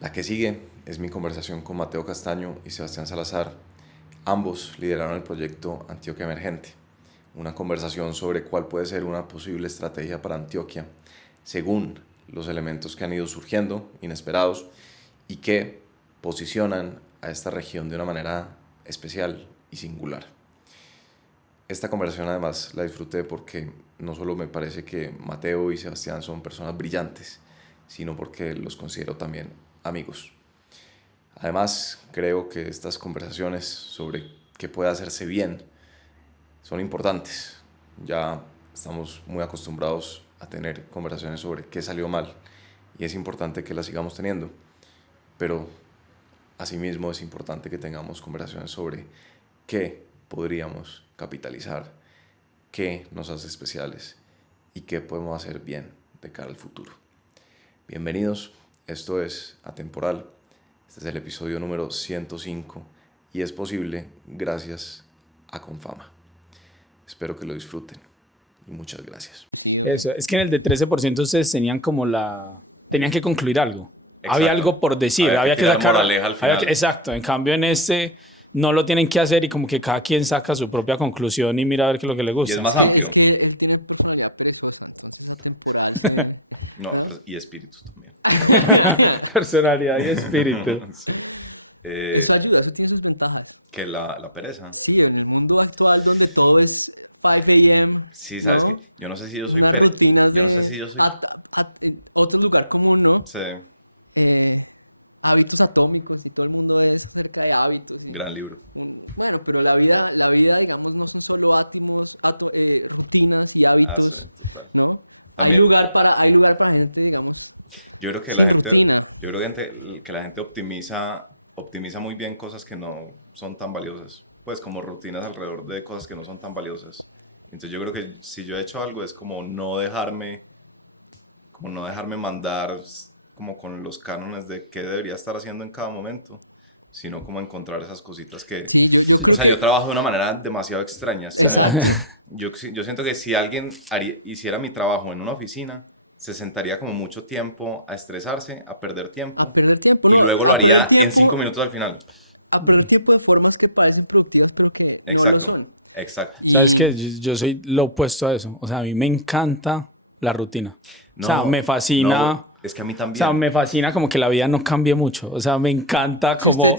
La que sigue es mi conversación con Mateo Castaño y Sebastián Salazar. Ambos lideraron el proyecto Antioquia Emergente, una conversación sobre cuál puede ser una posible estrategia para Antioquia, según los elementos que han ido surgiendo, inesperados, y que posicionan a esta región de una manera especial y singular. Esta conversación además la disfruté porque no solo me parece que Mateo y Sebastián son personas brillantes, sino porque los considero también amigos. Además, creo que estas conversaciones sobre qué puede hacerse bien son importantes. Ya estamos muy acostumbrados a tener conversaciones sobre qué salió mal y es importante que las sigamos teniendo, pero asimismo es importante que tengamos conversaciones sobre qué podríamos capitalizar, qué nos hace especiales y qué podemos hacer bien de cara al futuro. Bienvenidos, esto es Atemporal, este es el episodio número 105 y es posible gracias a Confama. Espero que lo disfruten y muchas gracias. Eso, es que en el de 13% ustedes tenían tenían que concluir algo. Exacto. Había algo por decir, había que sacar moraleja al final. Exacto, en cambio en este no lo tienen que hacer y como que cada quien saca su propia conclusión y mira a ver qué es lo que le gusta. Y es más amplio. No, y espíritus también. Personalidad y espíritu. Sí. Que la pereza. Sí, en el mundo actual donde todo es para que bien. Sí, sabes que yo no sé si yo soy yo no sé si yo soy Otro lugar como no. Sí. Hábitos atómicos y todo el mundo es que hay hábitos. Gran libro. Claro, pero la vida digamos, no son solo hábitos, rutinas y hábitos. Ah, sí, total. ¿No? También. Hay lugar para gente, digamos. Yo creo que la gente optimiza muy bien cosas que no son tan valiosas, pues como rutinas alrededor de cosas que no son tan valiosas. Entonces yo creo que si yo he hecho algo es como no dejarme mandar como con los cánones de qué debería estar haciendo en cada momento, sino como encontrar esas cositas que... O sea, yo trabajo de una manera demasiado extraña. Es como, yo siento que si alguien hiciera mi trabajo en una oficina, se sentaría como mucho tiempo a estresarse, a perder tiempo, y luego lo haría en 5 minutos al final. A perder tiempo de formas que parecen Exacto. ¿Sabes qué? Yo soy lo opuesto a eso. O sea, a mí me encanta la rutina. No, o sea, me fascina... No, es que a mí también. O sea, me fascina como que la vida no cambie mucho. O sea, me encanta como...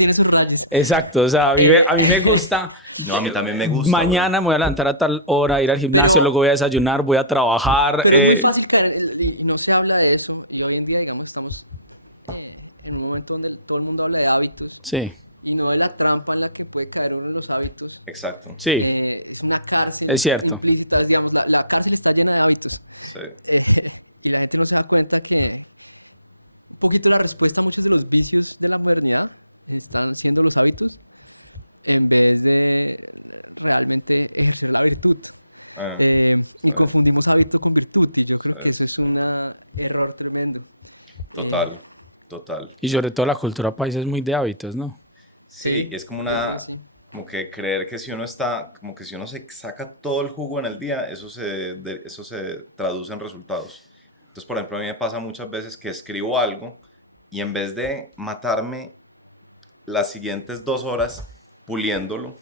Exacto, o sea, a mí me gusta... No, a mí también me gusta. Mañana me voy a levantar a tal hora, ir al gimnasio, luego voy a desayunar, voy a trabajar. Pero es fácil que no se habla de eso y hoy en día, digamos, estamos en un momento donde todo el mundo habla de hábitos. Sí. Y no de la trampa en la que puede caer uno de los hábitos. Exacto. Sí. Es una cárcel. Es cierto. Y, digamos, la cárcel está llena de hábitos. Sí. Y la gente no se da cuenta que un poquito la respuesta a muchos de los vicios de la realidad están siendo los hábitos. Y en vez de realmente la virtud. Confundimos hábitos con virtud. Eso es un error tremendo. Total. Y sobre todo la cultura paisa es muy de hábitos, ¿no? Sí, es como como que creer que si uno se saca todo el jugo en el día, eso se traduce en resultados. Entonces, por ejemplo, a mí me pasa muchas veces que escribo algo y en vez de matarme las siguientes 2 horas puliéndolo,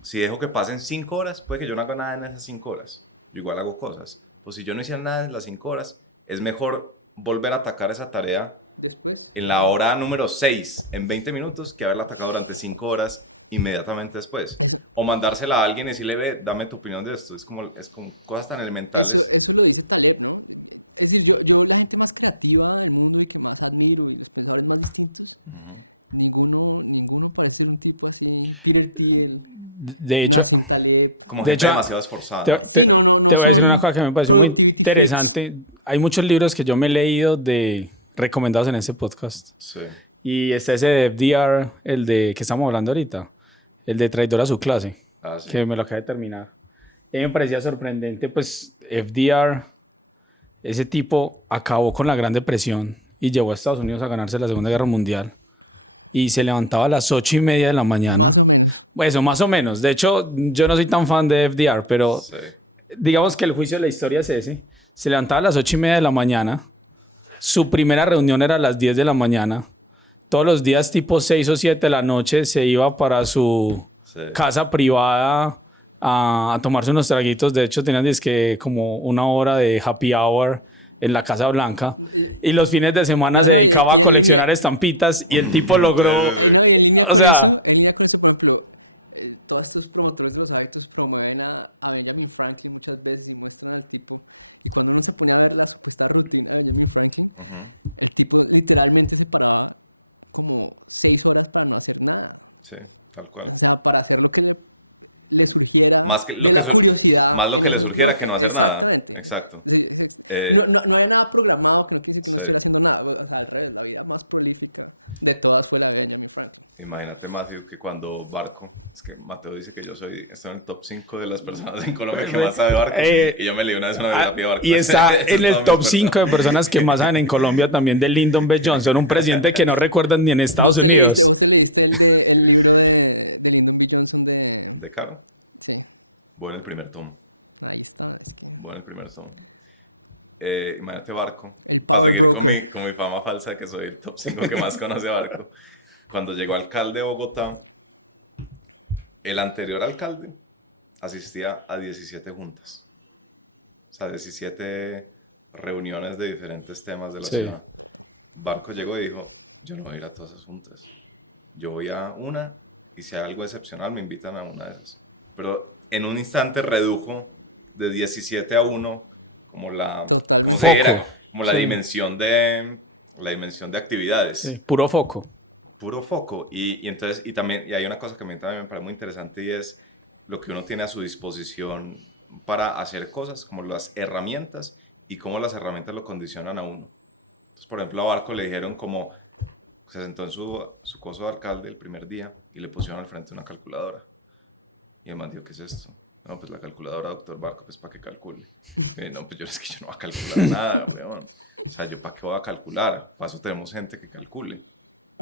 si dejo que pasen 5 horas, puede que yo no haga nada en esas 5 horas. Yo igual hago cosas. Pues si yo no hiciera nada en las 5 horas, es mejor volver a atacar esa tarea en la hora número 6, en 20 minutos, que haberla atacado durante 5 horas inmediatamente después. O mandársela a alguien y decirle, ve, dame tu opinión de esto. Es como cosas tan elementales. Eso lo dice Pareto. Es decir, yo la gente más creativa, más libre, más ninguno parece un puto de hecho, como gente demasiado esforzada. Te voy a decir una cosa que me pareció muy interesante. Hay muchos libros que yo me he leído recomendados en este podcast. Sí. Y está ese de FDR, el de que estamos hablando ahorita, el de Traidor a su clase, sí. Que me lo acabé de terminar. A mí me parecía sorprendente, pues FDR, ese tipo acabó con la Gran Depresión y llevó a Estados Unidos a ganarse la Segunda Guerra Mundial. Y se levantaba a las 8:30 de la mañana. Eso, más o menos. De hecho, yo no soy tan fan de FDR, pero sí. Digamos que el juicio de la historia es ese. Se levantaba a las 8:30 de la mañana. Su primera reunión era a las 10 de la mañana. todos los días tipo 6 o 7 de la noche se iba para su Sí. casa privada a tomarse unos traguitos. De hecho, tenían dizque como una hora de happy hour en la Casa Blanca. Y los fines de semana se dedicaba a coleccionar estampitas y el tipo logró... O sea... Todas tus conocimientos actos plomaron a mí en Francia muchas veces, incluso al tipo, cuando uno se pone a ver las cosas rutinas de un Francia, el tipo literalmente se paraba como 6 horas para no hacer nada. Sí, tal cual. O sea, para hacer lo que le surgiera. Más lo que le surgiera que no hacer nada. Exacto. No hay nada programado, creo que no Sí. se hace nada, o sea, la vida más política de todas por la regla en Francia. Imagínate, Matthew, que cuando Barco, es que Mateo dice que estoy en el top 5 de las personas en Colombia que más sabe de Barco, y yo me leí una vez una biografía de Barco. Y está Eso en el todo top muy 5 de personas que más saben en Colombia también de Lyndon B. Johnson, un presidente que no recuerdan ni en Estados Unidos. ¿De Caro? Bueno, el primer tomo. Bueno, el primer tomo. Imagínate Barco, para seguir con mi fama falsa de que soy el top 5 que más conoce a Barco. Cuando llegó alcalde de Bogotá, el anterior alcalde asistía a 17 juntas. O sea, 17 reuniones de diferentes temas de la Sí. ciudad. Barco llegó y dijo, yo no voy a ir a todas esas juntas. Yo voy a una y si hay algo excepcional me invitan a una de esas. Pero en un instante redujo de 17 a 1 como la, como se dijera, como la Sí. dimensión de actividades. Sí, puro foco. Puro foco. Y entonces, y hay una cosa que a mí también me parece muy interesante y es lo que uno tiene a su disposición para hacer cosas, como las herramientas y cómo las herramientas lo condicionan a uno. Entonces, por ejemplo, a Barco le dijeron como, se sentó en su coso de alcalde el primer día y le pusieron al frente una calculadora. Y el man dijo, ¿qué es esto? No, pues la calculadora, doctor Barco, pues para que calcule. No, pues es que yo no voy a calcular nada, weón. O sea, ¿yo para qué voy a calcular? Para eso tenemos gente que calcule.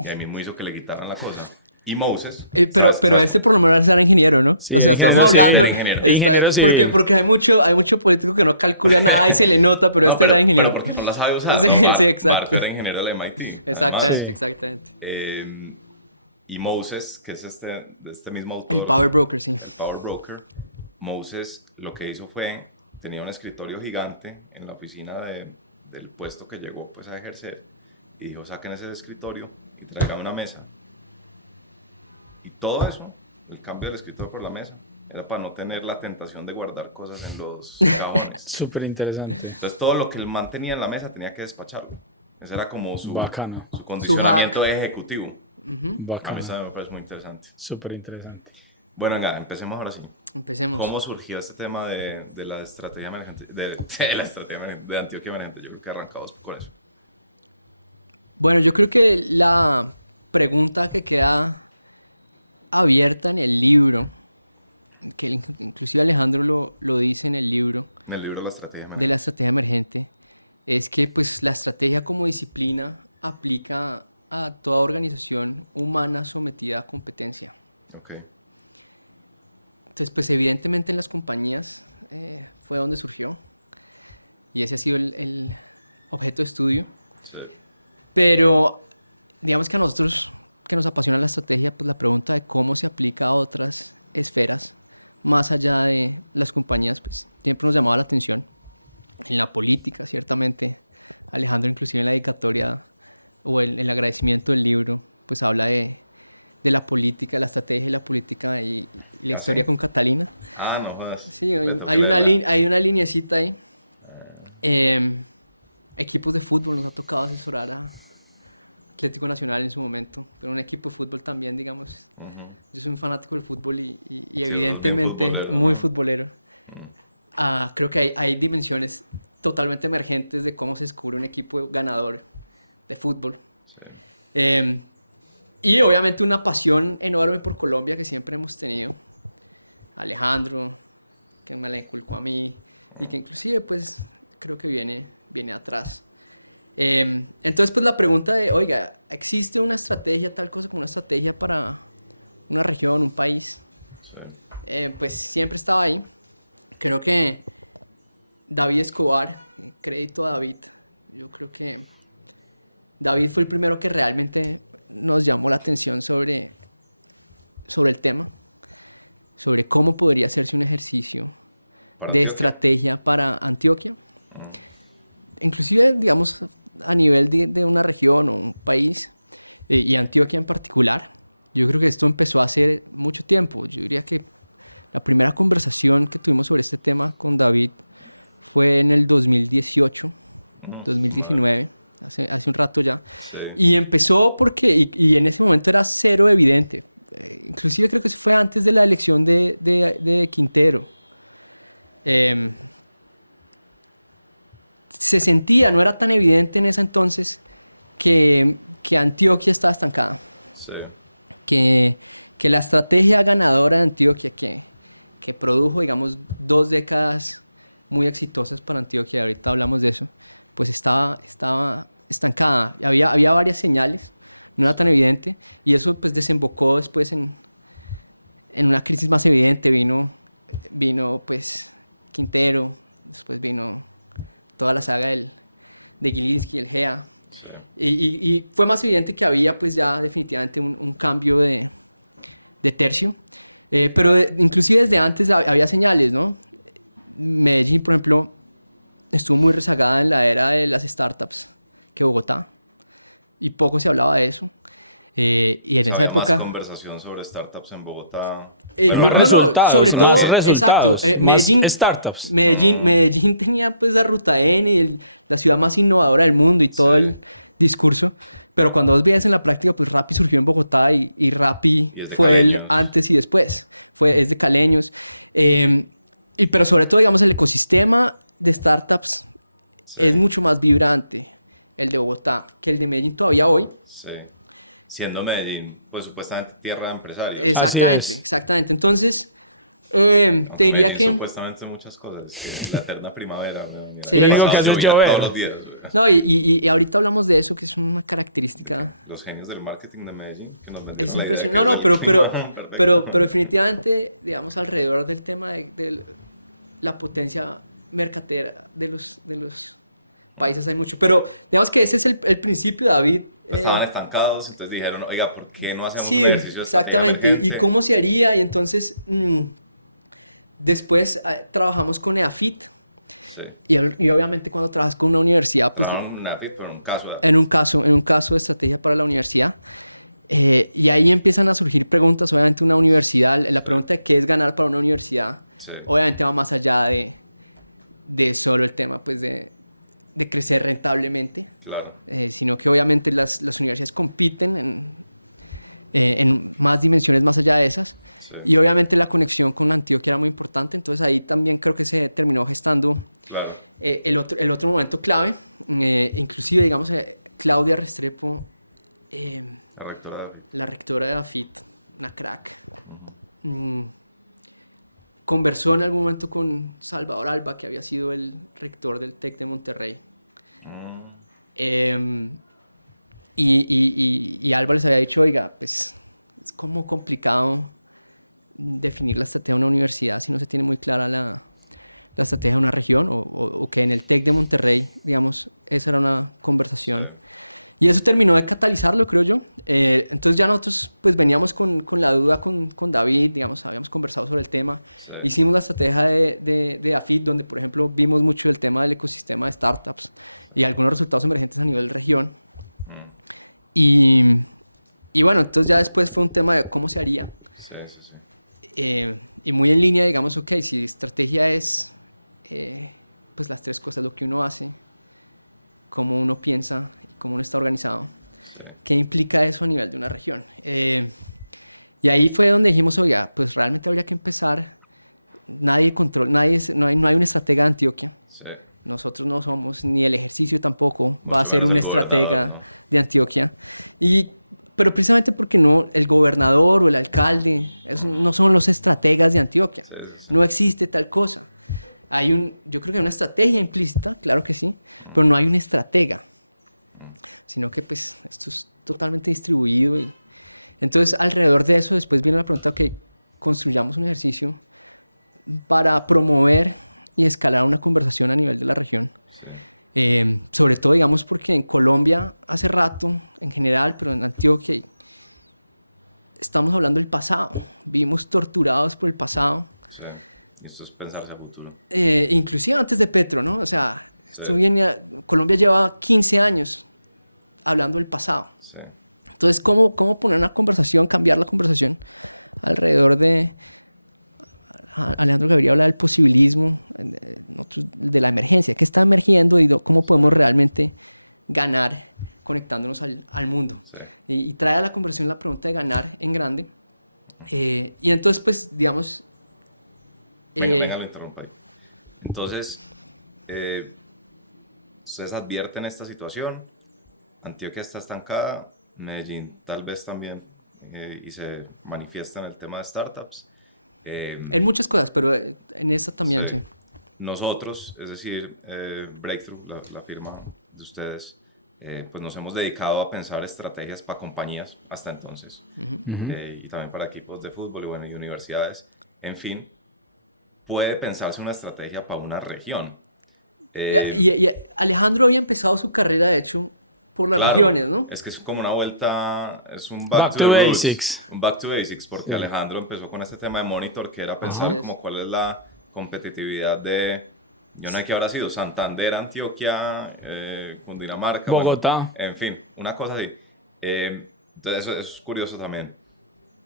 Y ahí mismo hizo que le quitaran la cosa. Y Moses, ¿sabes? Pero este por lo menos era ingeniero, ¿no? Sí, era ingeniero civil. Era ingeniero. Ingeniero civil. Porque hay mucho político que no calcula nada, se le nota. No, pero ¿por qué no la sabe usar? No, Barco era ingeniero de la MIT, además. Sí. Y Moses, que es de este mismo autor, el Power Broker, Moses lo que hizo fue, tenía un escritorio gigante en la oficina del puesto que llegó pues a ejercer y dijo, saquen ese escritorio y traigan una mesa. Y todo eso, el cambio del escritorio por la mesa, era para no tener la tentación de guardar cosas en los cajones. Súper interesante. Entonces todo lo que el man tenía en la mesa tenía que despacharlo. Ese era como su condicionamiento ejecutivo. Bacano. A mí eso me parece muy interesante. Súper interesante. Bueno, venga, empecemos ahora sí. ¿Cómo surgió este tema de la estrategia emergente, de la estrategia emergente, de Antioquia Emergente? Yo creo que arrancamos con eso. Bueno, yo creo que la pregunta que queda abierta en el libro, estoy llamando lo dice en el libro. En el libro La Estrategia Emergente. Es que pues, la estrategia como disciplina aplica a toda organización humana sometida a competencia. Ok. Después, evidentemente, las compañías fue donde surgió. Y ese es el estudio. Sí. Pero, digamos que a nosotros, que nos apasiona la estrategia, nos preguntan cómo se aplica a otras esferas, más allá de las compañías. Esto es llamada la función en la política, justamente, a la imagen funcional de la política, o el agradecimiento del mundo, pues habla de la política, la estrategia y la política del mundo. ¿Ah, sí? Ah, no jodas. Le toqué leerla. Hay una linecita ahí. Equipos de fútbol no tocaban natural a equipo nacional en su momento. Un equipo de fútbol también, digamos. Es un fanático de fútbol. Sí, uno es bien futbolero, ¿no? Creo que hay divisiones totalmente emergentes de cómo se descubre un equipo ganador de fútbol. Sí. Y obviamente una pasión enorme por Colombia que siempre hemos tenido. Alejandro, en el equipo a mí. Sí, pues creo que viene atrás. Entonces, pues la pregunta de, oiga, ¿existe una estrategia tal como una estrategia para una región o un país? Sí. Pues siempre estaba ahí. Creo que David Escobar, crédito a David, yo creo que David fue el primero que realmente nos llamó la atención sobre el tema, sobre cómo podría ser un ejercicio Para de Antioquia. estrategia para Antioquia. Inclusive, digamos, a nivel de una región o país, y Antioquia en particular, yo creo que esto empezó hace mucho tiempo. La conversación que tuvimos sobre este tema con David fue en el 2018. Madre. Sí, Y empezó porque, y en este momento era cero evidente. Inclusive creo que fue antes de la elección de Quintero. Se sentía, no era tan evidente en ese entonces, que Antioquia estaba atacada. sí, Que la estrategia ganadora de Antioquia, que produjo, digamos, 2 décadas muy exitosas con Antioquia del Parlamento, estaba estancada. Había varias señales, no era tan evidente, y eso pues, desembocó después en una crisis más evidente. Vino pues, Quintero, vino toda la saga de Gilles, que sea. sí, Y fue más evidente que había pues ya definitivamente un cambio de tercio, pero inclusive desde antes había señales, ¿no? Medellín, por ejemplo, estuvo muy rezagada en la era de las startups de Bogotá, y poco se hablaba de eso. O sea, había más conversación sobre startups en Bogotá. Bueno, más resultados, sobre más todo, resultados, exacto. más startups. Medellín tenía pues la ruta N, la ciudad más innovadora del mundo y todo el discurso, pero cuando llegas en la práctica, pues Rappi se tiene Bogotá y Rappi Y es de caleños. antes y después, fue de caleños. Pero sobre todo, digamos, el ecosistema de startups es mucho más vibrante el de Bogotá que el de Medellín todavía hoy. Sí. Siendo Medellín, pues supuestamente tierra de empresarios. Así es. Exactamente. Entonces, aunque Medellín supuestamente muchas cosas, que la eterna primavera. Y lo único que hace es llover. Todos los días. No, y ahorita hablamos de eso, que es una característica. ¿De qué? Los genios del marketing de Medellín, que nos vendieron la idea de que es el clima perfecto. Pero definitivamente, digamos, alrededor del tema de la potencia mercadera de los países hay mucho. Pero digamos que este es el principio, David. Estaban estancados, entonces dijeron, oiga, ¿por qué no hacemos un ejercicio de estrategia emergente? ¿Y cómo se haría? Y entonces, después trabajamos con el AFIT. Sí. Y obviamente cuando trabajas con una universidad. Trabajaron en un AFIT, pero en un caso de AFIT. En un caso de estrategia con la universidad. De ahí empiezan a surgir preguntas, obviamente en la universidad, la pregunta de quién ganar para una universidad, obviamente va más allá de solo el tema pues, de crecer rentablemente. Claro. Sino que obviamente las instituciones compiten en más dimensiones más allá de eso. Sí. Y obviamente la conexión con Antioquia era muy importante, entonces ahí también creo que se terminó estando el otro momento clave, inclusive digamos Claudia Restrepo, la rectora de AFIT. La rectora de AFIT, una crack. Conversó en algún momento con Salvador Alba, que había sido el rector del TEC de Monterrey. Y Alba se ha dicho, oiga, pues, es como complicado definir la estrategia de la universidad si no tiene entrar en la estrategia de una región, que en el TEC de Monterrey, digamos, es una. Y eso terminó catalizando, creo yo. Entonces ya nosotros pues, veníamos con la duda con David, digamos, estábamos conversando sobre el tema. Hicimos una estrategia de AFIT, donde por ejemplo vimos mucho el tema del ecosistema de startups. Y algunos espacios de gente de la región. Y bueno, entonces ya después fue un tema de ver cómo se haría. Sí. Y muy en línea, digamos, ok, si la estrategia es una cosa que uno hace, como uno piensa, uno está avanzado. ¿Qué implica eso en la región? Y ahí fue donde dijimos, oiga, pues realmente había que empezar, nadie estrategia de Antioquia. Nosotros no somos ni ejercicio tampoco. Mucho menos el gobernador, ¿no? Pero precisamente porque el gobernador o el alcalde no son los estrategas de Antioquia. No existe tal cosa. Yo creo que una estrategia implícita, claro que sí, pero no hay una estratega. Sino que es totalmente distribuido. Entonces, alrededor de eso, después de una conversación, construyamos un ejercicio para promover y escalar una conversación en la región. Sobre todo, digamos, porque en Colombia, hace rato, en general, creo que estamos hablando del pasado, hijos torturados por el pasado, Sí. Y esto es pensarse a futuro. inclusive antes de Petro, ¿no? O sea, Sí. Colombia lleva 15 años hablando del pasado. Sí. Entonces, ¿cómo poner la conversación, cambiar la conversación alrededor de del posibilismo de la gente que está estudiando y no solo realmente ganar conectándonos al mundo? Sí. Y trae a la conversación la pregunta de ganar muy grande. Y entonces, pues, digamos... Venga, lo interrumpo ahí. Entonces, ustedes advierten esta situación, Antioquia está estancada, Medellín tal vez también, y se manifiesta en el tema de startups. Hay muchas cosas, pero... Sí. Nosotros, es decir, Breakthrough, la firma de ustedes, pues nos hemos dedicado a pensar estrategias para compañías hasta entonces, y también para equipos de fútbol y, bueno, y universidades. En fin, puede pensarse una estrategia para una región. Alejandro había empezado su carrera, de hecho, con Claro, regiones, ¿no? es que es como una vuelta, es un Back to to the roots, basics. un back to basics, porque Sí. Alejandro empezó con este tema de Monitor, que era pensar Ajá. como cuál es la competitividad de, yo no sé qué habrá sido, Santander, Antioquia, Cundinamarca, Bogotá. bueno, en fin, una cosa así. Entonces eso es curioso también.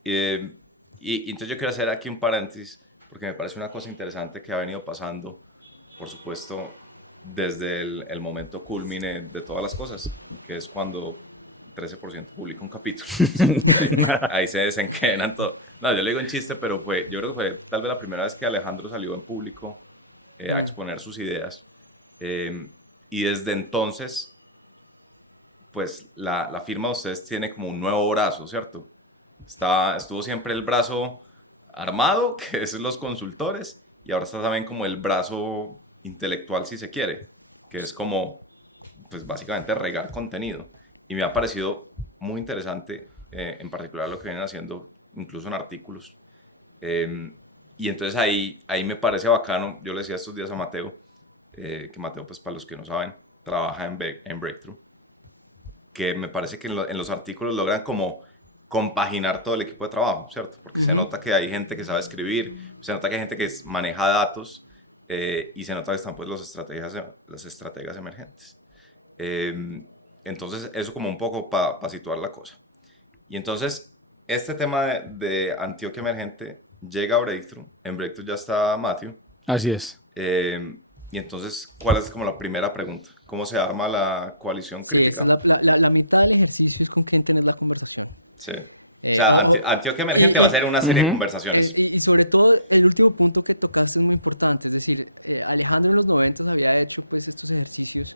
Y entonces yo quiero hacer aquí un paréntesis, porque me parece una cosa interesante que ha venido pasando, por supuesto, desde el momento culmine de todas las cosas, que es cuando 13% publica un capítulo. Ahí se desencadenan todo. No, yo le digo en chiste, pero yo creo que fue tal vez la primera vez que Alejandro salió en público a exponer sus ideas. Y desde entonces, pues la firma de ustedes tiene como un nuevo brazo, ¿cierto? Estuvo siempre el brazo armado, que es los consultores, y ahora está también como el brazo intelectual, si se quiere, que es como, pues básicamente regar contenido. Y me ha parecido muy interesante, en particular lo que vienen haciendo, incluso en artículos. Y entonces ahí me parece bacano. Yo le decía estos días a Mateo, que Mateo, pues para los que no saben, trabaja en Breakthrough, que me parece que en los artículos logran como compaginar todo el equipo de trabajo, ¿cierto? Porque se nota que hay gente que sabe escribir, se nota que hay gente que maneja datos, y se nota que están pues las estrategas emergentes. Entonces, eso como un poco para situar la cosa. Y entonces, este tema de Antioquia Emergente llega a Breakthrough. En Breakthrough ya está Matthew. Así es. Y entonces, ¿cuál es como la primera pregunta? ¿Cómo se arma la coalición crítica? La mitad de la conversación es con la conversación. Sí. O sea, Antioquia Emergente va a ser una serie de conversaciones. Y sobre todo, el último punto que tocaste es muy importante. Es decir, Alejandro en los 90 se había hecho pues, estos ejercicios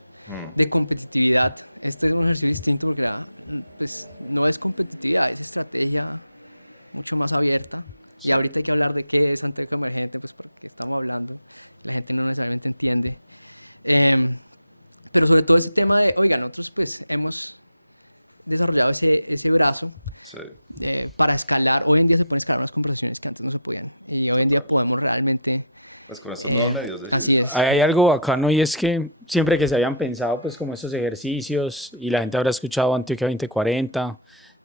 de competitividad. Este es un ejercicio muy importante. Pues, no es competitividad, es estrategia mucho más abierta. Y ahorita hay que hablar de qué es el reto emergente. Estamos hablando de gente no se entiende. Pero sobre todo el tema de, oiga, nosotros pues hemos desarrollado ese brazo para escalar una línea de escalar pues con estos nuevos medios, decís. Hay algo bacano y es que siempre que se habían pensado pues como estos ejercicios y la gente habrá escuchado Antioquia 2040.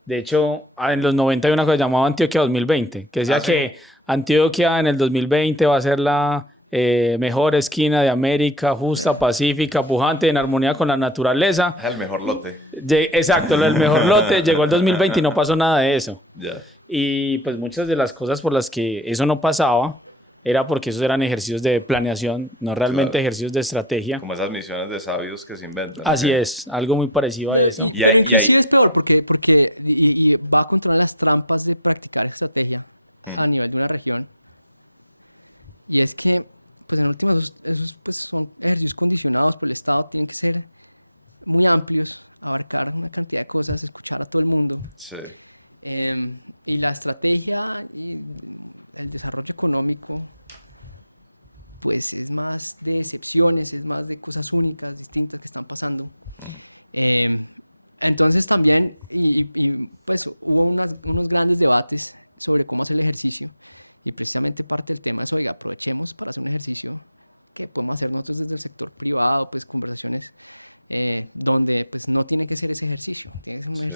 De hecho, en los 90 hay una cosa llamada Antioquia 2020, que decía que Antioquia en el 2020 va a ser la mejor esquina de América, justa, pacífica, pujante, en armonía con la naturaleza. El mejor lote. Exacto, el mejor lote. Llegó el 2020 y no pasó nada de eso. Yeah. Y pues muchas de las cosas por las que eso no pasaba era porque esos eran ejercicios de planeación, no realmente ejercicios de estrategia. Como esas misiones de sabios que se inventan. Así es, algo muy parecido a eso. Y ahí... Sí, es peor, porque va a practicar estrategia. Y es que nosotros hemos solucionado con el Estado que muy amplios, abarcar una cantidad de cosas, escuchar a todo el mundo. Sí. Y la estrategia, el corto programa, es más de secciones, es más de cosas únicas, distintas que están pasando. Entonces también pues, hubo unos grandes debates sobre cómo hacer un ejercicio. Y precisamente parte del tema es sobre aprovechemos para hacer un ejercicio que podemos hacer nosotros en el sector privado, pues conversaciones donde pues, no tiene que ser ese ejercicio.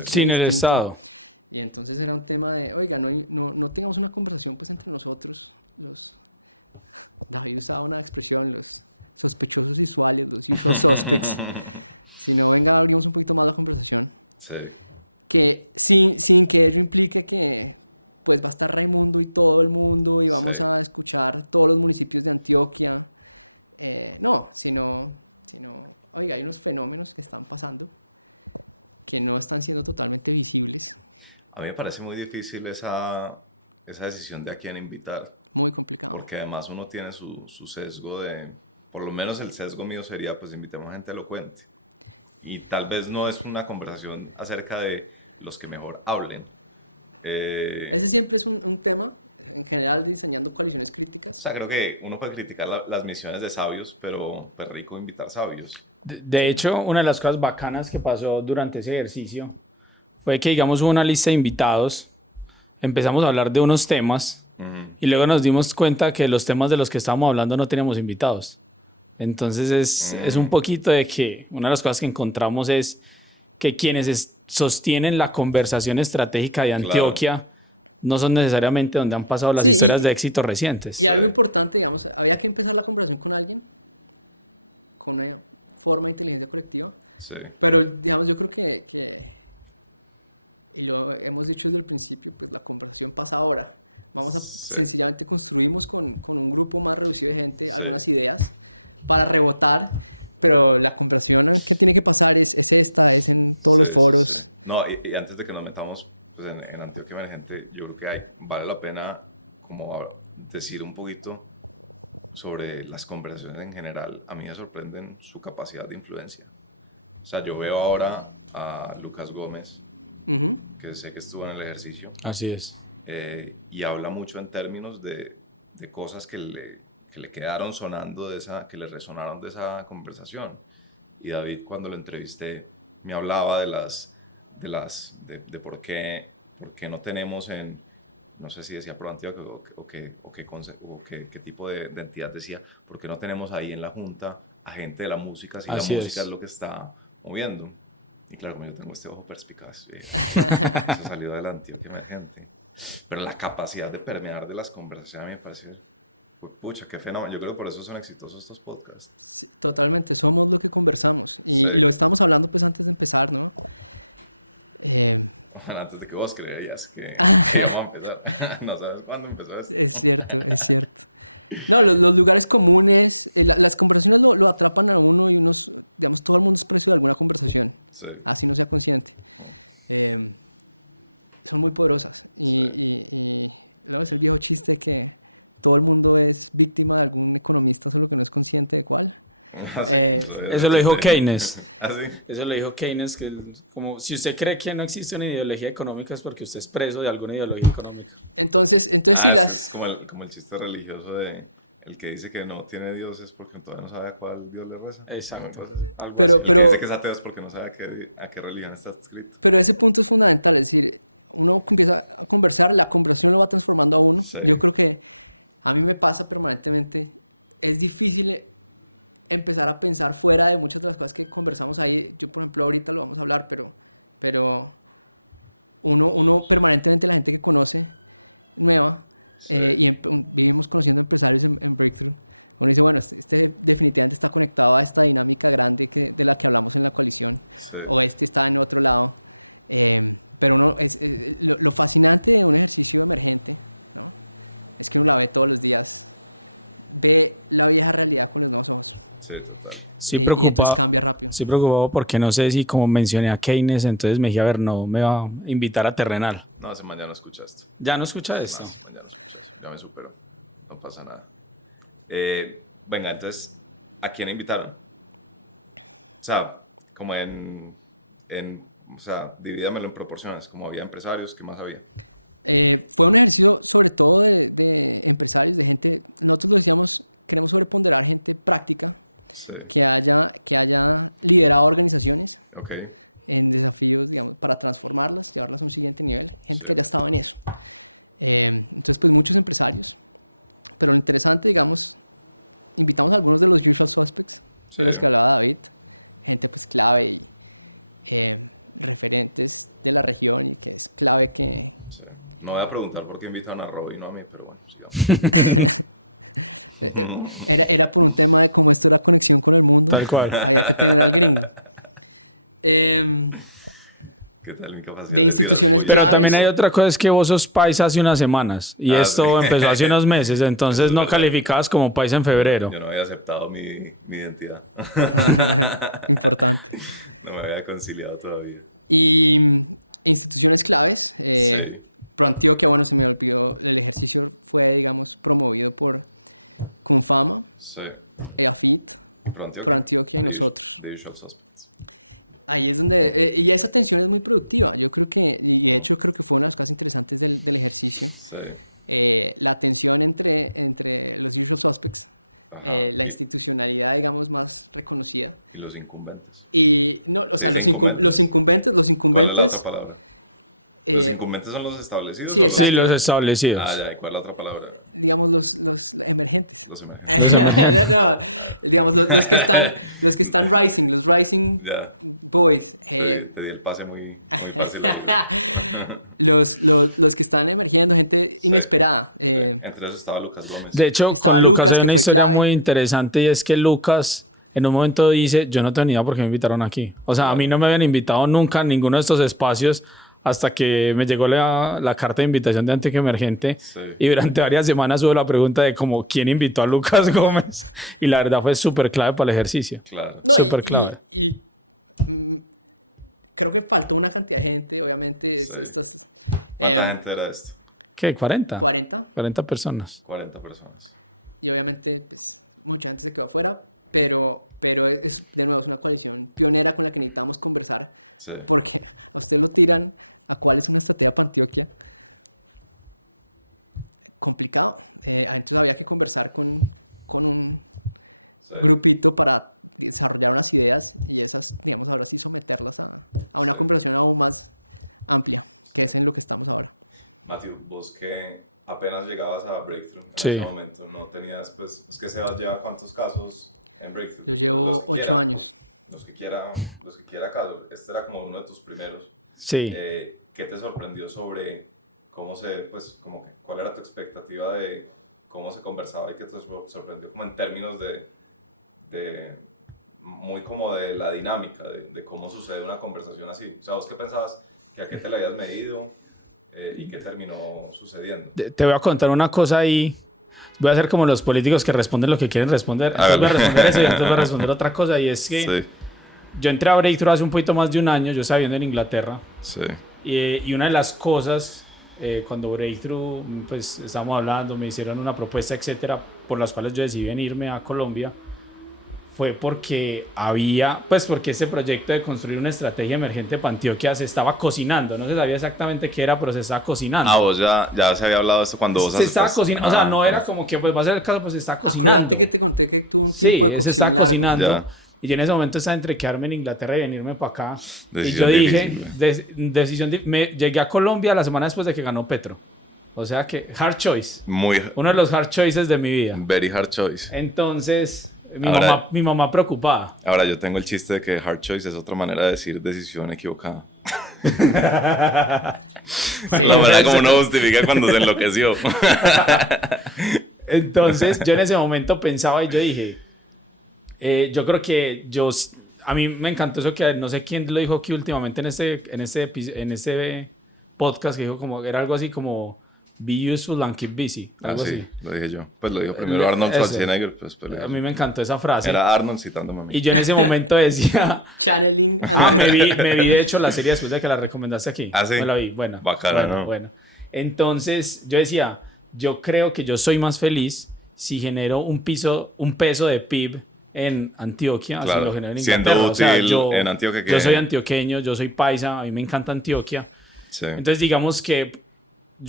Sin el Estado. Y entonces era un tema de, oiga, no construcciones industriales, y no venga a ver un punto más de construcción. Sí, Que sin que eso implique que pues va a estar Raimundo y todo el mundo, y Sí. vamos a escuchar todos los municipios de Antioquia. No, sino, oiga, hay unos fenómenos que están pasando que no están siendo totalmente visibles. a mí me parece muy difícil esa decisión de a quién invitar, Muy complicado. porque además uno tiene su sesgo de, por lo menos el sesgo mío sería, pues invitemos gente elocuente. Y tal vez no es una conversación acerca de los que mejor hablen. Ese siempre es un tema, en general, diseñando opiniones críticas. O sea, creo que uno puede criticar las misiones de sabios, pero pues rico invitar sabios. De hecho, una de las cosas bacanas que pasó durante ese ejercicio fue que, digamos, hubo una lista de invitados, empezamos a hablar de unos temas Ujú. y luego nos dimos cuenta que los temas de los que estábamos hablando no teníamos invitados. Entonces es un poquito de que una de las cosas que encontramos es que quienes sostienen la conversación estratégica de Antioquia no son necesariamente donde han pasado las historias de éxito recientes. Y algo importante, digamos, había que empezar la conversación con alguien, con una forma de entender colectiva. Sí, Pero, digamos, yo creo que, y lo hemos dicho desde el principio, pues la conversación pasa ahora. Vamos Sí. a sencillamente construirnos con un grupo más reducido de gente, Sí. las ideas van a rebotar, pero la conversación es que tiene que pasar, es sí. No, y antes de que nos metamos pues, en Antioquia Emergente, yo creo que vale la pena como decir un poquito sobre las conversaciones en general. A mí me sorprenden su capacidad de influencia. O sea, yo veo ahora a Lucas Gómez, que sé que estuvo en el ejercicio, Así es. y habla mucho en términos de cosas que le quedaron sonando que le resonaron de esa conversación. Y David, cuando lo entrevisté, me hablaba de por qué no tenemos no sé si decía Pro Antioquia o qué tipo de entidad decía, por qué no tenemos ahí en la junta a gente de la música, si Así la música es es lo que está moviendo. Y claro, como yo tengo este ojo perspicaz, eso salió de la Antioquia Emergente. Pero la capacidad de permear de las conversaciones a mí me parece, pucha, qué fenómeno. Yo creo que por eso son exitosos estos podcasts. Totalmente, son lo que conversamos. Sí. Y lo estamos hablando que no tiene que pasar, ¿no? Bueno, antes de que vos creerías que íbamos a empezar. No sabes cuándo empezó esto. No, los lugares comunes, las conversaciones de las personas no son muy muy especial, por ejemplo, Sí, es muy poderosa. Sí. Bueno, ese viejo chiste que todo el mundo es víctima de alguna comunista, pero es consciente de cuál. así, Eso lo dijo Keynes. Así. Eso lo dijo Keynes, que como si usted cree que no existe una ideología económica es porque usted es preso de alguna ideología económica. Entonces Es como el chiste religioso de el que dice que no tiene Dios es porque todavía no sabe a cuál Dios le reza. Exacto, Una cosa así. algo así. El que dice que es ateo es porque no sabe a qué religión está escrito. Pero ese punto es fundamental, es decir, yo conversar, la conversación va transformando a uno. Sí. Yo creo que a mí me pasa permanentemente, es difícil empezar a pensar fuera de muchas cosas que conversamos ahí, por ejemplo, ahorita no vamos a hablar, pero uno permanentemente con gente que conoce nueva, Sí. y vivimos procesos empresarios en el que bueno, definitivamente está conectado a esta dinámica de la gran tiempo, la programación, Sí. todo esto está en otro lado. Pero no, lo fascinante que es que la ve todos los días. Ve una vieja realidad que no Sí, total. Estoy preocupado porque no sé si como mencioné a Keynes, entonces me dije, a ver, no me va a invitar a Terrenal. No, ese mañana escucha esto. ¿Ya no escucha esto? Más, mañana escucha eso. Ya me superó. No pasa nada. Venga, entonces, ¿a quién invitaron? O sea, como o sea, divídamelo en proporciones. Como había empresarios, ¿qué más había? Por una elección, sobre todo empresarios, nosotros tenemos un gran ejemplo práctico Sí, que haya liderado organizaciones ok. en que para transformarlas, para hacer un sentido Sí. de Estados Unidos. Entonces, que muchos empresarios, con lo interesante, digamos, invitamos a algunos de los mismos conceptos. Sí, Clave, referentes de la región, es clave. sí. No voy a preguntar por qué invitan a Rob y no a mí, pero bueno, sigamos. Era producción, no era como que la producción, Tal cual. ¿Qué tal mi capacidad de tirar pollo? Pero también hay otra cosa, es que vos sos paisa hace unas semanas y esto sí. empezó hace unos meses, entonces no calificabas como paisa en febrero. Yo no había aceptado mi identidad. No me había conciliado todavía. Y instituciones claves. Sí. Antioquia, bueno, se me metió en el ejercicio promovido por Don Pablo. Sí. Pero Antioquia, The Usual Suspects. Ahí es donde, y esa canción es muy productiva, y de hecho creo que fue una canción que Sí. la tensión entre los dos suspects, Ajá. la institucionalidad, digamos, más reconocida. Y los incumbentes. No, ¿Se dice incumbentes? Los incumbentes. ¿Cuál es la otra palabra? ¿Los incumbentes son los establecidos o los...? Sí, los establecidos. Ah, ya. ¿Y cuál es la otra palabra? Digamos, emergentes. Los emergentes. Los emergentes. Digamos, los que están rising, los rising Ya. boys. Te di el pase muy fácil ahí. los que están en la gente inesperada. Sí. Entre esos estaba Lucas Gómez. De hecho, con Lucas hay una historia muy interesante y es que Lucas en un momento dice, yo no tenía por qué me invitaron aquí. O sea, a mí no me habían invitado nunca a ninguno de estos espacios hasta que me llegó la carta de invitación de Antioquia Emergente. Sí. Y durante varias semanas hubo la pregunta de como, ¿quién invitó a Lucas Gómez? Y la verdad fue súper clave para el ejercicio. Claro. Súper clave. Y creo que faltó una cantidad de gente, obviamente. Sí. ¿Cuánta gente era esto? ¿Qué? ¿40? 40. 40 personas. 40 personas. Obviamente, mucha gente se quedó afuera, pero es otra producción pionera con la que necesitamos conversar. Sí. Porque ustedes nos digan a cuál es nuestra estrategia perfecta. Complicado. De hecho, había que conversar con Sí. un grupito para desarrollar las ideas y esas son hablamos de una aún más amplia. Matthew, vos que apenas llegabas a Breakthrough en Sí. ese momento, no tenías, pues, es que Sebas lleva cuántos casos en Breakthrough, los que quiera casos. Este era como uno de tus primeros. Sí. ¿Qué te sorprendió sobre cómo cuál era tu expectativa de cómo se conversaba y qué te sorprendió como en términos muy como de la dinámica, de cómo sucede una conversación así? O sea, ¿vos qué pensabas que a qué te la habías medido y qué terminó sucediendo? Te voy a contar una cosa ahí. Voy a hacer como los políticos que responden lo que quieren responder. Entonces voy a responder eso y entonces voy a responder otra cosa. Y es que Sí. yo entré a Breakthrough hace un poquito más de un año. Yo estaba viviendo en Inglaterra. Sí. Y una de las cosas, cuando Breakthrough, pues estábamos hablando, me hicieron una propuesta, etcétera, por las cuales yo decidí venirme a Colombia, fue porque porque este proyecto de construir una estrategia emergente para Antioquia se estaba cocinando. No se sabía exactamente qué era, pero se estaba cocinando. Ah, vos ya se había hablado de esto cuando vos Se estaba cocinando, o sea, no era Ah, como que pues va a ser el caso, pues se está cocinando. Que te conté que tú- Sí, se estaba cocinando. Ya. Y yo en ese momento estaba entre quedarme en Inglaterra y venirme para acá. Y Decisión yo dije, difícil, llegué a Colombia la semana después de que ganó Petro. O sea que, hard choice. muy Uno de los hard choices de mi vida. very hard choice. Entonces, Ahora- mi mamá preocupada. Ahora yo tengo el chiste de que hard choice es otra manera de decir decisión equivocada. La manera como uno justifica cuando se enloqueció. Entonces, yo en ese momento pensaba y yo dije, yo creo que a mí me encantó eso que no sé quién lo dijo aquí últimamente en este podcast, que dijo como, era algo así como, be useful and keep busy, algo así. Sí, lo dije yo. Pues lo dijo primero Arnold Eso. Schwarzenegger. Pues, pero A mí me encantó esa frase. era Arnold citándome a mí. Y yo en ese momento decía, Channeling. me vi de hecho la serie después de que la recomendaste aquí. Ah, ¿sí? Me la vi, bueno. Bacana, ¿no? Bueno. Entonces yo decía, yo creo que yo soy más feliz si genero un peso de PIB en Antioquia, así Claro, lo genero en siendo Inglaterra. O sea, útil en Antioquia que- yo soy antioqueño, yo soy paisa, a mí me encanta Antioquia. Sí. Entonces digamos que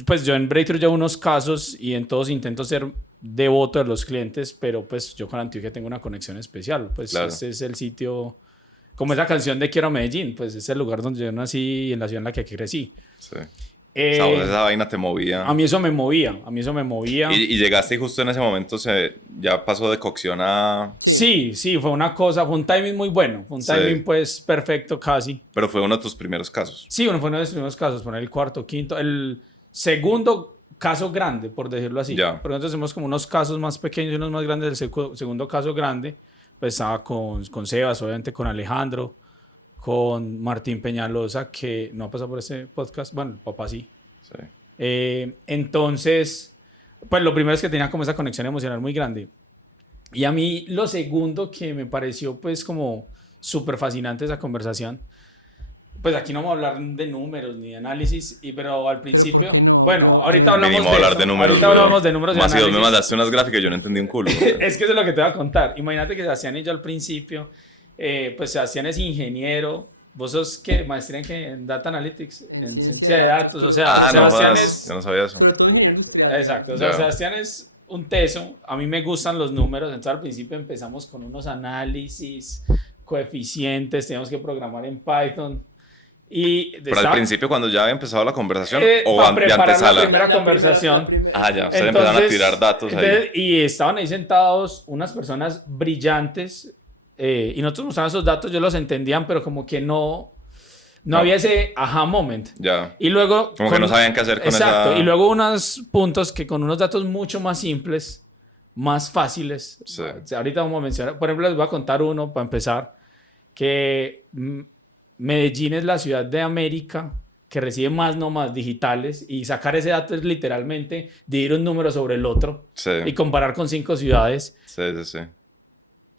pues yo en Breakthrough llevo unos casos y en todos intento ser devoto de los clientes, pero pues yo con Antioquia tengo una conexión especial. Pues Claro. este es el sitio, como esa canción de Quiero a Medellín, pues es el lugar donde yo nací y en la ciudad en la que crecí. Sí. O sea, vos esa vaina te movía. A mí eso me movía, Y llegaste y justo en ese momento ya pasó de cocción a... Sí, fue un timing muy bueno, fue un Sí. timing pues perfecto casi. Pero fue uno de tus primeros casos. Sí, fue uno de los primeros casos, poner el cuarto, quinto, el segundo caso grande, por decirlo así. Ya. Porque nosotros hacemos como unos casos más pequeños y unos más grandes. El segundo caso grande, pues estaba con Sebas, obviamente con Alejandro, con Martín Peñalosa, que no ha pasado por ese podcast. Bueno, el papá sí. Sí. Entonces, pues lo primero es que tenía como esa conexión emocional muy grande. Y a mí lo segundo que me pareció pues como súper fascinante esa conversación, pues aquí no vamos a hablar de números ni de análisis, pero al principio, ¿por qué no? bueno, ahorita hablamos Mínimo de hablar eso. de números. Ahorita weón. hablamos de números y Más si vos me análisis. mandaste unas gráficas, yo no entendí un culo. Es que eso es lo que te voy a contar. Imagínate que Sebastián y yo al principio, pues Sebastián es ingeniero. ¿Vos sos qué? Maestría en Data Analytics, en ciencia de datos. O sea, No Sebastián jodas, es... yo no sabía eso. Pero todo ingeniero industrial. Exacto, o sea, Ya. Sebastián es un teso. A mí me gustan los números. Entonces al principio empezamos con unos análisis, coeficientes, teníamos que programar en Python. Y Pero al principio, cuando ya había empezado la conversación, o para de preparar la antesala. primera conversación. Ah, ya, ustedes empezaron a tirar datos ahí. Y estaban ahí sentados unas personas brillantes y nosotros mostramos esos datos, yo los entendían, pero como que no había ese aha moment. Ya. Y luego... Como que no sabían qué hacer con exacto, esa... y luego unos puntos que con unos datos mucho más simples, más fáciles. Sí. Ahorita vamos a mencionar, por ejemplo, les voy a contar uno para empezar, que Medellín es la ciudad de América que recibe más nómadas digitales y sacar ese dato es literalmente dividir un número sobre el otro Sí, y comparar con 5 ciudades. sí.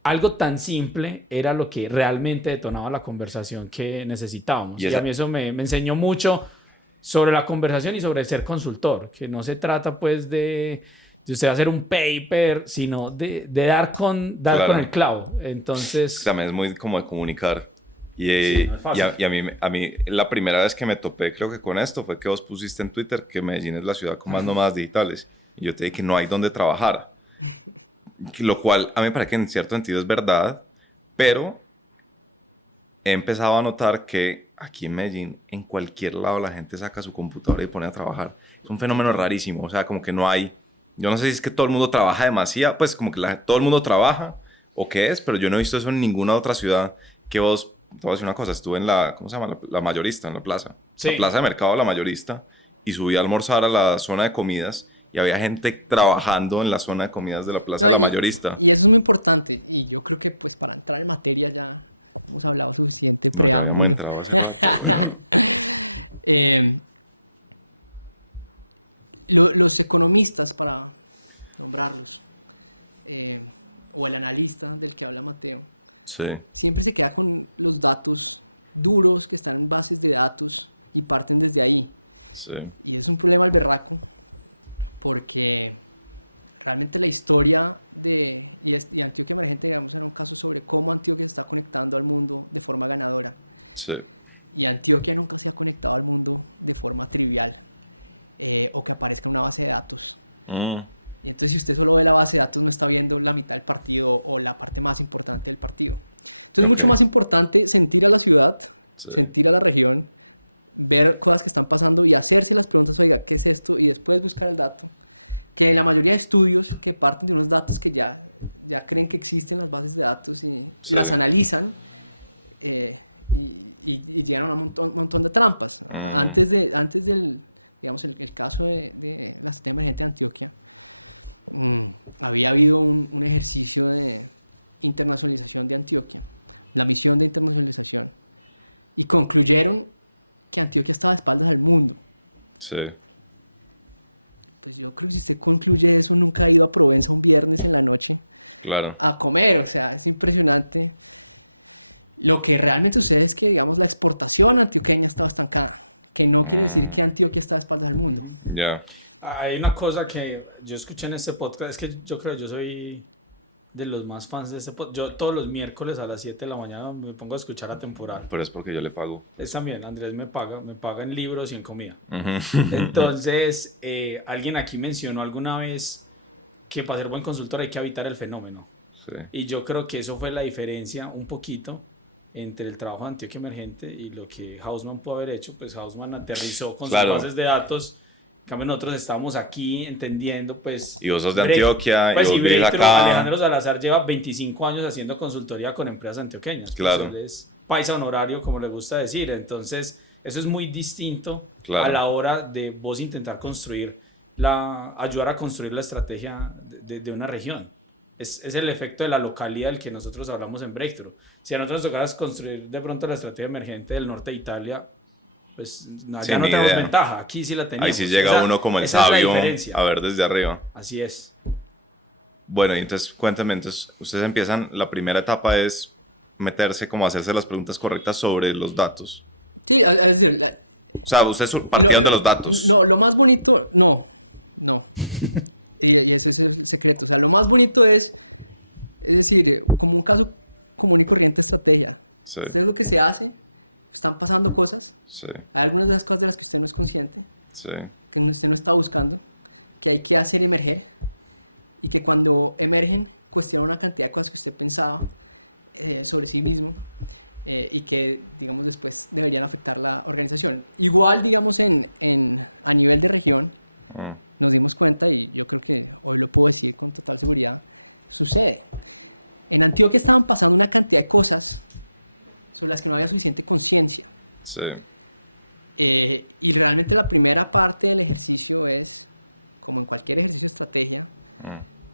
Algo tan simple era lo que realmente detonaba la conversación que necesitábamos. Y Y esa- a mí eso me enseñó mucho sobre la conversación y sobre ser consultor, que no se trata pues de usted hacer un paper, sino de dar con Claro. el clavo. Entonces, También es muy como de comunicar. Y, Sí, no es fácil. y a mí la primera vez que me topé, creo que con esto, fue que vos pusiste en Twitter que Medellín es la ciudad con más nómadas digitales. Y yo te dije que no hay donde trabajar. Lo cual a mí me parece que en cierto sentido es verdad, pero he empezado a notar que aquí en Medellín, en cualquier lado, la gente saca su computadora y pone a trabajar. Es un fenómeno rarísimo. O sea, como que no hay... Yo no sé si es que todo el mundo trabaja demasiado, pues como que todo el mundo trabaja o qué es, pero yo no he visto eso en ninguna otra ciudad que vos... Te voy a decir una cosa, estuve en la... ¿Cómo se llama? La Mayorista, en la plaza. Sí. La plaza de mercado de la Mayorista. Y subí a almorzar a la zona de comidas y había gente trabajando en la zona de comidas de la plaza de la Mayorista. Y eso es muy importante. Y yo creo que pues, para entrar en materia ya hemos hablado con usted. No, ya habíamos entrado hace rato. Los economistas, para nombrarlos, o el analista, los que hablamos de Sí, siempre se quedan con los datos duros que están en bases de datos y parten desde ahí. sí. Y es un problema berraco porque realmente la historia de Antioquia, la gente digamos, un caso sobre cómo Antioquia está conectando al mundo de forma ganadora. Sí, Y Antioquia nunca está conectado al mundo de forma trivial o que aparezca una base de datos. Entonces, si usted solo ve la base de datos, no está viendo la mitad del partido o la parte más importante del partido. Entonces, es mucho más importante sentir a la ciudad, sí. sentir a la región, ver cosas que están pasando y hacerse las preguntas de qué es esto y después buscar el dato. Que la mayoría de estudios que parten de unos datos que ya creen que existen en las bases de datos y Sí. las analizan y llegan a un montón de trampas. Antes de, digamos, en el caso de había habido un ejercicio de internacionalización de Antioquia, la misión de internacionalización, y concluyeron que Antioquia estaba estable en el mundo. Sí, Cuando usted concluye eso, nunca iba a poder un viernes en la noche claro. a comer, o sea, es impresionante. Lo que realmente sucede es que, digamos, la exportación antioqueña está bastante alta, que no quiere decir que Antioquia está espalda del mundo. Ya. hay una cosa que yo escuché en este podcast, es que yo creo que yo soy de los más fans de este podcast. Yo todos los miércoles a las 7 de la mañana me pongo a escuchar a Temporal. Pero es porque yo le pago. Es también, Andrés me paga en libros y en comida. Ujú. Entonces, alguien aquí mencionó alguna vez que para ser buen consultor hay que habitar el fenómeno. Sí. Y yo creo que eso fue la diferencia un poquito entre el trabajo de Antioquia Emergente y lo que Hausman pudo haber hecho. Pues Hausman aterrizó con Claro. sus bases de datos. En cambio, nosotros estamos aquí entendiendo, pues... Y vos sos de Bre- Antioquia Pues y y vos vivís Breakthrough, acá. Alejandro Salazar lleva 25 años haciendo consultoría con empresas antioqueñas. Claro. Pues él es paisa honorario, como le gusta decir. Entonces, eso es muy distinto Claro. a la hora de vos intentar construir ayudar a construir la estrategia de una región. Es el efecto de la localidad del que nosotros hablamos en Breakthrough. Si a nosotros nos tocara construir de pronto la estrategia emergente del norte de Italia, pues ya no tenemos ventaja. Aquí sí la tenemos. Ahí sí llega uno como el sabio a ver desde arriba. Así es. Bueno, y entonces cuéntame, entonces ustedes empiezan, la primera etapa es meterse, como hacerse las preguntas correctas sobre los datos. Sí, O sea, ustedes partieron de los datos. Lo más bonito, no. Ese es el secreto. Lo más bonito es decir, nunca comunico en esta estrategia. Sí. Entonces lo que se hace, están pasando cosas. Sí. Hay algunas de las cosas de las que usted no es consciente, Sí. que usted no está buscando, que hay que hacer emerger, y que cuando emergen, pues tiene una cantidad de cosas que usted pensaba sobre sí mismo, y que digamos, después deberían afectar la organización. Igual, digamos, a nivel de región, nos dimos cuenta de que no me puedo decir con total seguridad, sucede. En Antioquia estaban pasando una cantidad de cosas sobre las que no había suficiente conciencia. Sí. Y realmente la primera parte del ejercicio es, como parte de esa estrategia,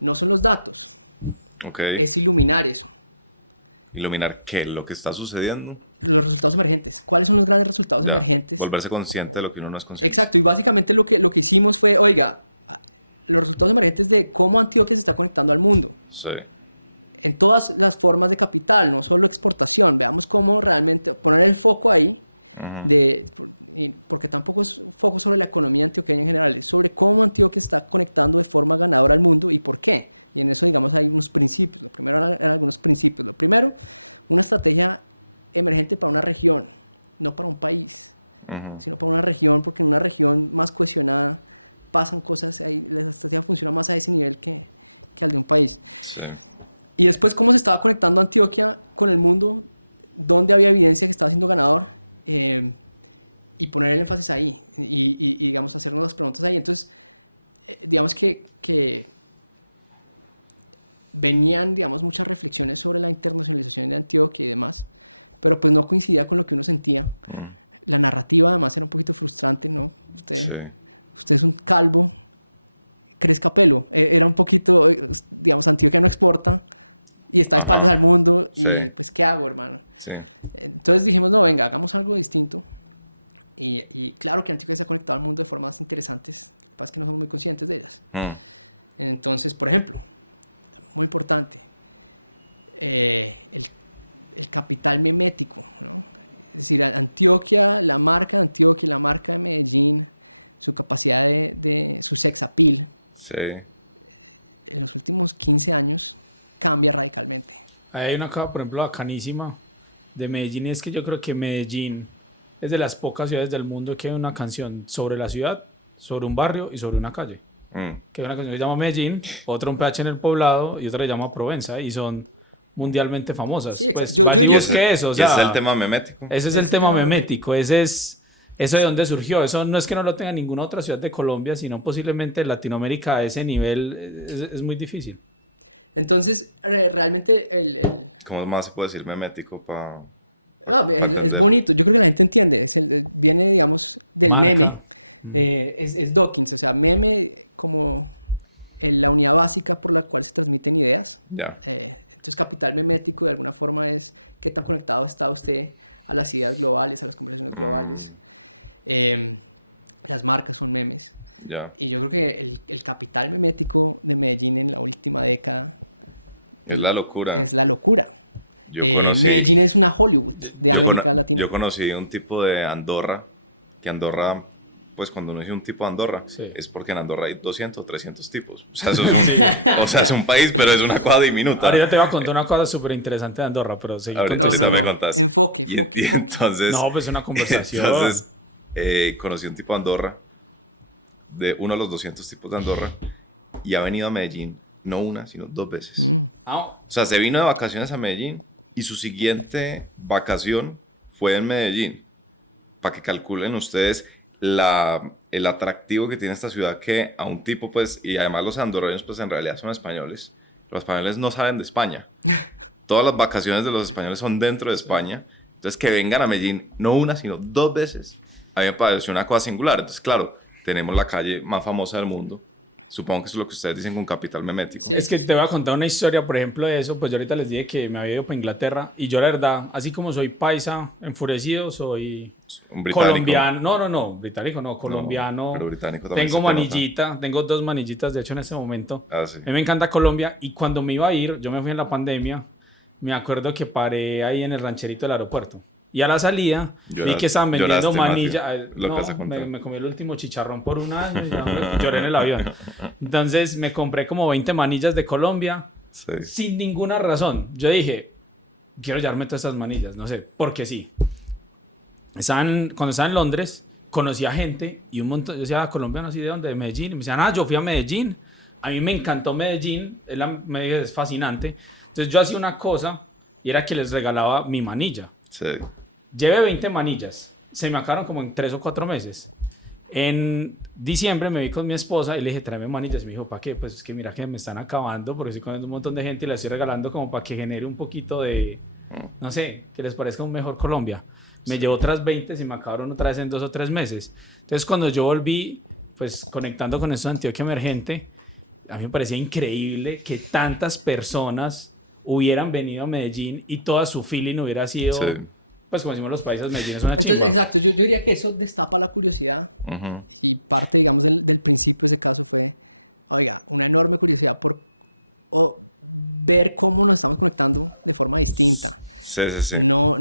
no son los datos, Okay. es iluminar eso. ¿Iluminar qué? ¿Lo que está sucediendo? Los resultados emergentes. ¿Cuáles son los grandes resultados Ya. emergentes? Volverse consciente de lo que uno no es consciente. Exacto, y básicamente lo que hicimos fue, oiga, los resultados emergentes de cómo Antioquia se está conectando al mundo. Sí. En todas las formas de capital, no solo exportación, veamos cómo realmente poner el foco ahí, porque tampoco es un poco sobre la economía en general, sobre cómo Antioquia está conectando de forma ganadora al mundo y por qué. En eso, digamos, hay unos principios. Primero, una estrategia emergente para una región, no para un país. Una región más cohesionada, pasan cosas ahí, una función más adicional que en un país. Sí. Y después, cómo se estaba conectando Antioquia con el mundo, donde había evidencia que estaba siendo ganada, y poner el énfasis ahí, y digamos, hacer más preguntas ahí. Entonces, digamos que venían, digamos, muchas reflexiones sobre la intervención de Antioquia y demás, pero que no coincidía con lo que uno sentía. La narrativa, además, es muy frustrante. Sí. Usted es un calvo, que es papelo. Era un poquito, digamos, Antioquia no exporta, y está en falta del mundo. Sí. Pues, ¿qué hago, hermano? Sí. Entonces dijimos, no, venga, hagamos algo distinto. Y claro que nos conectamos de formas interesantes, las que no somos muy conscientes de ellas. Entonces, por ejemplo, muy importante, el capital mimético. Es decir, la Antioquia, la marca Antioquia, la marca Medellín, su capacidad de su sex appeal, Sí. en los últimos 15 años cambia radicalmente. Hay una cosa, por ejemplo, bacanísima de Medellín, y es que yo creo que Medellín es de las pocas ciudades del mundo que hay una canción sobre la ciudad, sobre un barrio y sobre una calle. Que hay una canción que se llama Medellín, otra un PH en el Poblado y otra se llama Provenza, y son mundialmente famosas. Sí, Pues vaya y busque eso. O sea, ese es el tema memético. Ese es el tema memético. Eso de dónde surgió. Eso no es que no lo tenga ninguna otra ciudad de Colombia, sino posiblemente Latinoamérica a ese nivel es muy difícil. Entonces, realmente ¿Cómo más se puede decir memético para entender? Es bonito, yo creo que la gente entiende. Viene, digamos, del Marca. meme. Es Dawkins, o sea, meme como la unidad básica por la cual se transmiten ideas. Ya. Entonces, capital memético de alguna forma es qué tan conectado está usted a las ideas globales, a las ideas globales. Las marcas son memes. Ya. Y yo creo que el capital memético de Medellín en la última década Es la locura. es la locura. Yo conocí. Medellín es una Hollywood. Yo conocí un tipo de Andorra, que Andorra, pues cuando uno dice un tipo de Andorra, Sí. es porque en Andorra hay 200 o 300 tipos. O sea, eso es un país, pero es una cosa diminuta. Ahorita te voy a contar una cosa súper interesante de Andorra, pero seguí con tu Ahorita me historia. contás. Y entonces... No, pues una conversación. Entonces, conocí un tipo de Andorra, de uno de los 200 tipos de Andorra, y ha venido a Medellín, no una, sino 2 veces. Ah, O sea, se vino de vacaciones a Medellín y su siguiente vacación fue en Medellín. Para que calculen ustedes el atractivo que tiene esta ciudad, que a un tipo, pues, y además los andorreños, pues en realidad son españoles. Los españoles no salen de España. Todas las vacaciones de los españoles son dentro de España. Entonces, que vengan a Medellín, no una, sino 2 veces, a mí me pareció una cosa singular. Entonces, claro, tenemos la calle más famosa del mundo. Supongo que eso es lo que ustedes dicen con capital memético. Es que te voy a contar una historia, por ejemplo, de eso. Pues yo ahorita les dije que me había ido para Inglaterra y yo la verdad, así como soy paisa, enfurecido, soy Un británico. colombiano. No, británico no, colombiano. No, pero británico también Tengo se te nota. manillita, tengo 2 manillitas de hecho en ese momento. Ah, sí. A mí me encanta Colombia y cuando me iba a ir, yo me fui en la pandemia, me acuerdo que paré ahí en el rancherito del aeropuerto. Y a la salida vi que estaban vendiendo Lloraste, manilla. Matthew, lo que vas a No, contar. me comí el último chicharrón por un año y ya lloré en el avión. Entonces me compré como 20 manillas de Colombia Sí. sin ninguna razón. Yo dije, quiero llevarme todas estas manillas, no sé, porque sí. Cuando estaba en Londres, conocí a gente y un montón, yo decía, colombiano, así de dónde, de Medellín. Y me decían, yo fui a Medellín. A mí me encantó Medellín, es fascinante. Entonces yo hacía una cosa y era que les regalaba mi manilla. Sí. Llevé 20 manillas. Se me acabaron como en 3 o 4 meses. En diciembre me vi con mi esposa y le dije, tráeme manillas. Y me dijo, ¿para qué? Pues es que mira que me están acabando porque estoy conociendo un montón de gente y les estoy regalando como para que genere un poquito de, no sé, que les parezca un mejor Colombia. Me llevó otras 20 y me acabaron otra vez en 2 o 3 meses. Entonces cuando yo volví, pues conectando con esto de Antioquia Emergente, a mí me parecía increíble que tantas personas hubieran venido a Medellín y toda su feeling hubiera sido... Sí. Pues como decimos los países, Medellín es una chimba. Entonces, exacto, yo diría que eso destapa la curiosidad Ujú. y parte, digamos, del principio de cada una enorme curiosidad por ver cómo nos estamos tratando de forma distinta. Sí.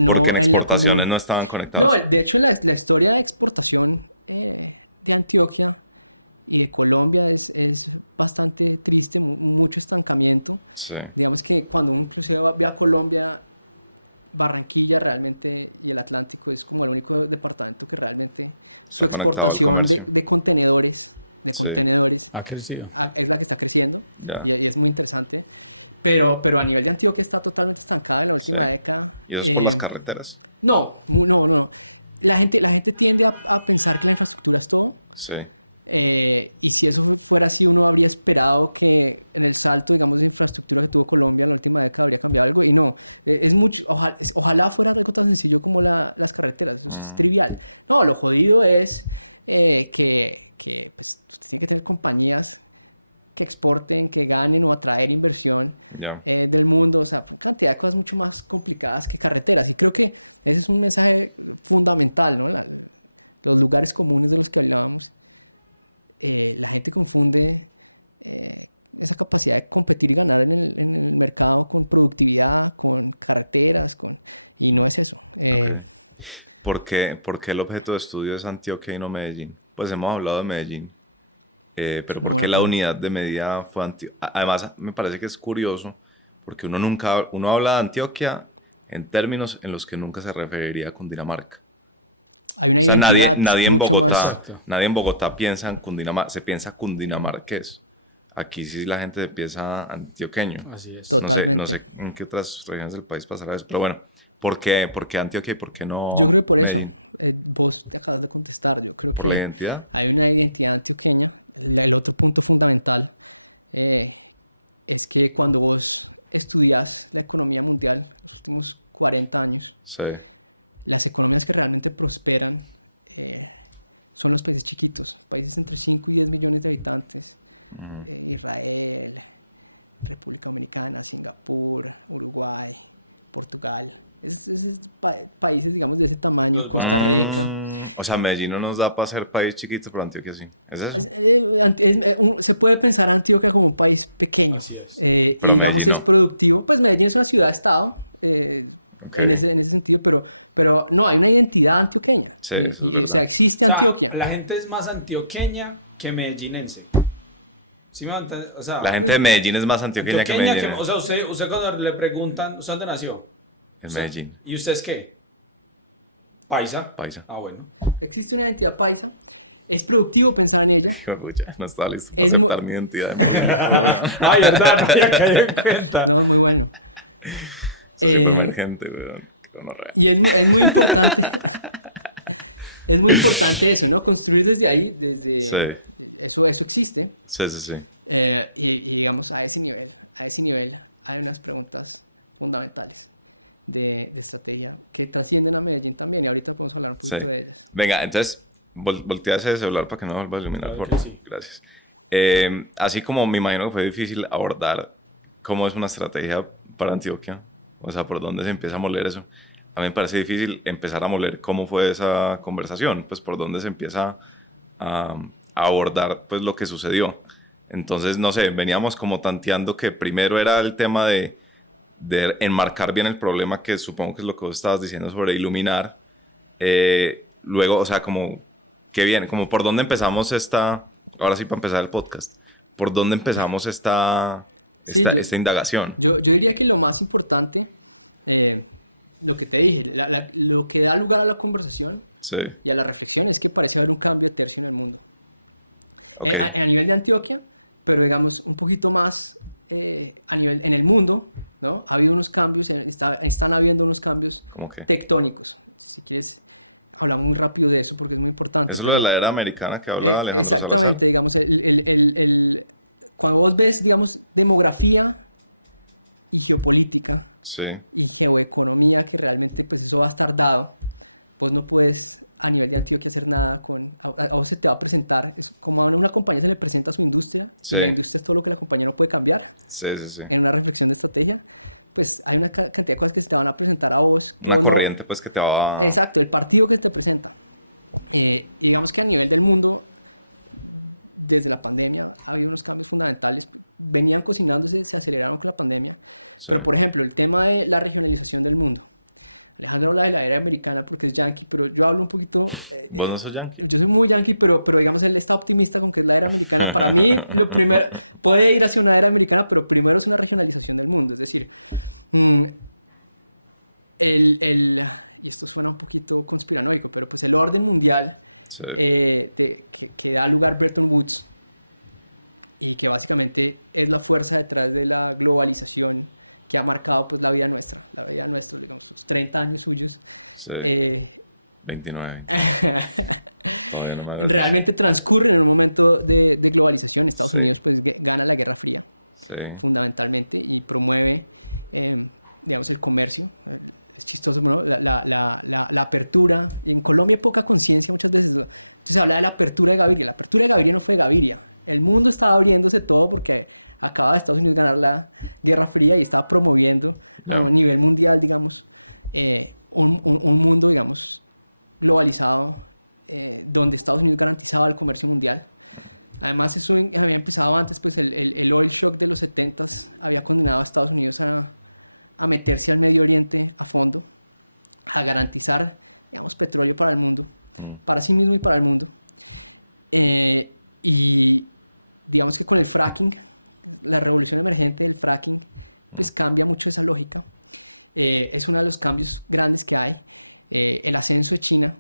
Porque en exportaciones no estaban conectados. No, de hecho, la historia de exportación de Antioquia y de Colombia es bastante triste, mucho estancamiento. Sí. Digamos que cuando uno inclusive va a Colombia, Barranquilla realmente y el Atlántico es uno de los departamentos que realmente Está conectado al exportación comercio. de contenedores, Sí. Ha crecido. está creciendo, Ya. es muy interesante. Pero a nivel de Antioquia está totalmente estancada. Sí. Y eso es por las carreteras. No. La gente tiende a pensar que la infraestructura es todo. Sí. Y si eso no fuera así, uno habría esperado que el salto, digamos, de infraestructura que tuvo Colombia en la última década habría cambiado. Y no, es mucho, ojalá fuera poco tan sencillo como las carreteras, es trivial. No, lo jodido es que tiene que tener compañías que exporten, que ganen o atraer inversión Ya. del mundo, o sea, una cantidad de cosas mucho más complicadas que carreteras. Yo creo que ese es un mensaje fundamental, ¿no? Los lugares comunes los que hablamos, la gente confunde esa capacidad de competir y ganar en el mercado con productividad, con carreteras, y no es eso. Ok. ¿Por qué el objeto de estudio es Antioquia y no Medellín? Pues hemos hablado de Medellín, pero ¿por qué la unidad de medida fue Antioquia? Además, me parece que es curioso, porque uno habla de Antioquia en términos en los que nunca se referiría a Cundinamarca. O sea, nadie en Bogotá piensa en Cundinamarca, se piensa cundinamarqués. Aquí sí la gente piensa antioqueño. Así es. No sé en qué otras regiones del país pasará eso, pero bueno, ¿por qué Antioquia y por qué no Medellín? ¿Por la identidad? Hay una identidad antioqueña. El otro punto fundamental es que cuando vos estudias la economía mundial, unos 40 años, Sí. las economías que realmente prosperan son los países chiquitos, países entre 5 y 10 millones de habitantes. Israel, República Dominicana, Singapur, Uruguay, Portugal. Estos son países, digamos, de ese tamaño. Los bálticos. O sea, Medellín no nos da para ser país chiquito, pero Antioquia sí. ¿Es eso? Se puede pensar Antioquia como un país pequeño. Así es. Pero Medellín no. Es productivo, pues Medellín es una ciudad-estado. Ok. En ese sentido, pero no, hay una identidad antioqueña. Sí, eso es O verdad. sea, existe O sea, Antioquia. la gente es más antioqueña que medellinense. ¿Sí me va a entender? O sea, La gente de Medellín es más antioqueña que Medellín. o sea, usted cuando le preguntan, ¿usted dónde nació? En Medellín. ¿Y usted es qué? Paisa. Paisa. Ah, bueno. Existe una identidad paisa. Es productivo pensar en ello. Hijo de pucha, no estaba listo para aceptar mi identidad en público. weón. Ay, verdad, no había caído en cuenta. No, muy bueno. Eso sí fue emergente, weón. Qué gonorrea. Y es muy importante. Es muy importante eso, ¿no? Construir desde ahí. Sí. Eso existe. Sí. Y digamos, a ese nivel hay unas preguntas fundamentales de estrategia que están siendo una medida también y ahorita podemos hablar Sí. de Venga, entonces, Voltea ese celular para que no vuelva a iluminar, Claro por que favor. sí. Gracias. Así como me imagino que fue difícil abordar cómo es una estrategia para Antioquia, o sea, por dónde se empieza a moler eso. A mí me parece difícil empezar a moler cómo fue esa conversación, pues por dónde se empieza a abordar pues lo que sucedió. Entonces, no sé, veníamos como tanteando que primero era el tema de enmarcar bien el problema, que supongo que es lo que vos estabas diciendo sobre iluminar. Luego, o sea, como que viene, como por dónde empezamos ahora sí para empezar el podcast, por dónde empezamos esta indagación. Yo diría que lo más importante, lo que te dije, lo que da lugar a la conversación Sí, y a la reflexión es que parece haber un cambio de texto en el mundo. ok, A nivel de Antioquia, pero digamos un poquito más a nivel en el mundo, ¿no? Ha habido unos cambios, están habiendo unos cambios como que. tectónicos. Hablamos muy rápido de eso, porque es muy importante. Eso es lo de la era americana que habla Alejandro Salazar. Digamos, cuando vos ves, digamos, demografía y geopolítica Sí, y geoeconomía, que realmente pues, eso va trasladado, vos no puedes a nivel de Antioquia hacer nada no se te va a presentar, como a una compañía se le presenta su industria, Sí. la industria es todo lo que la compañía no puede cambiar, sí, sí, sí. hay una reflexión de estrategia, pues hay una cantidad de cosas que se van a presentar a vos. Una corriente pues que te va a. Exacto, el partido que te presenta. Digamos que a nivel del mundo, desde la pandemia, ha habido unos cambios fundamentales. Venían cocinándose y se aceleraron con la pandemia. Sí. Pero, por ejemplo, el tema de la regionalización del mundo. Dejando hablar de la era americana porque es yankee, pero yo hablo un poquito. ¿Vos no sos yankee? Yo soy muy yankee, pero digamos, él está optimista con que la era americana. Para mí, lo primero, puede ir hacia una era americana, pero primero es una regionalización del mundo. Es decir, esto suena un poquito conspiranoico, pero pues el orden mundial Sí. que da lugar a Bretton Woods y que básicamente es la fuerza detrás de la globalización que ha marcado pues, la vida nuestra, 30 años suyos. Sí. 29. Todavía no me hagas eso. Realmente transcurre en un momento de globalización. Sí. Que gana la guerra fría, Sí. fundamentalmente, y promueve digamos, el comercio. Esto es, ¿no? la apertura. En Colombia hay poca conciencia muchas veces. Entonces habla de la apertura de Gaviria. La apertura de Gaviria no fue Gaviria. El mundo estaba abriéndose todo porque acaba de estar en una guerra fría y estaba promoviendo a un nivel mundial, digamos, un mundo, digamos, globalizado, donde Estados Unidos garantizaba el comercio mundial. Además, eso había empezado antes, pues el oil shock de los 70 había terminado a Estados Unidos a meterse al Medio Oriente a fondo, a garantizar, digamos, petróleo para el mundo, para sí mismo y para el mundo. Y digamos que con el fracking, la revolución energética del fracking, pues cambia mucho esa lógica. Es uno de los cambios grandes que hay. El ascenso de China.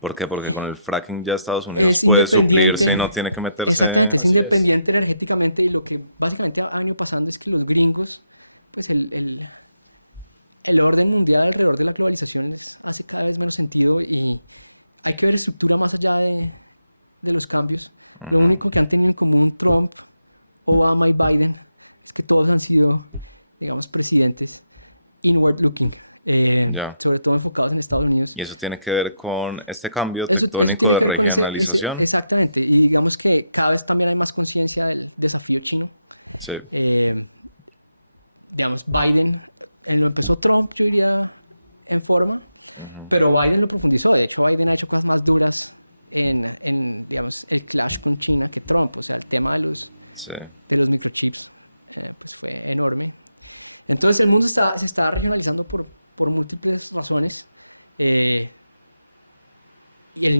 ¿Por qué? Porque con el fracking ya Estados Unidos puede suplirse y no tiene que meterse. Es independiente energéticamente, y lo que básicamente ha venido pasando es que los gringos, pues el orden mundial alrededor de la globalización hace un sentido y hay que ver estructura más allá de los cambios. Lo importante es que como Trump, Obama y Biden, que todos han sido, digamos, presidentes igual sobre todo enfocados en Estados Unidos. Y eso tiene que ver con este cambio tectónico de regionalización. Exactamente, digamos que cada vez tenemos más conciencia del desafío chino. Sí. Digamos, Biden, en lo que usó Trump, tuviera en forma, pero Biden lo que utilizó, de hecho, Biden ha hecho cosas más duras en China que Trump, o sea, sí. Enorme. Entonces el mundo se está regionalizando por múltiples razones. El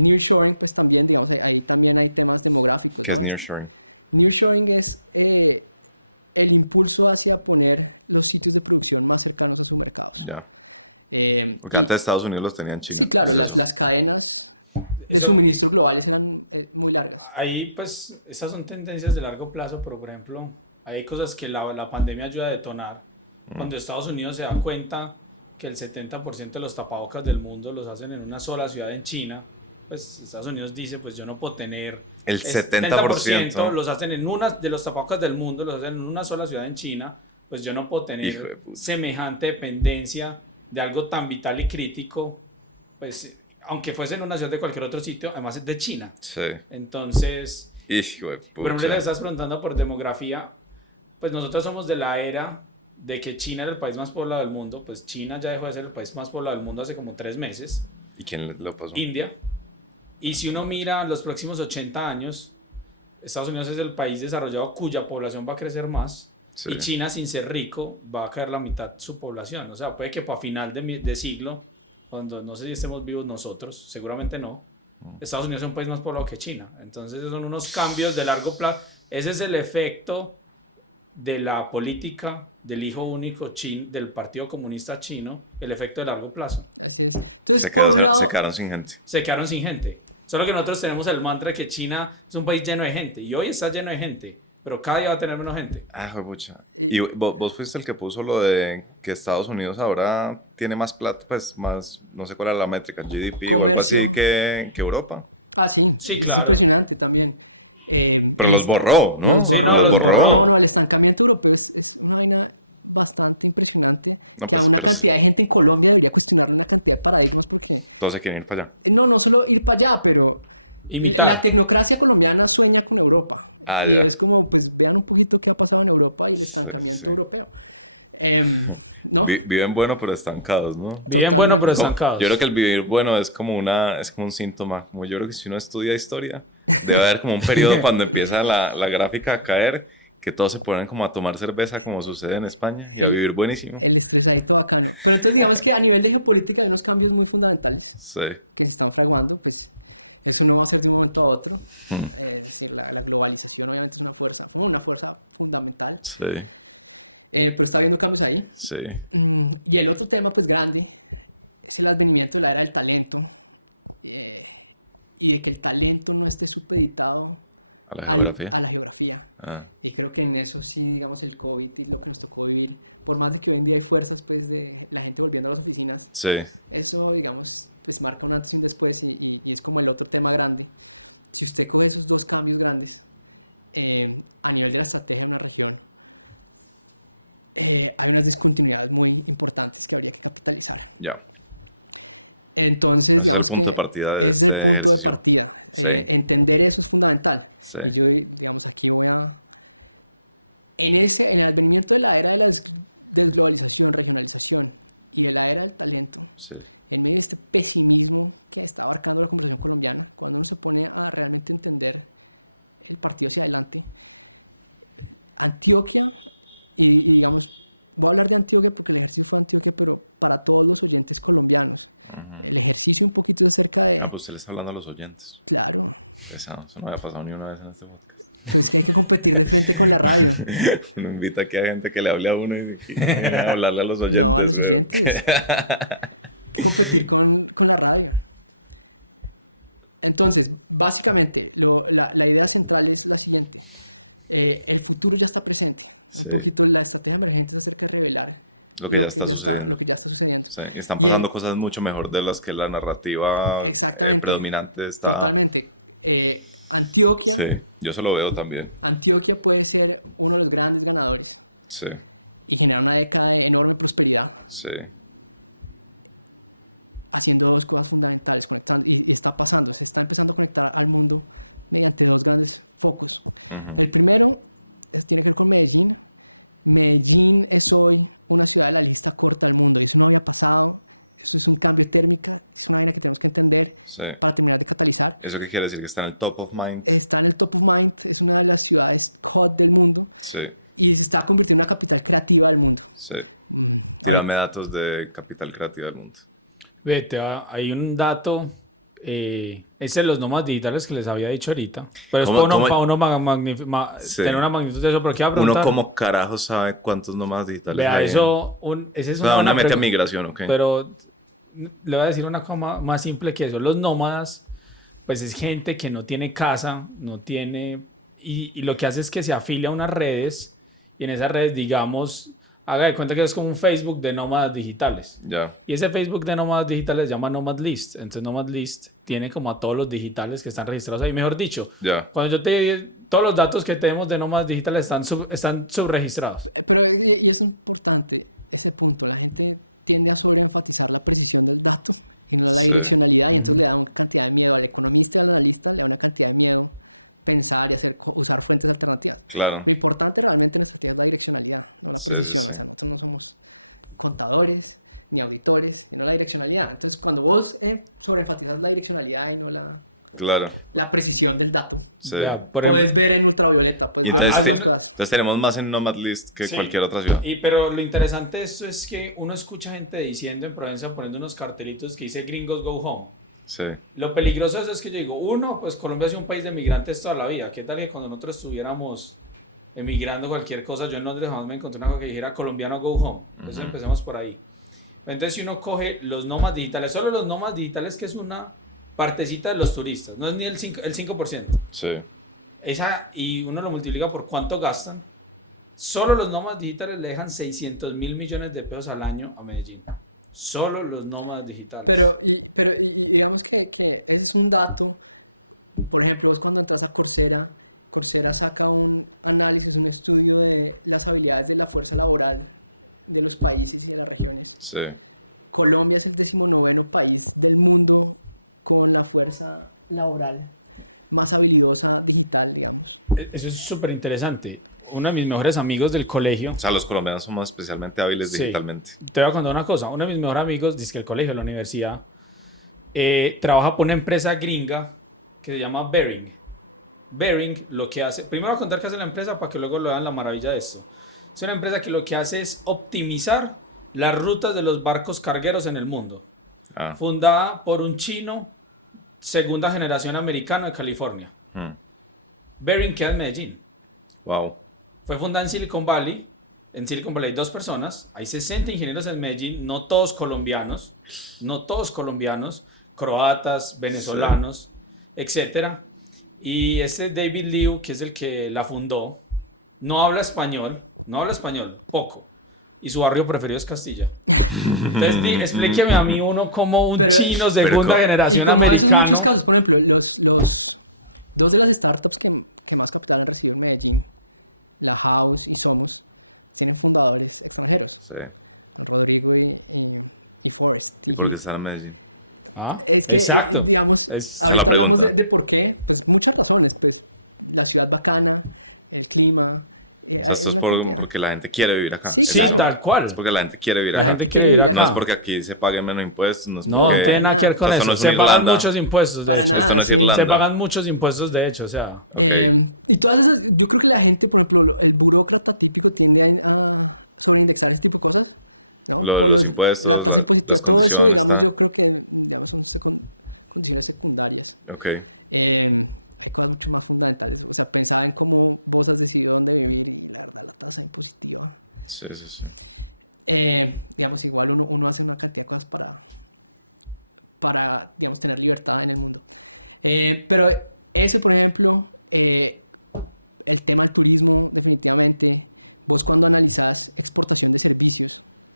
nearshoring es también, digamos, ahí también hay temas demográficos. ¿Qué es nearshoring? Nearshoring es el impulso hacia poner los sitios de producción más cercanos a su mercado. Ya. Porque antes Estados Unidos los tenía en China. Sí, claro, ¿Es eso? las cadenas de suministro globales eran muy largas. Ahí, pues, estas son tendencias de largo plazo, pero, por ejemplo, hay cosas que la pandemia ayuda a detonar. Cuando Estados Unidos se da cuenta que el 70% de los tapabocas del mundo los hacen en una sola ciudad en China, pues Estados Unidos dice, pues yo no puedo tener... El 70% los hacen en una de los tapabocas del mundo, los hacen en una sola ciudad en China, pues yo no puedo tener semejante dependencia de algo tan vital y crítico. Pues aunque fuese en una ciudad de cualquier otro sitio, además es de China. Sí. Entonces, Hijo de por ejemplo, le pucha. estás preguntando por demografía, pues nosotros somos de la era de que China era el país más poblado del mundo, pues China ya dejó de ser el país más poblado del mundo hace como 3 meses, ¿Y quién lo pasó? India, y si uno mira los próximos 80 años, Estados Unidos es el país desarrollado cuya población va a crecer más, Sí. y China, sin ser rico, va a caer la mitad de su población. O sea, puede que para final de siglo, cuando no sé si estemos vivos nosotros, seguramente no, Estados Unidos es un país más poblado que China. Entonces, esos son unos cambios de largo plazo. Ese es el efecto de la política del hijo único del Partido Comunista Chino, el efecto de largo plazo. Así es. Entonces, Se, por un lado, se quedaron sin gente. Se quedaron sin gente. Solo que nosotros tenemos el mantra de que China es un país lleno de gente. Y hoy está lleno de gente, pero cada día va a tener menos gente. Ah, pucha. Y vos fuiste el que puso lo de que Estados Unidos ahora tiene más plata, pues más, no sé cuál era la métrica, GDP o algo así que Europa. Ah, sí. Sí, claro. Es impresionante también. Pero los borró, ¿no? Sí, no, los los borró. No, el estancamiento europeo es una manera bastante impresionante. No, pues, pero La cantidad de gente en Colombia debería cuestionar una cantidad de paradigmas. todos se quieren ir para allá. No solo ir para allá, pero la Imitar. tecnocracia colombiana sueña con Europa. Ah, ya. Es como, pues, vean un poquito qué ha pasado en Europa y el estancamiento sí. europeo. ¿No? Viven bueno, pero estancados, ¿no? Viven bueno, pero Como- estancados. Yo creo que el vivir bueno es como un síntoma. Como yo creo que si uno estudia historia, debe haber como un periodo cuando empieza la gráfica a caer, que todos se ponen como a tomar cerveza, como sucede en España, y a vivir buenísimo. Exacto, bacán. Pero entonces digamos que a nivel de geopolítica hay unos cambios muy fundamentales Sí. que están formando, pues eso no va a ser de un momento a otro. La globalización no es una fuerza fundamental. Sí, Pero está habiendo cambios ahí. sí. Y el otro tema pues grande es el advenimiento de la era del talento y de que el talento no esté supeditado A la geografía. a la geografía. Ah, Y creo que en eso sí, digamos, el COVID y lo que nos tocó vivir, por más de que hoy en día hay fuerzas pues, de la gente volviendo a las oficinas, sí, eso, digamos, es marca un antes y un después y es como el otro tema grande. Si usted con esos dos cambios grandes, a nivel de la estrategia no la creo, hay unas discontinuidades muy importantes que hay que capitalizar. ya. Entonces, Ese es el punto de partida de ese es este el punto de ejercicio. partida. Sí. Entender eso es fundamental. Sí, Yo, digamos, aquí en el advenimiento de la era de la globalización, regionalización y de la era del talento, sí, en el pesimismo que está abarcando la comunidad colombiana, cuando se ponen a realmente entender el partido hacia adelante. Antioquia, y digamos, voy a hablar de Antioquia porque el ejercicio de Antioquia, pero para todos los oyentes colombianos, ujú. el ejercicio un poquito acerca de Ah, pues usted le está hablando a los oyentes. la Eso no había pasado ni una vez en este podcast. competir el frente con la radio. Uno invita aquí a gente que le hable a uno y viene a hablarle a los oyentes, güey. Competir con la radio. Entonces, básicamente, la idea central es la siguiente. El futuro ya está presente. Sí, La estrategia emergente es de revelar lo que ya está sucediendo. lo que ya está sucediendo. Sí, y están pasando cosas mucho mejor de las que la narrativa Exactamente. predominante está. Totalmente. Antioquia, Sí, yo eso lo veo también. Antioquia puede ser uno de los grandes ganadores Sí, y generar una década de enorme prosperidad sí, haciendo dos cosas fundamentales. Y está pasando, se está empezando a afectar al mundo entre los grandes focos. ujú, El primero tiene que ver con Medellín. Medellín es hoy una ciudad de la lista corta del mundo. Eso no lo ha pasado. Esto es un cambio técnico. Es una gente que tiende sí. para tener que catalizar. ¿Eso qué quiere decir? Que está en el top of mind. Está en el top of mind, es una de las ciudades hot del mundo Sí, y se está convirtiendo en la capital creativa del mundo. sí. Tírame datos de capital creativa del mundo. Vete, hay un dato, es de los nómadas digitales que les había dicho ahorita, pero es ¿Cómo- para cómo? uno Sí. tener una magnitud de eso, pero quiero Uno preguntar, como carajo sabe cuántos nómadas digitales vea, hay. esa es O sea, buena una meta pregunta, migración, ¿ok? pero le voy a decir una cosa más simple que eso, los nómadas, pues es gente que no tiene casa, no tiene, y lo que hace es que se afilia a unas redes, y en esas redes, digamos, haga de cuenta que es como un Facebook de nómadas digitales. Ya, Y ese Facebook de nómadas digitales se llama Nomad List. Entonces Nomad List tiene como a todos los digitales que están registrados ahí. Mejor dicho, ya. cuando yo te todos los datos que tenemos de nómadas digitales están subregistrados. Pero es importante, la gente tiende a sobreenfatizar la precisión del dato en Entonces Sí. la direccionalidad y eso le da una cantidad de miedo al economista, al analista, le da una cantidad de miedo pensar y hacer, usar fuerzas alternativas. Claro. Lo importante realmente es tener la direccionalidad. ¿No? Sí, sí, sí. No somos contadores ni auditores, no la direccionalidad. Entonces, cuando vos sobreenfatizas la direccionalidad y no Claro. la precisión del dato, Sí. Ya, por ejemplo, puedes ver en ultravioleta. Y entonces, haciendo- entonces tenemos más en Nomadlist que Sí. cualquier otra ciudad. pero lo interesante de esto es que uno escucha gente diciendo en Provenza, poniendo unos cartelitos que dice gringos go home. Sí. Lo peligroso de eso es que yo digo, uno, pues Colombia ha sido un país de migrantes toda la vida. ¿Qué tal que cuando nosotros estuviéramos emigrando cualquier cosa, yo en Londres jamás me encontré una cosa que dijera colombiano go home? Entonces Ujú. empecemos por ahí. Entonces si uno coge los nómadas digitales, solo los nómadas digitales, que es una partecita de los turistas, no es ni el 5%. Sí. Esa, y uno lo multiplica por cuánto gastan. Solo los nómadas digitales le dejan 600 mil millones de pesos al año a Medellín. Solo los nómadas digitales. Pero digamos que es un dato, por ejemplo, vos cuando entras a Coursera saca un análisis, un estudio de las habilidades de la fuerza laboral de los países y de las regiones. Sí. Colombia es el 19º país del mundo con la fuerza laboral más habilidosa digital, digamos. Eso es súper interesante. Uno de mis mejores amigos del colegio, O sea, los colombianos somos especialmente hábiles Sí. digitalmente. te voy a contar una cosa, uno de mis mejores amigos, dice que el colegio, la universidad, trabaja por una empresa gringa que se llama Bering. Bering lo que hace, primero voy a contar qué hace la empresa para que luego lo vean la maravilla de esto. Es una empresa que lo que hace es optimizar las rutas de los barcos cargueros en el mundo. Ah. Fundada por un chino, segunda generación americano de California. Bering queda en Medellín. Wow. Fue fundada en Silicon Valley. En Silicon Valley hay 2 personas. Hay 60 ingenieros en Medellín, no todos colombianos, croatas, venezolanos, etcétera. Y este David Liu, que es el que la fundó, no habla español, poco. Y su barrio preferido es Castilla. Entonces, explíqueme a mí uno como un Pero- chino segunda pero- generación Y como hay americano. muchos casos, por ejemplo, dos de las startups que más captaron han sido en Medellín, la House y Somos, tienen fundadores extranjeros, Sí. Rodrigo y Forrest. ¿Y por qué están en Medellín? Ah, Es que, exacto. digamos, Es- Esa es la pregunta. De por qué, pues muchas razones, pues la ciudad bacana, el clima. O sea, esto es porque la gente quiere vivir acá. ¿Es Sí, eso? tal cual. Es porque la gente quiere vivir La acá. gente quiere vivir acá. No es porque aquí se paguen menos impuestos, no es No, porque... no tiene nada que ver con o sea, eso. esto no es Se una pagan Irlanda. muchos impuestos, de hecho. Esto no es Irlanda. Se pagan muchos impuestos, de hecho, o sea. Ok. Y todas esas, yo creo que la gente, por ejemplo, el burócrata que tiene sobre ingresar este tipo de cosas. Lo de los impuestos, las condiciones, está. Yo creo que, digamos, condiciones secundarias. Ok. Con mucho más fundamentales. O sea, pensar en cómo cosas de siglo de Sí, sí, sí. digamos, igual uno hace una cantidad de cosas para digamos, tener libertad en el mundo. Pero ese, por ejemplo, el tema del turismo, definitivamente, vos cuando analizás exportación de servicios,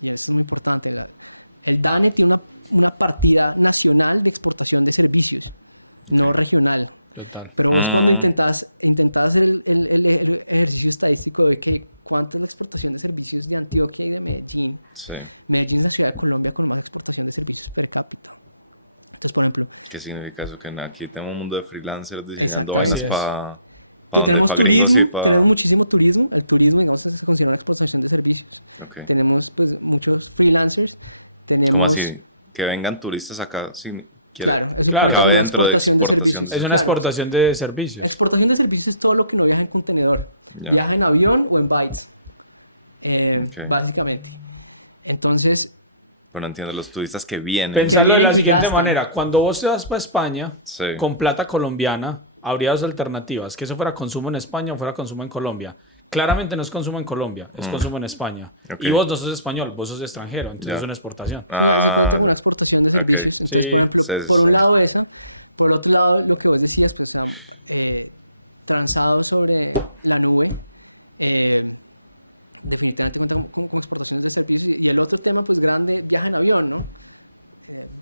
es muy importante, ¿no? El DANE tiene una partida nacional de exportación de servicios, no regional. Total. Pero vos cuando intentas hacer el ejercicio estadístico de que cuántas exportaciones de servicios de Antioquia y Medellín, Sí. Medellín es la ciudad de Colombia con más exportación de servicios por cada. ¿Qué significa eso? Que aquí tenemos un mundo de freelancers diseñando Así vainas es. para donde, para gringos y para... Tenemos muchísimo turismo y no estamos considerando exportación de servicios. Ok. Tenemos muchos freelancers. ¿Cómo así? Que vengan turistas acá, sí, quiere... Claro. Cabe dentro de exportación de Es una exportación de servicios. Exportación de servicios es todo lo que no viaja en contenedor. Ya. Viaja en avión o en bikes. Ok. Básicamente. Entonces, Pero no entiendo, los turistas que vienen... Pensarlo de la siguiente Gracias. manera. Cuando vos te vas para España Sí. con plata colombiana, habría 2 alternativas. Que eso fuera consumo en España o fuera consumo en Colombia. Claramente no es consumo en Colombia, es consumo en España. Ok. Y vos no sos español, vos sos extranjero, entonces Ya. es una exportación. Ah, una ya. exportación de Ok. servicios. Sí. Por Sí, un sí. lado eso, por otro lado lo que vos decías, pensando, transados sobre la nube, definitivamente una exportación de servicios. Y el otro tema pues, grande es viaje en avión, ¿no?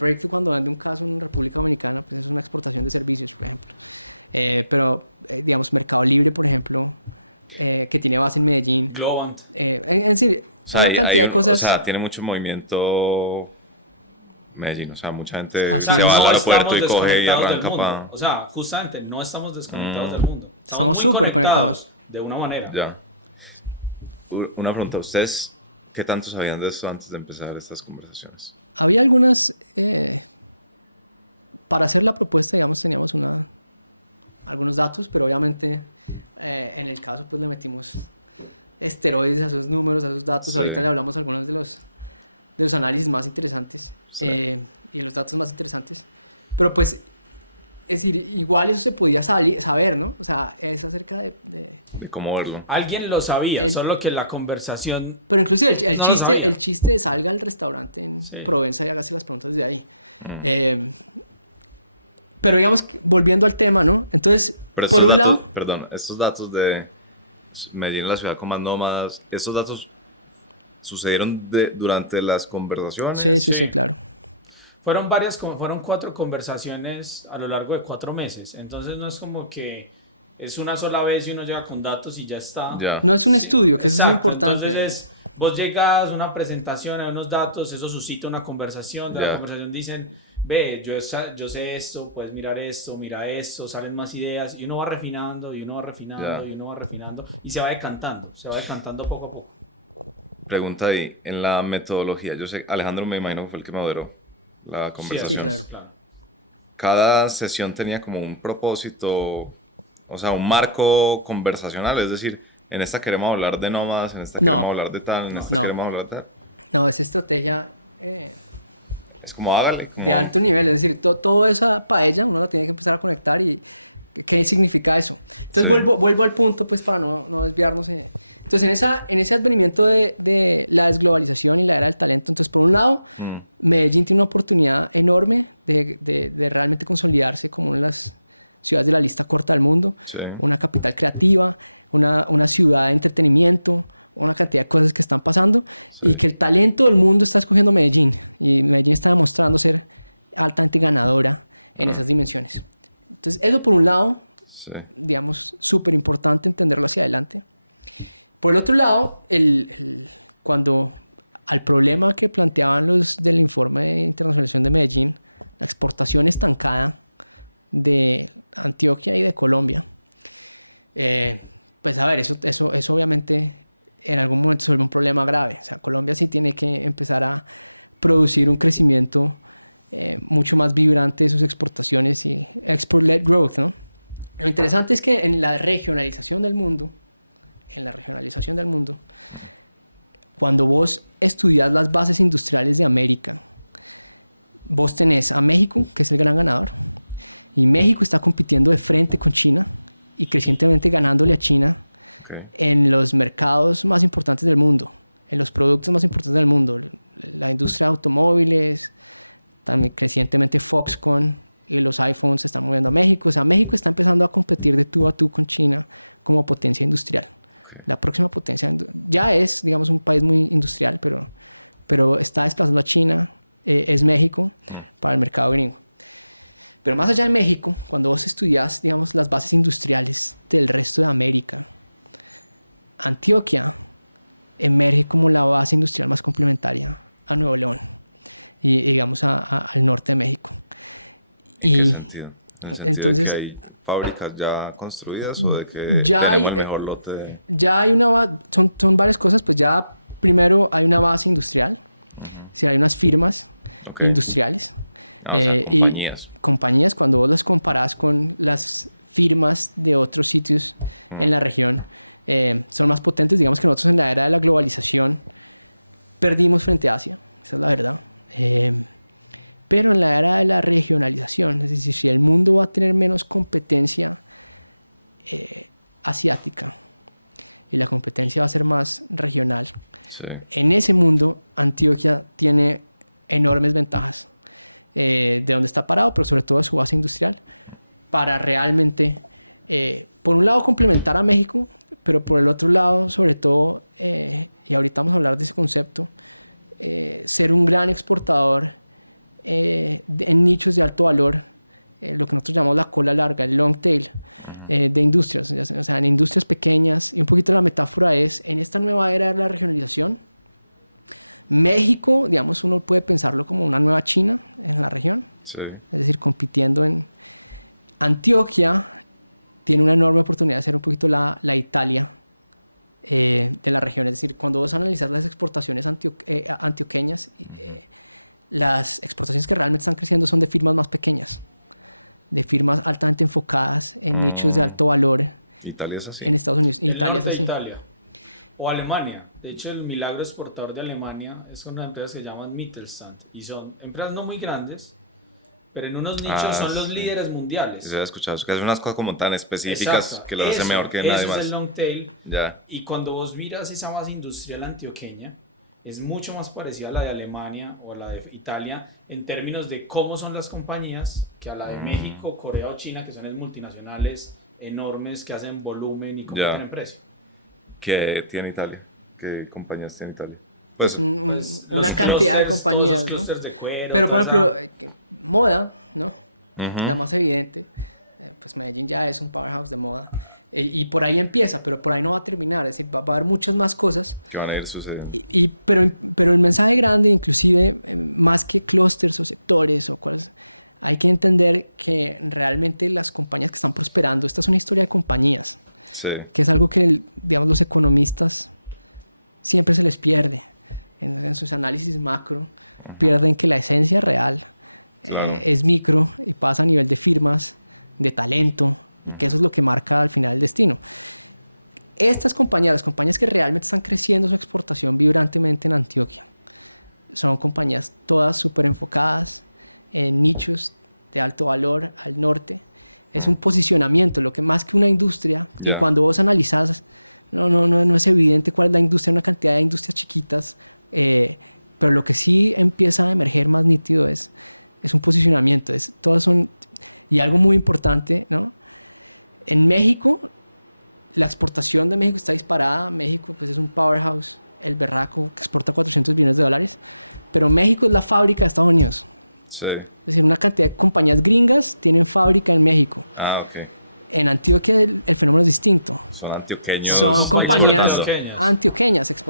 Brexit, en algún caso, en la República Dominicana, una exportación de servicios. Pero, digamos, Mercado Libre, por ejemplo, que tiene base en Medellín. Globant. Es decir, O sea, hay un, o sea, tiene mucho movimiento Medellín, o sea, mucha gente O sea, se va al no aeropuerto y estamos coge y desconectados del arranca mundo. para... O sea, justamente no estamos desconectados Mm, del mundo. Estamos Estamos muy súper conectados de una manera. ya. Una pregunta, ¿ustedes qué tanto sabían de esto antes de empezar estas conversaciones? Había algunos, para hacer la propuesta de este equipo, con los datos, pero obviamente en el caso pues le metimos esteroides, los números, los datos, Sí. y hablamos de uno de los análisis más interesantes, Sí. de los datos más interesantes. Pero pues, es decir, igual eso se podía saber, ¿no? O sea, es acerca De cómo verlo. Alguien lo sabía, solo que la conversación pero inclusive el no lo chiste- sabía. El chiste que salga del restaurante, Sí. pero ese gracias a los puntos de ahí. Mm. Pero digamos, volviendo al tema, ¿no? Entonces, Pero por estos un datos, lado, perdón, estos datos de Medellín, la ciudad con más nómadas, ¿estos datos sucedieron durante las conversaciones? Sí. Fueron 4 conversaciones a lo largo de 4 meses. Entonces no es como que es una sola vez y uno llega con datos y ya está. Ya, no es un Sí, estudio. exacto. es muy Entonces importante. vos llegas, una presentación, hay unos datos, eso suscita una conversación. De la Ya. conversación dicen, ve, yo sé esto, puedes mirar esto, mira esto, salen más ideas. Y uno va refinando, y uno va refinando, Ya. y uno va refinando. Y se va decantando poco a poco. pregunta ahí, en la metodología, yo sé, Alejandro me imagino que fue el que moderó la Sí, conversación. así es, claro. Cada sesión tenía como un propósito, o sea, un marco conversacional, es decir, en esta queremos hablar de nómadas, en esta queremos No. hablar de tal, en No, esta o sea, queremos hablar de tal. No, esa estrategia. Es como hágale, como... De alto nivel, es decir, todo eso para ella, uno tiene que empezar a conectar y qué significa eso. Entonces Sí. vuelvo al punto, pues para no olvidarnos de. Entonces en ese advenimiento de la globalización, pues, por un lado, Mm, Medellín tiene una oportunidad enorme de realmente consolidarse como una de las ciudades de la lista cuarta del mundo, sí, una capital creativa, una ciudad de entretenimiento, una cantidad de cosas que están pasando. Y sí, que el talento del mundo está escogiendo Medellín. Y Medellín está demostrando ser altamente ganadora en esas dimensiones. Entonces, eso por un lado, sí, digamos, súper importante ponerlo hacia adelante. Por el otro lado, cuando el problema que planteaban los informes de Medellín, exportación estancada de Antioquia y de Colombia, pues a ver, eso realmente en algún momento es un problema grave. Colombia sí tiene que empezar a producir un crecimiento mucho más vibrante en sus exportaciones y export-led growth, ¿no? Lo interesante es que en la regionalización del mundo, cuando vos estudias las bases industriales de América, vos tenés a México que tiene ganado. Y México está compitiendo de frente con China, especialmente ganando de China ok, en los mercados más importantes del mundo, en los productos más importantes del mundo, la industria automóvil, recientemente Foxconn, en los iPhones que están en México, pues a México está llegando a competir últimamente con China como potencia industrial. ok, La próxima potencia ya es un país industrial, pero está hasta una China, es México, para el mercado gringo. Pero más allá de México, cuando vos estudias, digamos, las bases industriales del resto de América, Antioquia, en México es la base industrial más importante, bueno, digamos, a Europa. ¿en qué sentido? ¿En el sentido de que hay fábricas ya construidas o de que Ya tenemos hay- el mejor lote de... Ya hay son varias cosas, pues ya primero hay una base industrial, Ujú, que hay unas firmas ok, industriales. o sea, Y compañías. compañías, cuando uno las comparas con las firmas de otros sitios Mm, en la región, son más potentes, digamos que nosotros en la era de la globalización perdimos el brazo, pero en la era de la regionalización, si el mundo no tiene menos competencia asiática, la competencia va a ser más regional. sí, En ese mundo, Antioquia tiene enormes ventajas. De donde está parado, pero sobre todo su base industrial, para realmente, por un lado, complementar a México, pero por el otro lado, sobre todo, y ahorita vamos a hablar de este concepto, ser un gran exportador en nichos de alto valor, de ahora por la larga de industrias, de industrias pequeñas. Entonces, la metáfora es, en esta nueva era de la revolución, México, digamos, uno puede pensarlo como una nueva China, en la región. Sí. Antioquia tiene una mejor configuración que la Italia de la región. Es decir, cuando vas a analizar las exportaciones antioqueñas, las exportaciones que realizan son de firmas más pequeñas, de firmas bastante enfocadas en alto valor. Italia es así. El norte de Italia. O Alemania. De hecho, el milagro exportador de Alemania es una empresa que se llaman Mittelstand. Y son empresas no muy grandes, pero en unos nichos son los líderes mundiales. Eso he escuchado. Que hacen unas cosas como tan específicas. Exacto. Que las hace mejor que nadie más. Eso es el long tail. Ya. Y cuando vos miras esa base industrial antioqueña, es mucho más parecida a la de Alemania o a la de Italia en términos de cómo son las compañías que a la de México, Corea o China, que son multinacionales enormes que hacen volumen y compiten en precio. ¿Qué tiene Italia? ¿Qué compañías tiene Italia? Pues los clústeres, todos esos clústeres de cuero, pero, toda esa... moda, ¿no? Es evidente. Ya es un pájaro de moda. Y por ahí empieza, pero por ahí no va a terminar. Es decir, va a haber muchas más cosas que van a ir sucediendo. Pero el mensaje grande de posible, más que los sectores, hay que entender que realmente las compañías están esperando. Esto es un estudio de compañías. Sí. Fíjate que los economistas siempre se les pierde. En sus análisis macro, pierden que la gente es real. Claro. Es micro, pasa a nivel de firmas, de patentes, de marca, estas compañías, las compañías que realmente están creciendo en exportación durante la operación, son compañías todas super enfocadas, nichos, de alto valor, es un posicionamiento, lo que más que la industria, cuando vos analizas, es evidente que la industria no se puede ver estos chiquitos, pero lo que sí empieza a tener es un posicionamiento. Y algo muy importante, en México, la exportación de México está disparada. México es un powerhouse en verdad, con 400 millones de dólares. Pero México es la fábrica de fútbol. Sí. Es una cantidad de compañías libres, es una fábrica de México. Ah, ok. En Antioquia es distinto. Son antioqueños exportando.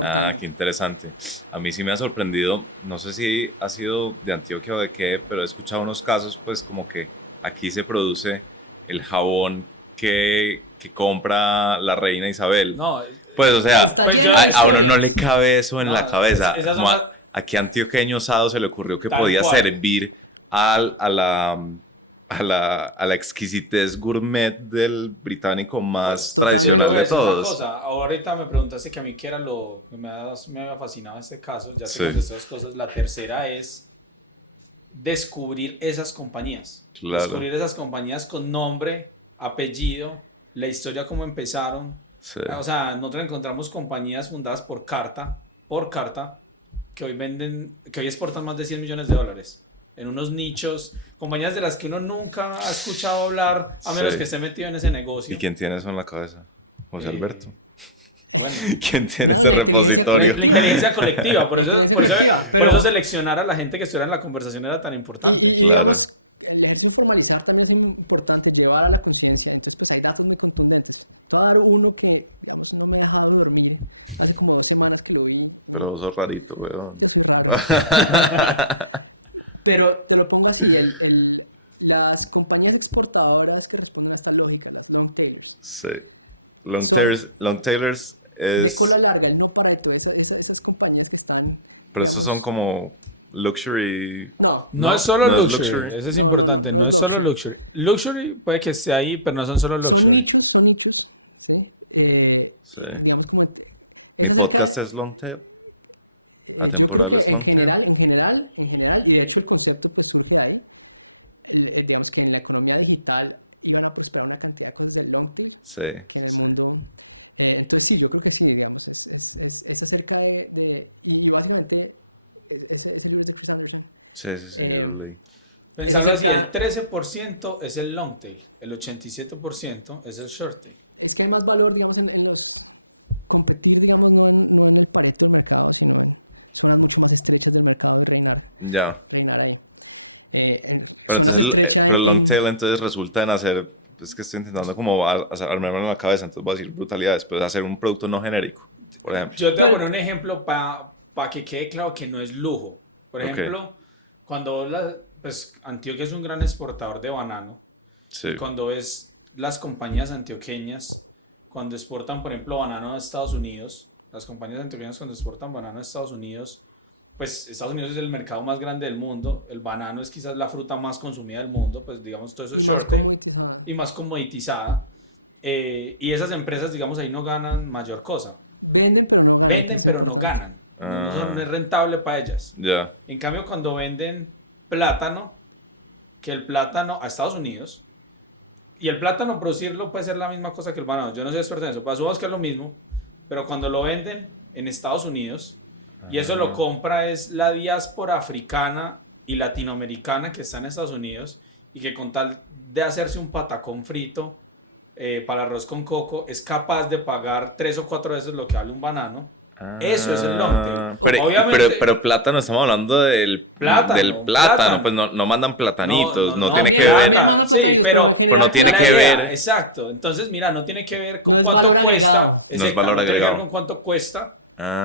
Ah, qué interesante. A mí sí me ha sorprendido, no sé si ha sido de Antioquia o de qué, pero he escuchado unos casos, pues como que aquí se produce el jabón que compra la reina Isabel. No, pues o sea, pues a uno no le cabe eso en la cabeza. Aquí a antioqueño Sado se le ocurrió que podía servir a la exquisitez gourmet del británico más tradicional de todos. Una cosa. Ahorita me preguntaste que a mí qué era lo que me había fascinado este caso. Ya te contesté dos cosas. La tercera es descubrir esas compañías. Claro. Descubrir esas compañías con nombre, apellido, la historia, cómo empezaron. Sí. O sea, nosotros encontramos compañías fundadas por carta, que hoy exportan más de $100 millones en unos nichos, compañías de las que uno nunca ha escuchado hablar a menos que esté metido en ese negocio. ¿Y quién tiene eso en la cabeza? José Alberto. Bueno, ¿quién tiene ese repositorio? La inteligencia colectiva, por eso seleccionar a la gente que estuviera en la conversación era tan importante. Claro. Sistematizar también es importante, llevar a la conciencia. Entonces, hay datos muy contundentes. Voy a dar uno que no me ha dejado dormir. Hace como 2 semanas que lo vi. Pero vos sos rarito, weón. Pero te lo pongo así, las compañías exportadoras que nos ponen esta lógica, las long tailers. Sí. Long tailers es... De cola larga, no para todo, esas compañías que están... Pero esos son como... Luxury. No es solo luxury. Eso es importante. No es solo luxury. Luxury puede que esté ahí, pero no son solo luxury. Son nichos. Sí. Mi podcast es long tail. Atemporal es long tail. En general, y de hecho el concepto pues surge ahí. Digamos que en la economía digital iban a buscar una cantidad de long tail. Sí. Entonces sí, yo creo que sí, digamos, es acerca de y básicamente Sí, yo lo leí. Pensarlo así, el 13% es el long tail, el 87% es el short tail. Es que hay más valor, digamos, en los competir, digamos, más en los mercados, son mucho más estrechos en los mercados. Ya. Pero entonces, el long tail entonces resulta en hacer, es que estoy intentando como armarme en la cabeza, entonces voy a decir brutalidades, pero hacer un producto no genérico, por ejemplo. Yo te voy a poner un ejemplo para que quede claro que no es lujo. Por ejemplo, cuando pues Antioquia es un gran exportador de banano. Sí. Y cuando ves las compañías antioqueñas, cuando exportan, por ejemplo, banano a Estados Unidos, las compañías antioqueñas cuando exportan banano a Estados Unidos, pues Estados Unidos es el mercado más grande del mundo, el banano es quizás la fruta más consumida del mundo, pues digamos todo eso es short tail y más comoditizada. Y esas empresas, digamos, ahí no ganan mayor cosa. Venden, pero no ganan. No es rentable para ellas. Ya. En cambio, cuando venden plátano, que el plátano a Estados Unidos, y el plátano producirlo puede ser la misma cosa que el banano. Yo no soy experto en eso, pero asumamos que es lo mismo. Pero cuando lo venden en Estados Unidos, y eso lo compra es la diáspora africana y latinoamericana que está en Estados Unidos, y que con tal de hacerse un patacón frito para arroz con coco, es capaz de pagar 3 o 4 veces lo que vale un banano. Eso es el long tail. Pero plátano, estamos hablando del plátano. Pues no mandan platanitos, no tiene que ver. Sí, pero no tiene que ver. Exacto. Entonces, mira, no tiene que ver con No es cuánto valor cuesta. agregado. No es valor No tiene que ver agregado. con cuánto cuesta.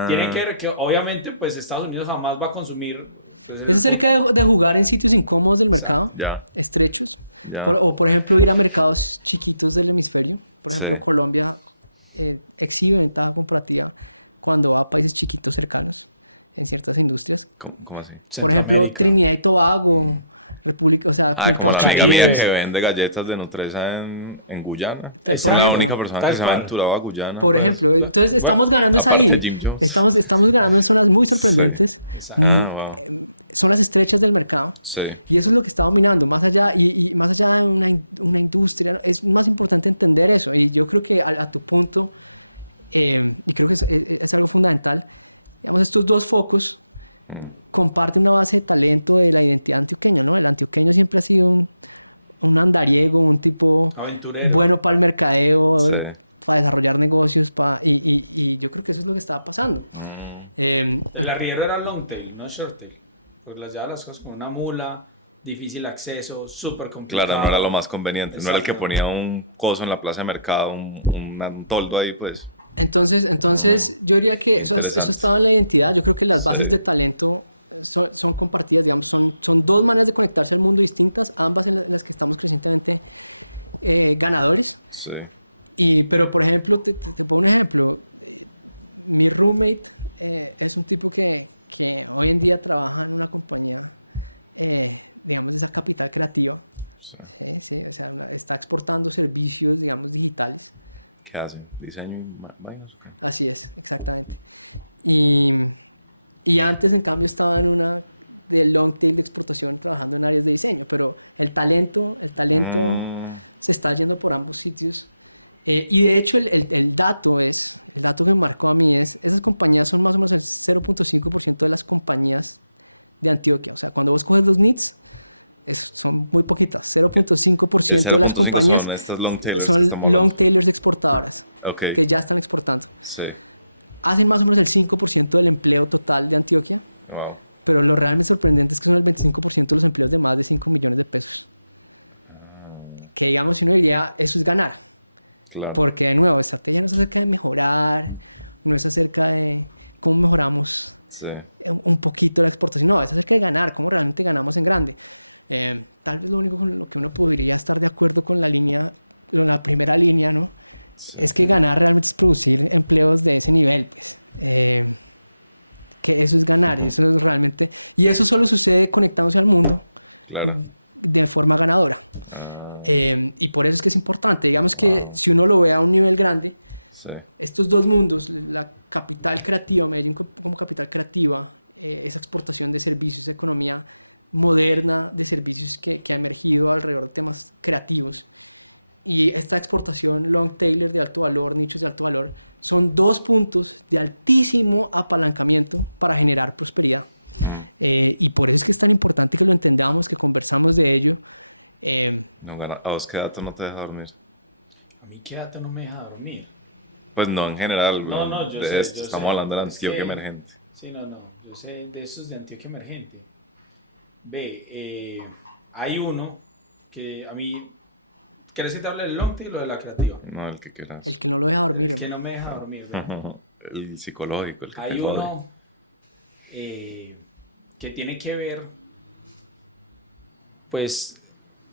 Tiene que ver que, obviamente, pues Estados Unidos jamás va a consumir. Pues, Es cerca de jugar en sitios incómodos del Exacto. mercado, Ya, estrechos. ya. O por ejemplo, ir a mercados chiquitos del hemisferio. Sí. En Colombia exhiben esta fotografía cuando va a países equipos cercanos, en ciertas industrias. ¿Cómo así? Centroamérica. Por ejemplo, Trinidad y Tobago, República, o sea, Ah, como la El amiga Caribe. mía que vende galletas de Nutresa en Guyana. Es la Exacto, única persona tal que se ha cual. aventurado a Guyana. Por pues, ejemplo, entonces bueno, estamos ganando. Aparte esa de Jim Jones. Estamos ganando eso muy Sí. sorprendente. Exacto. Ah, wow. Son las estrechas del mercado. Sí. Y eso es lo que estamos mirando, más allá, y vamos a ver en la industria, es muy importante entender eso. Y yo creo que a este punto, creo que es fundamental, con estos dos focos, comparten más el talento de la identidad pequeña, ¿no? La pequeña siempre ha sido un gallego, un tipo Aventurero. bueno para el mercadeo, Sí. para desarrollar negocios, y yo creo que eso es lo que estaba pasando. El arriero era long tail, no short tail. Porque las llevaba las cosas con una mula, difícil acceso, súper complicado. Claro, no era lo más conveniente. No era el que Exacto. ponía un coso en la plaza de mercado, un toldo ahí, pues. Entonces yo diría que Interesante. eso es toda la identidad. Yo creo que las Sí. bases del talento son compartidas, ¿no? Son dos maneras de pensar muy distintas, ambas de las que estamos ganadores. Sí. Pero por ejemplo, mi roommate es un tipo que hoy en día trabaja en una compañía, digamos, una capital creativa. Sí. Está exportando servicios, digamos, digitales. ¿Qué hacen? ¿Diseño y vainas o qué? Así es. Y antes de entrar estaba el norte y los profesores trabajando en la área de diseño, pero el talento se está yendo por ambos sitios. Y de hecho el dato de Marconi es que las compañías son más del 0.5% de las compañías de Antioquia. O sea, cuando vos pones los mix, son muy poquitas, 0.5%. El 0.5 son estas long tailers que estamos hablando. Long tailers exportados, Ok, que ya están exportando. sí. Hace más o menos el 5% del empleo total de Antioquia, Wow. pero lo realmente sorprendente es que el 95% se emplea de más de 5 millones de pesos. Que digamos, uno diría, eso es ganar. Claro. Porque de nuevo, esta no es de mejorar, no es acerca de cómo logramos Sí. un poquito de cosas, no, es de ganar, cómo ganamos en grande. Hace un mismo porque no podría estar de acuerdo con la línea, con la primera línea, Sí. es que ganar realmente es producir un empleo de ese nivel. Que eso es un año, y eso solo sucede conectados al mundo Claro. de forma ganadora. Ah, Y por eso es que es importante, digamos Wow. que si uno lo ve a un nivel grande, sí. estos dos mundos, la capital creativa, una capital creativa, esa exportación de servicios de economía moderna, de servicios que ha emergido alrededor de temas creativos, y esta exportación long tail de alto valor, muchos de alto valor, son dos puntos de altísimo apalancamiento para generar prosperidad. Y por eso es tan importante que lo entendamos, que conversamos de ello. No gana. ¿A vos qué dato no te deja dormir? A mí qué dato no me deja dormir. Pues no en general, No, bro, yo de sé, esto. yo Estamos sé. hablando de la Es Antioquia que- emergente. Sí, no. Yo sé de esos de Antioquia emergente. Ve, hay uno que a mí... ¿Quieres que te hable del long tail o de la creativa? No, el que quieras. El que no me deja dormir. ¿ve? El psicológico, el que Hay te jode. uno que tiene que ver pues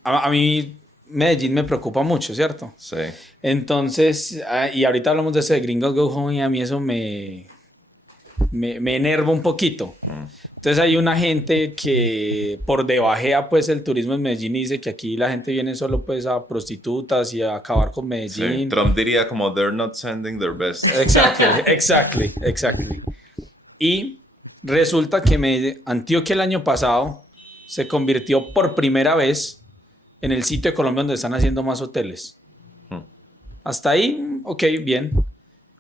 a mí Medellín me preocupa mucho, ¿cierto? Sí. Entonces, y ahorita hablamos de eso de Gringos Go Home y a mí eso me enerva un poquito. Entonces hay una gente que por debajea pues el turismo en Medellín y dice que aquí la gente viene solo pues a prostitutas y a acabar con Sí. Medellín. Trump diría como they're not sending their best. Exactly. Y resulta que Antioquia el año pasado se convirtió por primera vez en el sitio de Colombia donde están haciendo más hoteles. Hasta ahí, ok, bien.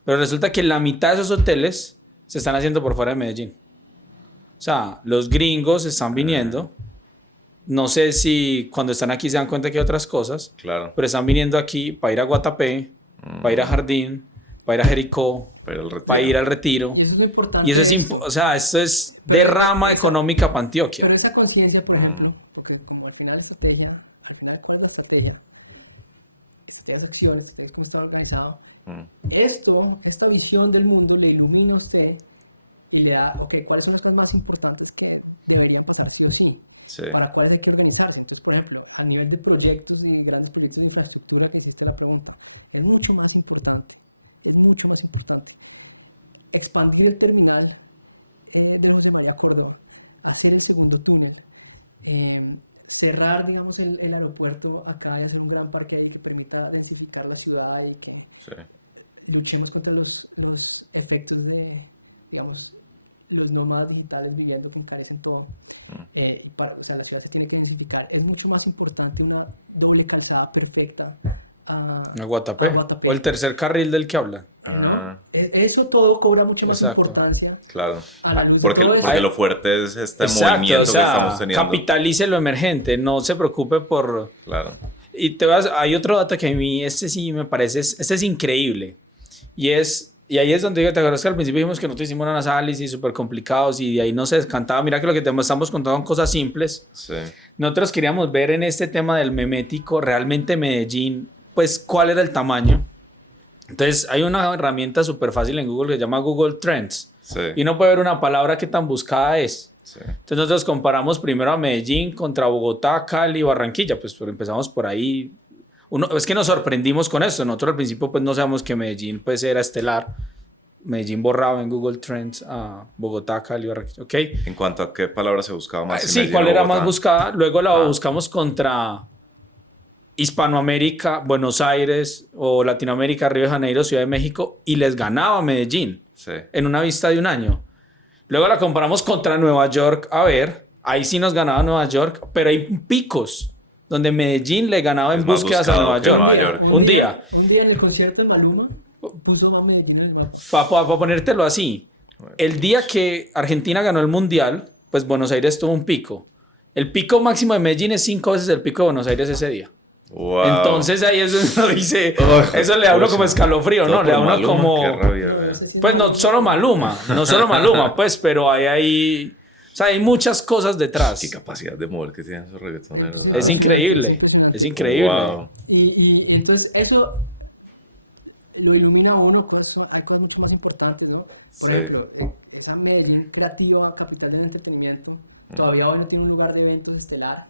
Pero resulta que la mitad de esos hoteles se están haciendo por fuera de Medellín. O sea, los gringos están viniendo. No sé si cuando están aquí se dan cuenta que hay otras cosas. Claro. Pero están viniendo aquí para ir a Guatapé, para ir a Jardín, para ir a Jericó, para ir al Retiro. Y eso es lo importante. Y eso es, o sea, esto es derrama económica para Antioquia. Pero esa conciencia, por ejemplo, porque como al final la estrategia, al final toda la estrategia, las acciones, es como está organizado, esta visión del mundo le ilumina a usted y le da, ok, ¿cuáles son las cosas más importantes que deberían pasar sí o sí? Sí. Para cuáles hay que organizarse. Entonces, por ejemplo, a nivel de proyectos y de grandes proyectos de infraestructura, que es esta la pregunta, es mucho más importante expandir el terminal de José María Córdoba, hacer el segundo túnel, cerrar, digamos, el aeropuerto acá y hacer un gran parque que permita densificar la ciudad y que luchemos contra los efectos de, digamos, los nómadas digitales viviendo con calles en todo. O sea, la ciudad se tiene que densificar. Es mucho más importante una doble calzada perfecta a Guatapé. O el tercer carril del que hablan. ¿No? Eso todo cobra mucho más importancia. Claro. A la luz porque lo fuerte es este movimiento, o sea, que estamos teniendo. Capitalice lo emergente, no se preocupe por... Claro. Y hay otro dato que a mí, sí me parece, este es increíble. Y ahí es donde, ¿te acuerdas que al principio dijimos que nosotros hicimos unos análisis súper complicados y de ahí no se descantaba? Mira que lo que te estamos contando son cosas simples. Sí. Nosotros queríamos ver en este tema del memético, realmente Medellín, pues, ¿cuál era el tamaño? Entonces, hay una herramienta súper fácil en Google que se llama Google Trends. Sí. Y uno puede ver una palabra que tan buscada es. Sí. Entonces, nosotros comparamos primero a Medellín contra Bogotá, Cali, Barranquilla. Pues empezamos por ahí. Es que nos sorprendimos con esto. Nosotros al principio pues no sabíamos que Medellín pues era estelar. Medellín borraba en Google Trends a Bogotá, Cali, Barranquilla. ¿Ok? ¿En cuanto a qué palabra se buscaba más? Sí, Medellín, ¿cuál era Bogotá? más buscada? Luego la buscamos contra Hispanoamérica, Buenos Aires o Latinoamérica, Río de Janeiro, Ciudad de México, y les ganaba Medellín en una vista de un año. Luego la comparamos contra Nueva York, a ver, ahí sí nos ganaba Nueva York, pero hay picos donde Medellín le ganaba en búsquedas a Nueva York. Un día en el concierto de Maluma puso a Medellín en el mapa. Para ponértelo así, el día que Argentina ganó el Mundial, pues Buenos Aires tuvo un pico. El pico máximo de Medellín es 5 veces el pico de Buenos Aires ese día. Wow. Entonces ahí eso dice, eso le da a uno como escalofrío, ¿no? Le da a uno Maluma, como... qué rabia, pues no solo Maluma, pues, pero hay... O sea, hay muchas cosas detrás. Qué capacidad de mover que tienen esos reggaetoneros. Es increíble, es increíble. Wow. Y entonces eso lo ilumina a uno, pues hay cosas mucho más importantes, ¿no? Por ejemplo, esa Medellín creativa, capital del entretenimiento, todavía hoy no tiene un lugar de eventos estelar.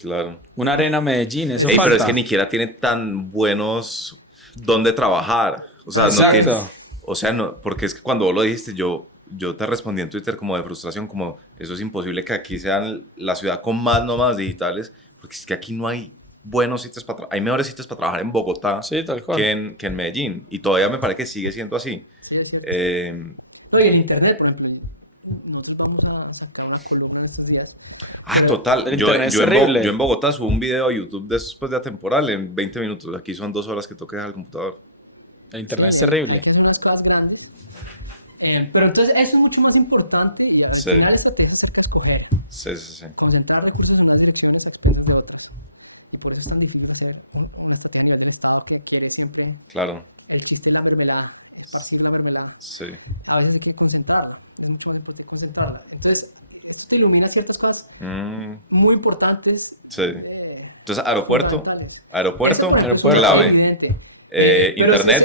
Claro. Una arena Medellín, eso falta. Pero es que ni siquiera tiene tan buenos donde trabajar. O sea, exacto. No tiene, o sea, no, porque es que cuando vos lo dijiste, yo te respondí en Twitter como de frustración, como eso es imposible que aquí sean la ciudad con más nómadas digitales, porque es que aquí no hay buenos sitios para trabajar. Hay mejores sitios para trabajar en Bogotá tal cual. que en Medellín. Y todavía me parece que sigue siendo así. Sí. Oye, en internet, no se pueden sacar las películas estos días. Total. Yo en Bogotá subo un video a YouTube después de atemporal en 20 minutos. Aquí son 2 horas que toques al computador. El internet es terrible. Hay unas cosas grandes. Pero entonces eso es mucho más importante y al final estrategias que escoger. Sí. Concentrar en sus líneas de misiones y por eso es tan difícil hacer una estrategia del Estado que quiere siempre el chiste de la mermelada. Haciendo la mermelada. Sí. A veces hay que concentrarla. Entonces, esto te ilumina ciertas cosas muy importantes. Sí. Entonces, aeropuerto, clave. Internet.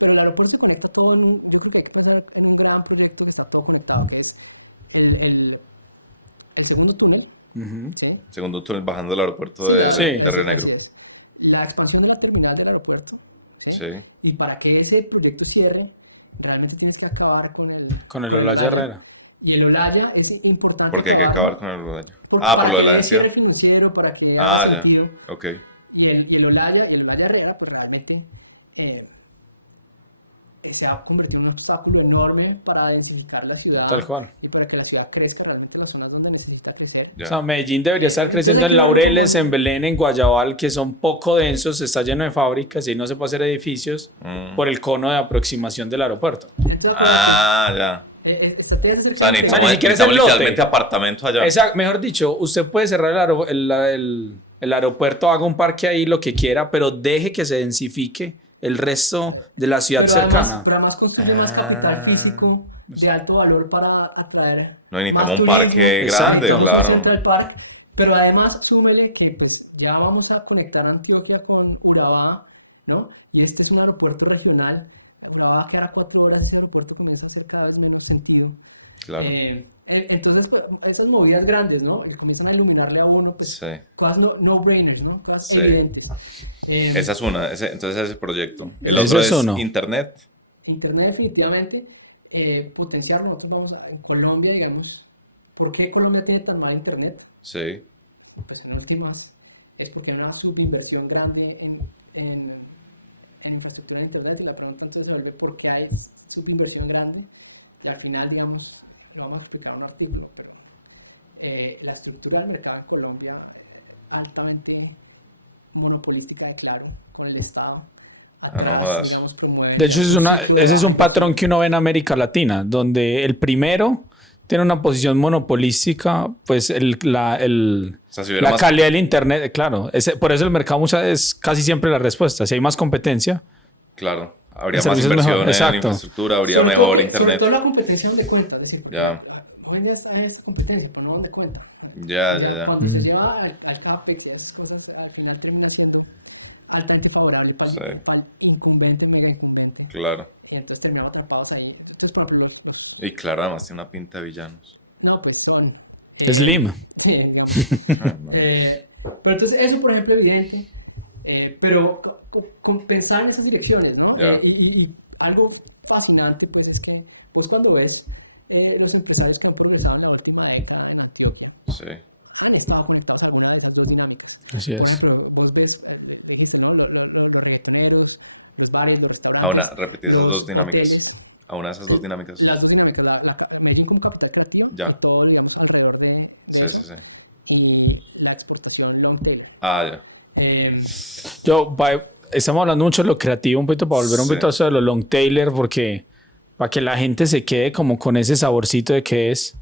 Pero el aeropuerto se conecta con, yo creo que hay que hacer un gran proyecto que está todo conectado, que es el segundo túnel, ¿sí? Segundo túnel bajando del aeropuerto de, Sí. de Río Negro. La expansión de la terminal del aeropuerto. Sí. Y para que ese proyecto cierre, realmente tienes que acabar Con el Olaya Herrera. Y el Olaya es importante. Porque hay que acabar con el Olaya. Por para lo de la que densidad. el financiero, para que Ya. sentido. Ok. Y el Olaya Herrera, pues realmente se va a convertir en un obstáculo enorme para densificar la ciudad. Tal cual. Y para que la ciudad crezca realmente la ciudad donde necesita crecer. Ya. O sea, Medellín debería estar creciendo en Laureles, en Belén, en Guayabal, que son poco densos, está lleno de fábricas y no se puede hacer edificios por el cono de aproximación del aeropuerto. Entonces, ya. O sea, ni siquiera es el necesitamos lote. literalmente apartamento allá. Mejor dicho, usted puede cerrar el aeropuerto, haga un parque ahí, lo que quiera, pero deje que se densifique el resto de la ciudad cercana. Pero además construye más capital físico de alto valor para atraer. No necesitamos más un turismo. parque Exacto. grande, claro. Central Park, pero además súmele que pues ya vamos a conectar Antioquia con Urabá, ¿no? Y este es un aeropuerto regional. Urabá queda 4 horas, ese aeropuerto que no se acerca al mismo sentido. Claro. Entonces, esas movidas grandes, ¿no? Comienzan a iluminarle a uno, pues, Sí. cosas no-brainers, ¿no? Cosas Sí. evidentes. Esa es una. Entonces ese proyecto. El Ese otro es es uno. Internet. Internet definitivamente potenciar. Nosotros vamos en Colombia, digamos, ¿por qué Colombia tiene tan mal internet? Sí. Pues en últimas es porque hay una subinversión grande en infraestructura de internet, y la pregunta entonces se vuelve por qué hay subinversión grande, que al final, digamos, lo vamos a explicar más artículo, pero la estructura del mercado en Colombia altamente monopolística, claro, con el Estado. No jodas. Digamos, que mueve De hecho, estructura- ese es un patrón que uno ve en América Latina, donde el primero tiene una posición monopolística, pues la O sea, si hubiera la más. calidad del internet, claro, por eso el mercado es casi siempre la respuesta. Si hay más competencia, Claro. Habría El más servicio es inversión mejor, en exacto. infraestructura, habría sobre mejor todo, Sobre internet. todo la competencia donde cuenta, es decir, Ya. hoy ya es competencia, pero no donde cuenta. Ya. Cuando se lleva al Netflix y esas cosas, al final tienden a ser altamente favorable Sí. para el incumbente, mega incumbente, Claro. y entonces terminamos atrapados ahí. Entonces, por ejemplo, Y claro, además tiene una pinta de villanos. no, pues son. Slim. Sí, digamos. Ah, man. Pero entonces, eso, por ejemplo, evidente, pero con pensar en esas direcciones, ¿no? Ya. Y algo fascinante, pues, es que vos cuando ves los empresarios que han progresado en la última década en Antioquia, Sí. han estado conectados a alguna de las dos dinámicas. Así Por es. ejemplo, vos ves, dijiste, ¿no? Los reggaetoneros, los bares, los restaurantes. Ahora, repetí esas los dos dinámicas. hoteles. A una de esas dos dinámicas. Las dos dinámicas, Medellín con capital creativo, Ya. todo digamos alrededor de Sí. y la exportación en long tail. Ya. Estamos hablando mucho de lo creativo, un poquito para volver un Sí. poquito a eso de lo long tailor, porque para que la gente se quede como con ese saborcito de qué es.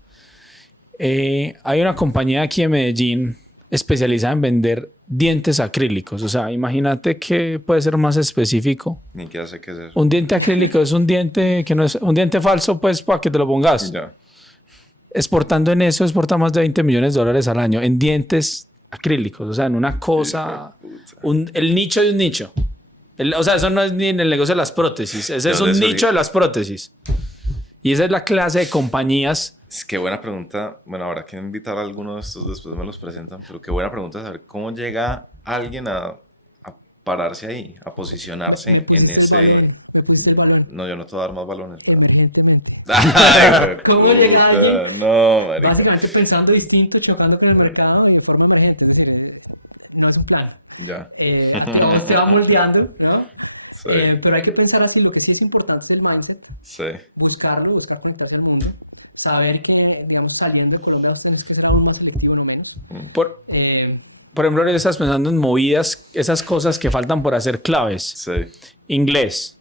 Hay una compañía aquí en Medellín especializada en vender dientes acrílicos. O sea, imagínate que puede ser más específico. Ni qué sé qué es eso. Un diente acrílico es un diente que no es un diente falso, pues para que te lo pongas. Ya. Exportando en eso, exporta más de $20 millones al año en dientes acrílicos. O sea, en una cosa, el nicho de un nicho. O sea, eso no es ni en el negocio de las prótesis. Ese es No, un de eso nicho de las prótesis. Y esa es la clase de compañías. Es que buena pregunta. Bueno, habrá que invitar a alguno de estos, después me los presentan, pero qué buena pregunta saber cómo llega alguien a pararse ahí, a posicionarse en ese... No, yo no te voy a dar más balones. Bueno. ¿Cómo llega alguien? No, marica. Básicamente pensando distinto, chocando con el mercado en forma emergente. No es un plan. Ya. Se va moldeando, ¿no? Sí. Pero hay que pensar así. Lo que sí es importante es el mindset. Sí. Buscar conectarse al mundo. Saber que, digamos, saliendo de Colombia tenemos que ser aún más selectivos en medios. Por ejemplo, ahorita estás pensando en movidas, esas cosas que faltan por hacer claves. Sí. Inglés.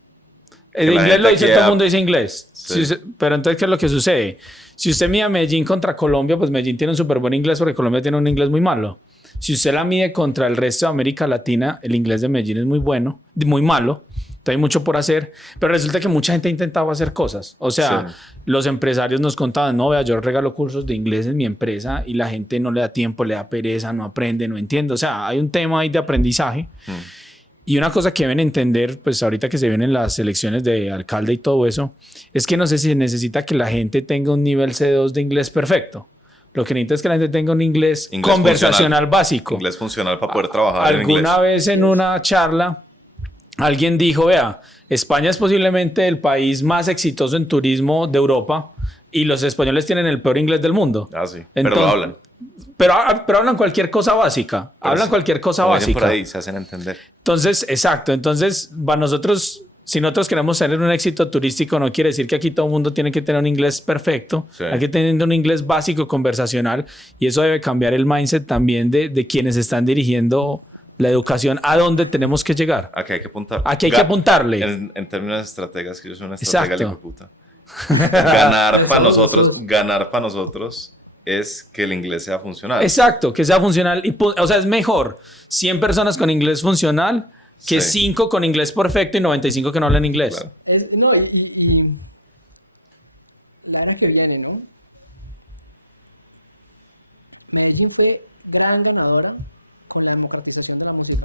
Que El la inglés gente lo dice aquí todo el mundo, dice inglés. Sí. Pero entonces, ¿qué es lo que sucede? Si usted mide Medellín contra Colombia, pues Medellín tiene un súper buen inglés porque Colombia tiene un inglés muy malo. Si usted la mide contra el resto de América Latina, el inglés de Medellín es muy bueno, muy malo. Entonces hay mucho por hacer, pero resulta que mucha gente ha intentado hacer cosas. O sea, Sí. los empresarios nos contaban, no, vea, yo regalo cursos de inglés en mi empresa y la gente no le da tiempo, le da pereza, no aprende, no entiende. O sea, hay un tema ahí de aprendizaje. Y una cosa que deben entender, pues ahorita que se vienen las elecciones de alcalde y todo eso, es que no sé si necesita que la gente tenga un nivel C2 de inglés perfecto. Lo que necesita es que la gente tenga un inglés, Inglés conversacional básico. Inglés funcional para poder trabajar en inglés. Alguna vez en una charla, alguien dijo, vea, España es posiblemente el país más exitoso en turismo de Europa y los españoles tienen el peor inglés del mundo. Ah, sí. Pero lo hablan. Pero hablan cualquier cosa básica. Hablan cualquier cosa Como dicen básica. por ahí, se hacen entender. Entonces, exacto. Entonces, para nosotros, si nosotros queremos tener un éxito turístico, no quiere decir que aquí todo el mundo tiene que tener un inglés perfecto. Sí. Hay que tener un inglés básico, conversacional. Y eso debe cambiar el mindset también de quienes están dirigiendo la educación. ¿A dónde tenemos que llegar? Aquí hay que apuntar. Aquí hay que apuntarle. En términos de estrategas, que yo soy una estratega Exacto. de puta. Ganar para nosotros es que el inglés sea funcional. Exacto, que sea funcional. O sea, es mejor 100 personas con inglés funcional que Sí. 5 con inglés perfecto y 95 que no hablan inglés. Claro. No, y el año que viene, ¿no? Medellín fue gran ganadora con la democratización de la música.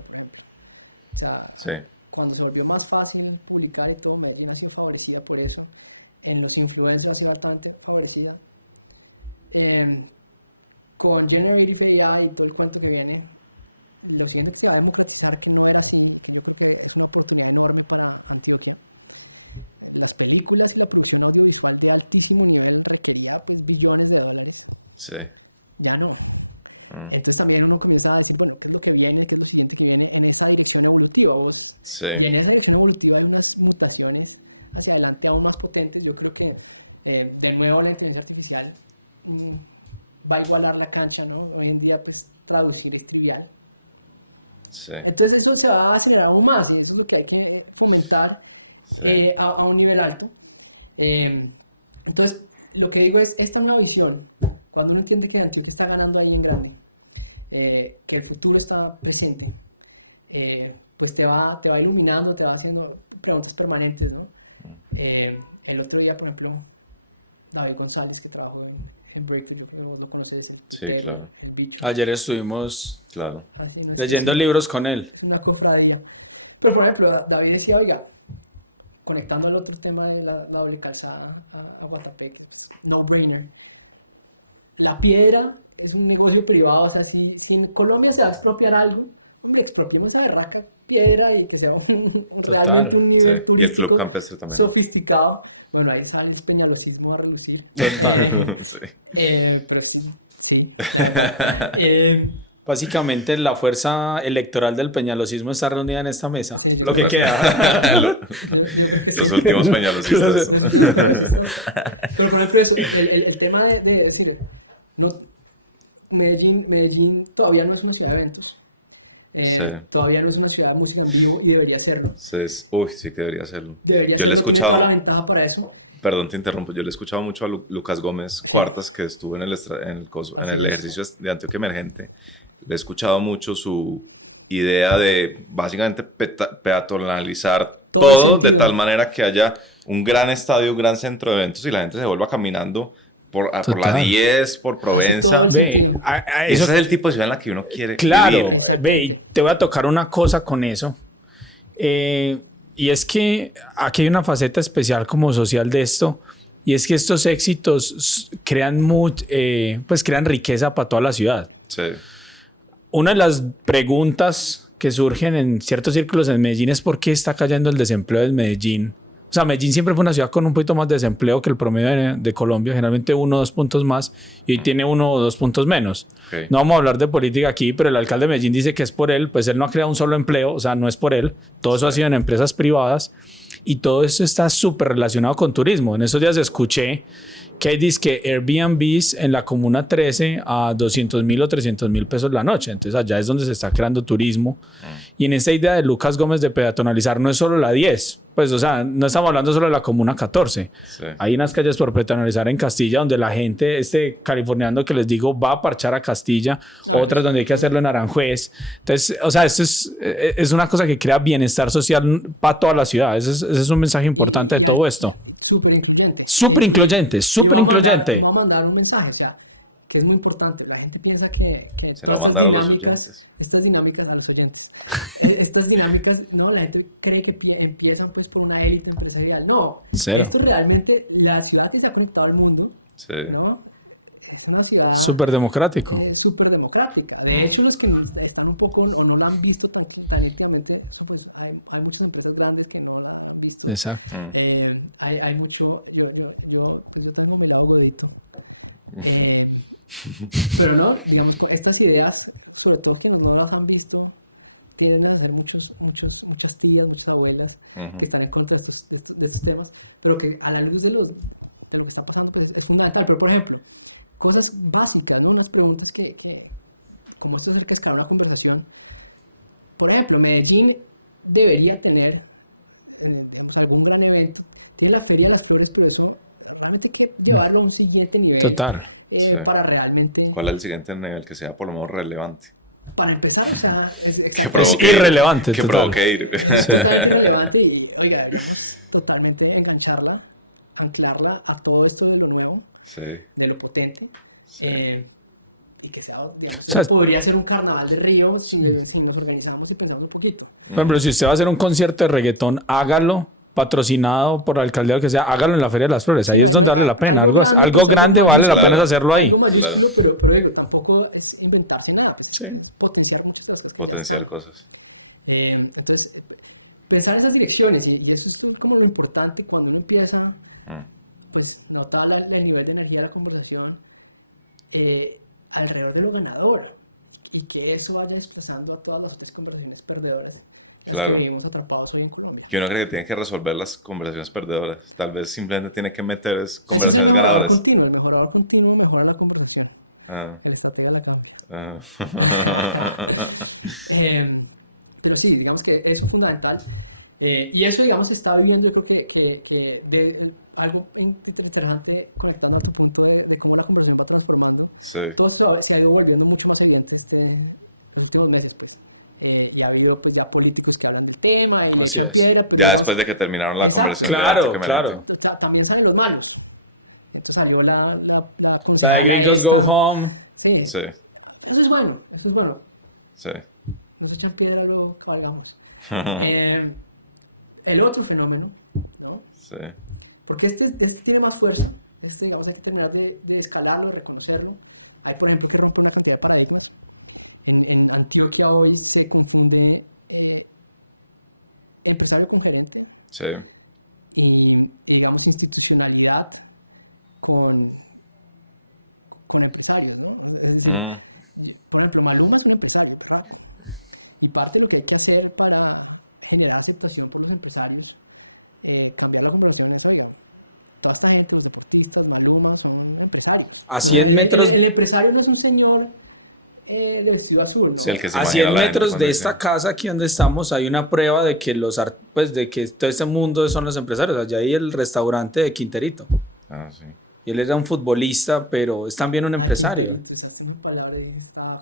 O sea, Sí. cuando se volvió más fácil publicar y que Medellín ha sido favorecida por eso, en los influencers ha sido bastante favorecida. Con Generative AI y todo el cuento que viene, lo siento que va a democratizar que no era así, es una oportunidad enorme para la cultura. Las películas, la producción audiovisual de altísimo nivel para que diera billones de dólares. Sí. Ya no. Entonces también uno comienza a decir, bueno, ¿qué es lo que viene? ¿Qué es lo que viene en esta dirección evolutiva? Sí. Y en esa dirección evolutiva hay unas limitaciones hacia adelante aún más potentes. Yo creo que de nuevo la inteligencia artificial va a igualar la cancha, ¿no? Hoy en día pues traducir es trivial. Sí. Entonces eso se va a acelerar aún más, y eso es lo que hay que fomentar Sí. a un nivel alto. Entonces, lo que digo es, esta nueva visión, cuando uno entiende que Netflix está ganando ahí en grande, que el futuro está presente, pues te va iluminando, te va haciendo preguntas permanentes, ¿no? El otro día, por ejemplo, David González, que trabajó en Breaking, ¿lo conoces? Sí, claro. Ayer estuvimos Claro. leyendo libros con él. Una compradilla. Pero por ejemplo, David decía, oiga, conectando el otro tema de la de calzada a Guatapé, no brainer. La piedra es un negocio privado, o sea, si en Colombia se va a expropiar algo, expropiemos a berraca piedra y que sea Total, realmente un Sí. nivel Y el club turístico campestre también. sofisticado. Bueno, ahí sale el peñalosismo a relucir. Total. Sí. Pero sí, sí. Básicamente la fuerza electoral del peñalosismo está reunida en esta mesa. Sí. Lo que queda. Los últimos peñalosistas. Pero por ejemplo, eso, el tema de decir, Medellín todavía no es una ciudad de eventos. Sí. Todavía no es una ciudad de música en vivo y debería serlo. Uy, sí que debería hacerlo. Debería Yo le he serlo, escuchado. tiene toda la ventaja para eso. Perdón, te interrumpo. Yo le he escuchado mucho a Lucas Gómez Cuartas, que estuvo en el ejercicio de Antioquia Emergente. Le he escuchado mucho su idea de básicamente peatonalizar todo de tal manera que haya un gran estadio, un gran centro de eventos y la gente se vuelva caminando por la Total. 10, por Provenza. Ve, Ese eso, es el tipo de ciudad en la que uno quiere claro, vivir. ve, y te voy a tocar una cosa con eso. Y es que aquí hay una faceta especial como social de esto, y es que estos éxitos crean crean riqueza para toda la ciudad. Sí, Una de las preguntas que surgen en ciertos círculos en Medellín es por qué está cayendo el desempleo en Medellín. O sea, Medellín siempre fue una ciudad con un poquito más de desempleo que el promedio de Colombia, generalmente 1 o 2 puntos más, y hoy tiene 1 o 2 puntos menos. ok. No vamos a hablar de política aquí, pero el alcalde de Medellín dice que es por él, pues él no ha creado un solo empleo, o sea, no es por él, todo eso ha sido en empresas privadas y todo eso está súper relacionado con turismo. En esos días escuché que hay disque Airbnbs en la Comuna 13 a 200,000 o 300,000 pesos la noche, entonces allá es donde se está creando turismo. Y en esta idea de Lucas Gómez de peatonalizar no es solo la 10, pues o sea, no estamos hablando solo de la Comuna 14. Sí. Hay unas calles por peatonalizar en Castilla donde la gente, californiano que les digo, va a parchar a Castilla, Sí. otras donde hay que hacerlo en Aranjuez. Entonces, o sea, esto es una cosa que crea bienestar social para toda la ciudad. Ese es un mensaje importante de todo esto. Súper incluyente. Súper incluyente, súper incluyente. Vamos a mandar un mensaje, o sea, que es muy importante. La gente piensa que Se lo va a mandar a los estas oyentes. Estas dinámicas a los oyentes. Estas dinámicas, no, la gente cree que empiezan pues por una élite empresarial. No, Cero. esto realmente, la ciudad que se ha conectado al mundo, Sí. ¿no? es una ciudad Súper democrático. súper democrática. De hecho, los que están un poco o no la han visto tan lentamente, pues, hay muchas empresas grandes que no la han visto. Exacto. Hay mucho, yo también me la hago de pero no, digamos, estas ideas, sobre todo que no las han visto, tienen a hacer muchas tibias, muchas novelas que están en contra de estos temas, pero que a la luz de lo que está pasando, pues es fundamental. Pero, por ejemplo, cosas básicas, ¿no? Unas preguntas que como esto es el que escala la conversación. Por ejemplo, Medellín debería tener en algún gran evento, en la Feria de las Flores, todo eso, hay que llevarlo a un siguiente nivel. Total. Sí. Para realmente. ¿Cuál es el siguiente nivel que sea por lo menos relevante? Para empezar, o sea, Es irrelevante. Que total. provoque ir. Es irrelevante y, oiga, totalmente engancharla, anclarla a todo esto de lo nuevo, Sí. de lo potente. Sí. Y que sea, digamos, O sea, podría ser un carnaval de Río si nos organizamos y pensamos un poquito. Por ejemplo, si usted va a hacer un concierto de reggaetón, hágalo, patrocinado por la alcaldía o lo que sea, hágalo en la Feria de las Flores. Ahí es donde vale la pena. Algo grande vale la pena hacerlo ahí. Claro. Pero tampoco es inventarse nada. Sí. Potenciar muchas cosas. Potenciar cosas. Entonces, pensar en esas direcciones, y eso es como lo importante cuando uno empieza, pues, notar el nivel de energía de la conversación alrededor de lo ganador, y que eso vaya expresando a todas las conversaciones perdedoras. Claro. Que uno cree que tiene que resolver las conversaciones perdedoras. Tal vez simplemente tiene que meter conversaciones ganadoras. Pero sí, digamos que eso es fundamental. Y eso, digamos, está viendo, yo creo que de algo interesante conectado al punto de cómo la comunicación va transformando. Sí. Todo se ha ido volviendo mucho más evidente en los últimos meses. Ya ha habido pues, ya políticas para el tema. Así es. Ya después de que terminaron la conversación. Claro. También salen los malos. Entonces salió la de Gringos Go Home. Sí. Eso es bueno. Sí. Entonces ya piedra lo que hablamos. El otro fenómeno, ¿no? Sí. Porque este tiene más fuerza. Digamos, hay que terminar de escalarlo, reconocerlo. Hay, por ejemplo, que no pueden cambiar paraísos. En Antioquia hoy se confunde empresario conferente y, digamos, institucionalidad con empresarios, ¿no? Por ejemplo, Maluma es un empresario, ¿no? Y parte de lo que hay que hacer para generar aceptación por los empresarios, cuando la organización es toda esta gente, Maluma, son empresarios. A 100 metros. El empresario no es un señor de vestido azul, ¿no? Sí, el que se a 100 metros de esta casa aquí donde estamos hay una prueba de que de que todo este mundo son los empresarios. Allá hay el restaurante de Quinterito. Sí. Y él era un futbolista, pero es también un empresario.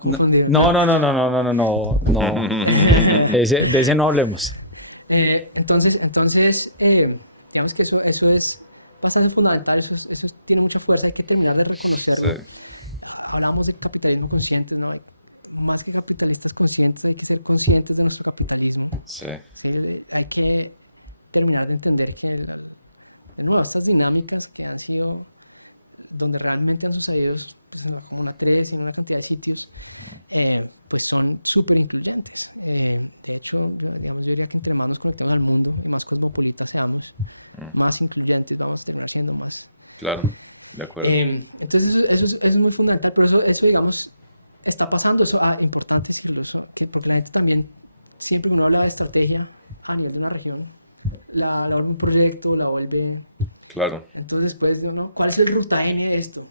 No. De ese no hablemos. Entonces digamos que eso es bastante fundamental, eso tiene mucha fuerza, hay que terminar de reconocerlo. Sí. Hablamos de capitalismo consciente, ¿no? Más que los capitalistas conscientes, ser conscientes de nuestro capitalismo. Sí. Hay que terminar de entender que estas dinámicas que han sido donde realmente han sucedido una tres en una cantidad de sitios, pues son súper influyentes. De hecho, yo que entrenamos con todo el mundo, más cosmopolitas, más influyentes, más. Claro. De acuerdo. Entonces eso es muy fundamental, pero eso digamos, está pasando, eso importante es que pues, la gente también, siempre uno habla de estrategia a nivel de una región, la vuelve un proyecto, la vuelve... Claro. Entonces después, ¿no? ¿Cuál es el ruta N de esto?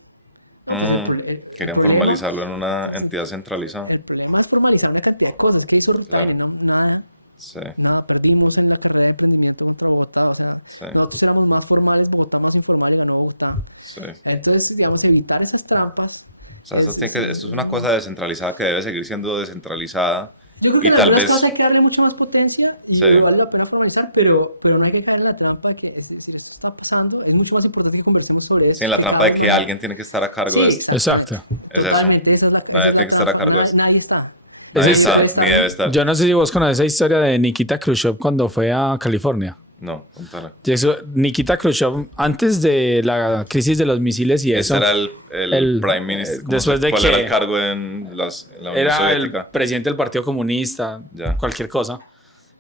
Querían formalizarlo en una entidad centralizada. Querían formalizar una cantidad de cosas, ¿qué hizo ruta N? ¿No? Nada. Sí. Nada, perdimos en la carrera de emprendimiento en Bogotá, o sea, nosotros éramos más formales en Bogotá, más informales en Bogotá. Sí. Entonces, digamos, evitar esas trampas. O sea, esto es una cosa descentralizada que debe seguir siendo descentralizada. Yo creo que y tal vez cosas hay que darle mucha más potencia y vale la pena conversar, pero no hay que darle la pena para que si esto está pasando, es mucho más importante que conversemos sobre eso. Sí, en la trampa de que alguien tiene que estar a cargo de esto. Exacto. Es eso. Nadie tiene que estar a cargo de eso. Nadie está. Nadie está, ni debe estar. Yo no sé si vos conoces esa historia de Nikita Khrushchev cuando fue a California. No, contala. Y eso, Nikita Khrushchev, antes de la crisis de los misiles y Ese eso, era el Prime Minister. después de ¿Cuál que era el cargo en la Unión era Soviética? el presidente del Partido Comunista, Ya. cualquier cosa,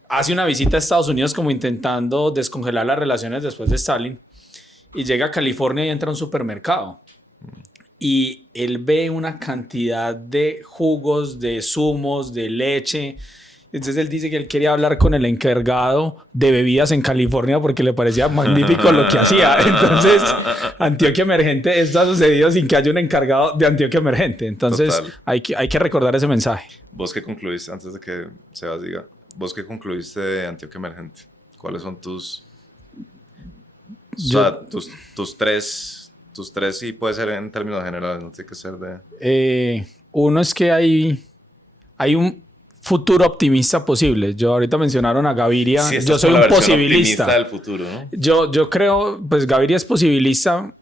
hace una visita a Estados Unidos como intentando descongelar las relaciones después de Stalin y llega a California y entra a un supermercado. Y él ve una cantidad de jugos, de zumos, de leche. Entonces él dice que él quería hablar con el encargado de bebidas en California porque le parecía magnífico lo que hacía. Entonces, Antioquia Emergente, esto ha sucedido sin que haya un encargado de Antioquia Emergente. Entonces, hay que recordar ese mensaje. ¿Vos qué concluiste, antes de que Sebas diga, vos qué concluiste de Antioquia Emergente? ¿Cuáles son tus... o sea, tus tres, y puede ser en términos generales, no tiene que ser de... Uno es que hay un futuro optimista posible. Yo ahorita mencionaron a Gaviria. Sí, yo soy un posibilista del futuro, ¿no? Yo creo, pues Gaviria es posibilista.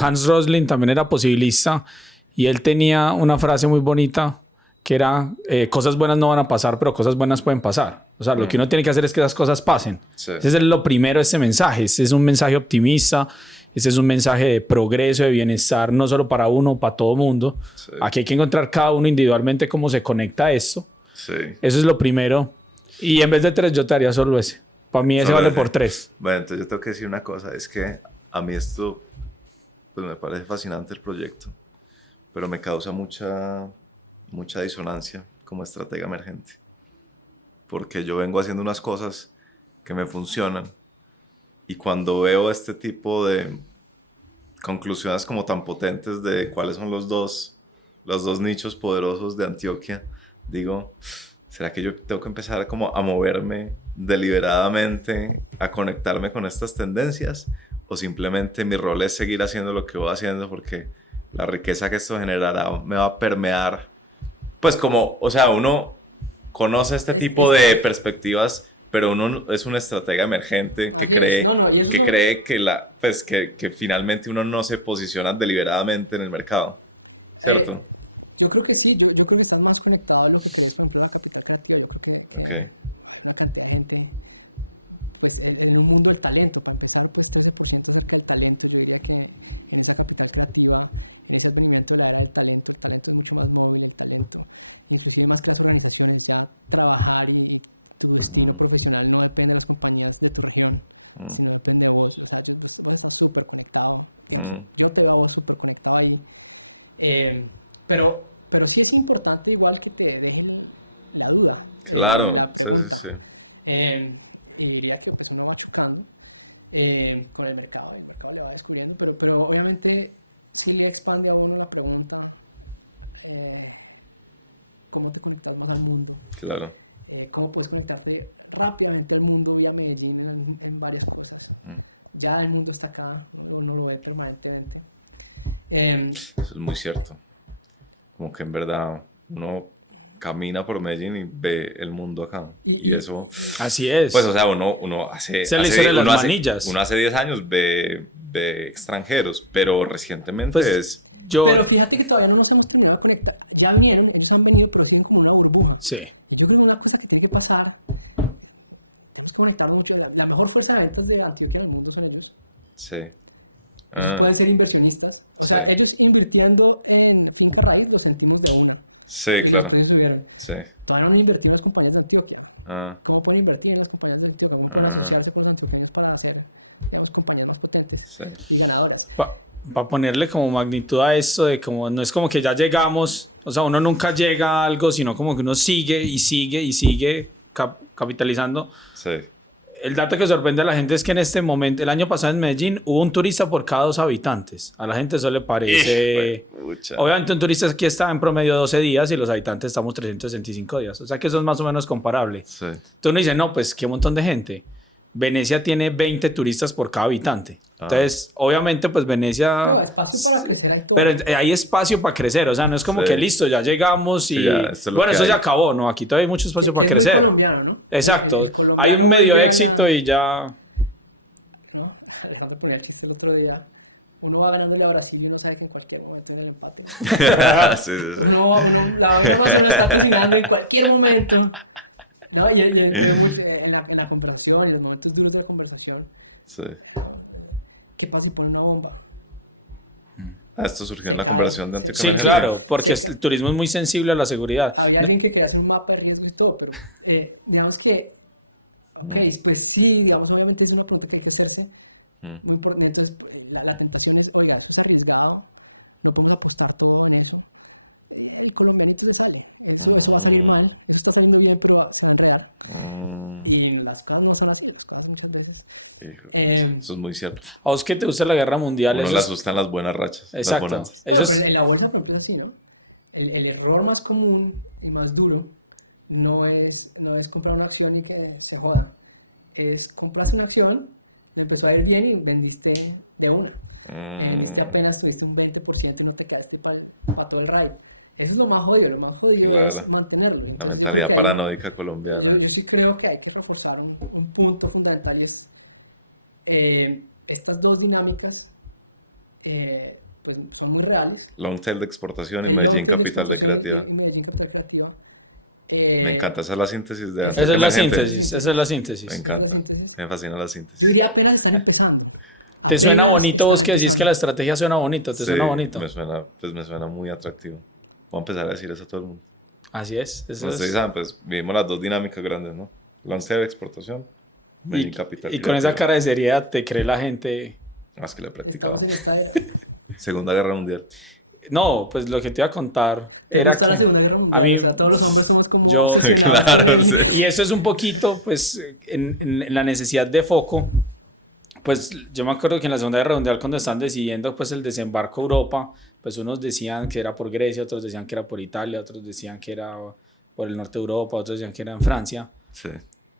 Hans Rosling también era posibilista y él tenía una frase muy bonita que era cosas buenas no van a pasar, pero cosas buenas pueden pasar. O sea, lo que uno tiene que hacer es que esas cosas pasen. Sí. Ese es lo primero de este mensaje. Este es un mensaje optimista. Este es un mensaje de progreso, de bienestar, no solo para uno, para todo mundo. Sí. Aquí hay que encontrar cada uno individualmente cómo se conecta a esto. Sí. Eso es lo primero. Y en vez de 3, yo te haría solo ese. Para mí ese Solo vale ese. por 3. Bueno, entonces yo tengo que decir una cosa, es que a mí esto, pues me parece fascinante el proyecto, pero me causa mucha disonancia como estratega emergente, porque yo vengo haciendo unas cosas que me funcionan y cuando veo este tipo de conclusiones como tan potentes de cuáles son los dos nichos poderosos de Antioquia, digo, ¿será que yo tengo que empezar como a moverme deliberadamente, a conectarme con estas tendencias? ¿O simplemente mi rol es seguir haciendo lo que voy haciendo porque la riqueza que esto generará me va a permear? Pues como, o sea, uno conoce este tipo de perspectivas, pero uno es un estratega emergente que cree que finalmente uno no se posiciona deliberadamente en el mercado, ¿cierto? Yo creo que sí, yo creo que están más conectados a lo que se ve en la capital. Ok. La cantidad de gente en el mundo del talento, para empezar, que el talento directo, en esa perspectiva, es el primer trabajo del talento es mucho más noble del talento. Incluso más que las organizaciones ya trabajar y el estudio profesional no es tener las oportunidades de trabajo, sino de negocio, está súper conectado. Yo te veo súper conectado ahí. Pero sí es importante igual que te dejen la duda. Claro, sí. Y diría que pues uno va chocando por el mercado le va descubriendo, pero obviamente sí le expande a uno la pregunta ¿cómo te conectas al mundo? Claro. ¿Cómo puedes conectarte rápidamente al mundo y a Medellín en varias cosas? Ya el mundo está acá, uno ve que maestamente. Eso es muy cierto. Como que en verdad uno camina por Medellín y ve el mundo acá. Y eso... Así es. Pues, o sea, uno hace... Se le hicieron las manillas. Uno hace 10 años ve extranjeros, pero recientemente pues, Pero fíjate que todavía no nos hemos terminado de conectar. Ya bien, ellos han venido, pero tienen como una burbuja. Sí. Yo creo que una cosa que tiene que pasar es conectar mucho. La mejor fuerza de ventas de Antioquia en muchos años. Sí. Pueden ser inversionistas. O sea, ellos invirtiendo en finca raíz los sentimos de una. Sí, claro. Sí. Van a invertir en las compañías de Antioquia. ¿Cómo pueden invertir en las compañías de Antioquia? Para asociarse con Antioquia para hacer las compañías más potentes y ganadoras. Para ponerle como magnitud a esto de como no es como que ya llegamos, o sea, uno nunca llega a algo, sino como que uno sigue y sigue capitalizando. Sí. El dato que sorprende a la gente es que en este momento, el año pasado en Medellín, hubo un turista por cada 2 habitantes. A la gente eso le parece... Obviamente un turista aquí está en promedio 12 días y los habitantes estamos 365 días. O sea que eso es más o menos comparable. Sí. Entonces uno dice, no, pues qué montón de gente. Venecia tiene 20 turistas por cada habitante. Entonces, obviamente, pues Venecia... Pero hay espacio para crecer. O sea, no es como que listo, ya llegamos y... Bueno, eso se acabó, ¿no? Aquí todavía hay mucho espacio para crecer. ¿No? Exacto. Hay un medio éxito y ya... ¿No? Dejando poner el chiste el otro día. Uno va ganando la Brasil y no sabe qué parte va a tener empate. Sí. La otra persona está terminando en cualquier momento. No, y en la conversación, en los momentos de conversación, Sí. ¿qué pasa si pone una bomba? Esto surgió en la conversación de Antioquia Sí, Emergente. claro, porque el turismo es muy sensible a la seguridad. Había alguien que quería hacer un mapa de riesgos y todo, pero digamos que, ok, pues sí, digamos, obviamente es una pregunta que hay que hacerse. No por mí, entonces la tentación es, oiga, esto es arriesgado, no podemos apostar todo en eso. Y como méritos le sale. Eso va a salir mal, no está haciendo bien, pero se va a enterar. Y las cosas no son así, muchas veces. Eso es muy cierto. A vos que te gusta la guerra mundial, Uno eso le es... asustan las buenas rachas. Exacto. Las bonanzas. Eso es... Pero en la bolsa, por ejemplo, sí, ¿no? El error más común y más duro no es comprar una acción y que se joda. Es comprarse una acción, empezó a ir bien y vendiste de una. Vendiste apenas, tuviste un 20% y no te caíste para todo el rayo. Eso es lo más jodido, Claro. es mantenerlo. La Entonces, mentalidad yo paranoica colombiana. yo sí creo que hay que reforzar un punto fundamental, es estas dos dinámicas pues, son muy reales. Long tail de exportación y Medellín capital de creatividad. Me encanta, esa es la síntesis de Esa es la Emergente. síntesis, esa es la síntesis. Me encanta, me fascina la Yo síntesis. diría apenas están empezando. ¿Te suena bonito vos que decís que la estrategia suena bonito? ¿Te suena bonito? Me suena muy atractivo. Voy a empezar a decir eso a todo el mundo. Así es. Eso Ustedes es. saben, pues vivimos las dos dinámicas grandes, ¿no? Long tail de exportación, Medellín Y, capital y con esa creativa. cara de seriedad te cree la gente. Más que la he practicado. Estamos en esta- Segunda Guerra Mundial. No, pues lo que te iba a contar era está la que... Segunda Guerra Mundial, a mí- o sea, todos los hombres somos como... yo- Claro, sí. Y eso es un poquito, pues, en la necesidad de foco. Pues yo me acuerdo que en la Segunda Guerra Mundial, cuando estaban decidiendo pues, el desembarco a Europa, pues unos decían que era por Grecia, otros decían que era por Italia, otros decían que era por el norte de Europa, otros decían que era en Francia. Sí.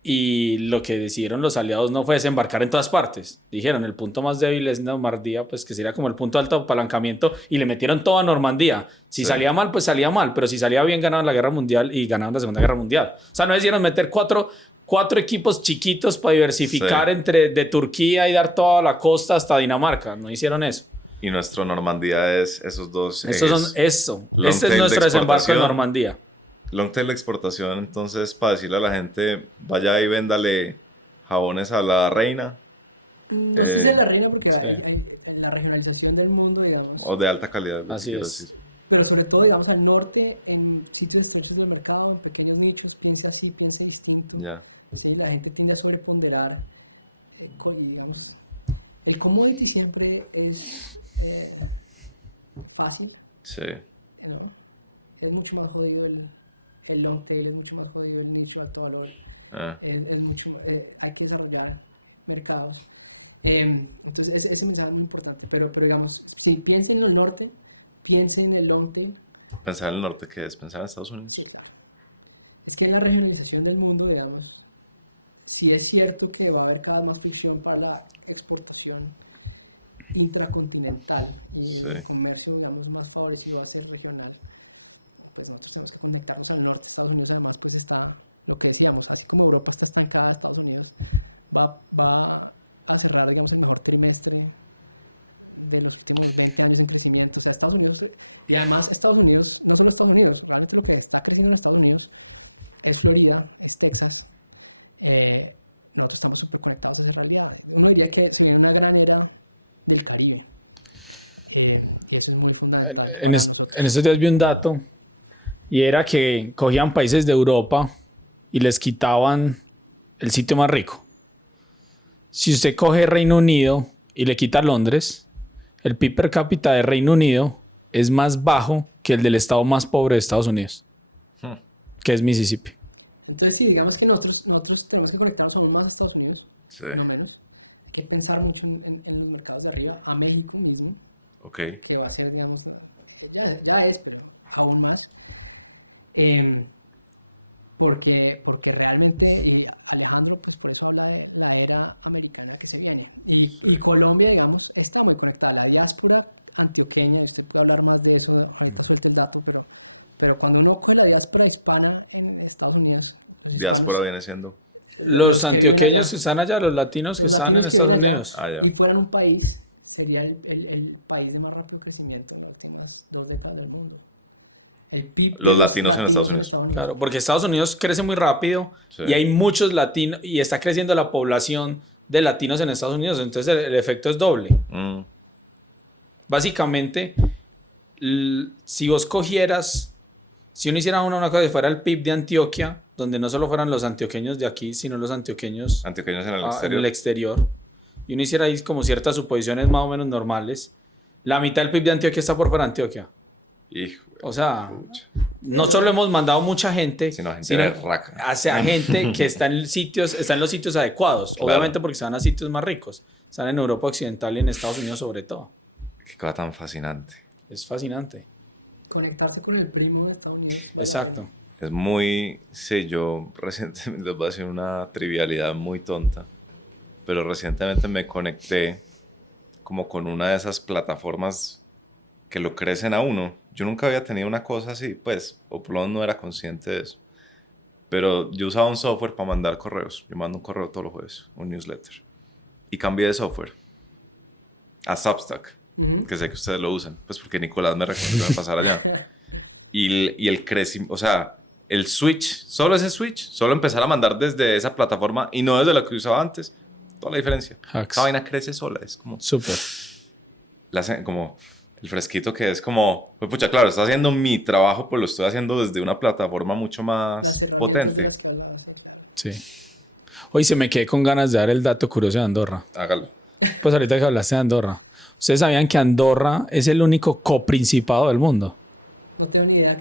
Y lo que decidieron los aliados no fue desembarcar en todas partes. Dijeron, el punto más débil es Normandía, pues que sería como el punto de alto apalancamiento, y le metieron todo a Normandía. Si Sí. salía mal, pues salía mal, pero si salía bien, ganaban la Guerra Mundial y ganaban la Segunda Guerra Mundial. O sea, no decidieron meter cuatro equipos chiquitos para diversificar Sí. de Turquía y dar toda la costa hasta Dinamarca. No hicieron eso. Y nuestro Normandía es esos dos Eso ejes. son eso. Long Este es tail de nuestro desembarco en exportación. Normandía. Long tail de exportación, entonces, para decirle a la gente, vaya y véndale jabones a la reina No es que sea la reina, porque sí. en la regionalización del mundo, digamos, o de alta calidad. lo que Así quiero es. decir. pero sobre todo, digamos, al norte, en sitios estrechos del mercado, en pequeños nichos, piensa así, piensa distinto. Ya. Entonces la gente tiende a sobreponderar, digamos, el commodity siempre es fácil, Sí. ¿no? Es mucho más jodido el long tail, es mucho más jodido el nicho de alto valor, Ah, es mucho, hay que desarrollar mercado. Entonces ese mensaje es muy importante, pero digamos, si piensen en el norte, piensen en el long tail. Pensar en el norte, ¿qué es? Pensar en Estados Unidos. Sí. Es que en la regionalización del mundo, digamos, sí es cierto que va a haber cada vez más fricción para la exportación intracontinental, Sí. el comercio más favorecido va a ser regional. Pues nosotros nos mercados en el norte, Estados Unidos, además, pues está, lo que decíamos, así como Europa está estancada, Estados Unidos va a cerrar el mejor trimestre de los últimos 20 años de crecimiento. O sea, Estados Unidos, y además Estados Unidos, no solo Estados Unidos, claro que lo que está creciendo en Estados Unidos es Florida, es Texas. Nosotros estamos súper conectados en realidad. Uno diría que si viene una gran guerra del Caribe, que eso es muy fundamental. En estos días vi un dato y era que cogían países de Europa y les quitaban el sitio más rico. Si usted coge Reino Unido y le quita Londres, el PIB per cápita de Reino Unido es más bajo que el del estado más pobre de Estados Unidos, que es Mississippi. Entonces, sí, digamos que nosotros tenemos que conectarnos aún más a Estados Unidos, Sí. no menos, que pensar mucho en los mercados de arriba, a México mismo, Ok. que va a ser, digamos, ya es, pero aún más. Porque realmente Alejandro pues, fue toda la era americana que se viene. Y Colombia, digamos, está muy conectada. La diáspora antioqueña, usted puede hablar más de eso, pero cuando uno con la diáspora hispana en Estados Unidos. Diáspora viene siendo. Los antioqueños que están allá, los latinos que están en Estados Unidos. Ah, ya. Y fuera un país, sería el país de más rápido crecimiento, ¿no? Los detalles del mundo. el PIB Los de latinos en Estados Unidos. Claro, porque Estados Unidos crece muy rápido Sí. y hay muchos latinos y está creciendo la población de latinos en Estados Unidos, entonces el efecto es doble. Básicamente, si vos cogieras, si uno hiciera una cosa que fuera el PIB de Antioquia, donde no solo fueran los antioqueños de aquí, sino los antioqueños Antioqueños en el en exterior. el exterior, y uno hiciera ahí como ciertas suposiciones más o menos normales, la mitad del PIB de Antioquia está por fuera de Antioquia. Hijo de O sea, pucha. no solo hemos mandado mucha gente, Sino gente sino berraca. hacia gente que está en los sitios adecuados, Claro. obviamente porque están a sitios más ricos, están en Europa Occidental y en Estados Unidos sobre todo. Qué cosa tan fascinante. Es fascinante. Conectarse con el primo de Estados Unidos. Exacto. Es muy... Sí, yo recientemente les voy a decir una trivialidad muy tonta, pero recientemente me conecté como con una de esas plataformas que lo crecen a uno. Yo nunca había tenido una cosa así, pues, o por lo menos no era consciente de eso. Pero yo usaba un software para mandar correos. Yo mando un correo todos los jueves, un newsletter. Y cambié de software a Substack, que sé que ustedes lo usan, pues porque Nicolás me recomendó pasar allá. Y el crecimiento, o sea, el switch, solo ese switch, solo empezar a mandar desde esa plataforma y no desde la que usaba antes, toda la diferencia. Hacks. Esa vaina crece sola, es como, Súper. como el fresquito que es como, pues pucha, claro, está haciendo mi trabajo, pues lo estoy haciendo desde una plataforma mucho más potente. Sí. Hoy se me quedé con ganas de dar el dato curioso de Andorra. Hágalo. Pues ahorita que hablaste de Andorra. ¿Ustedes sabían que Andorra es el único coprincipado del mundo? No tengo idea.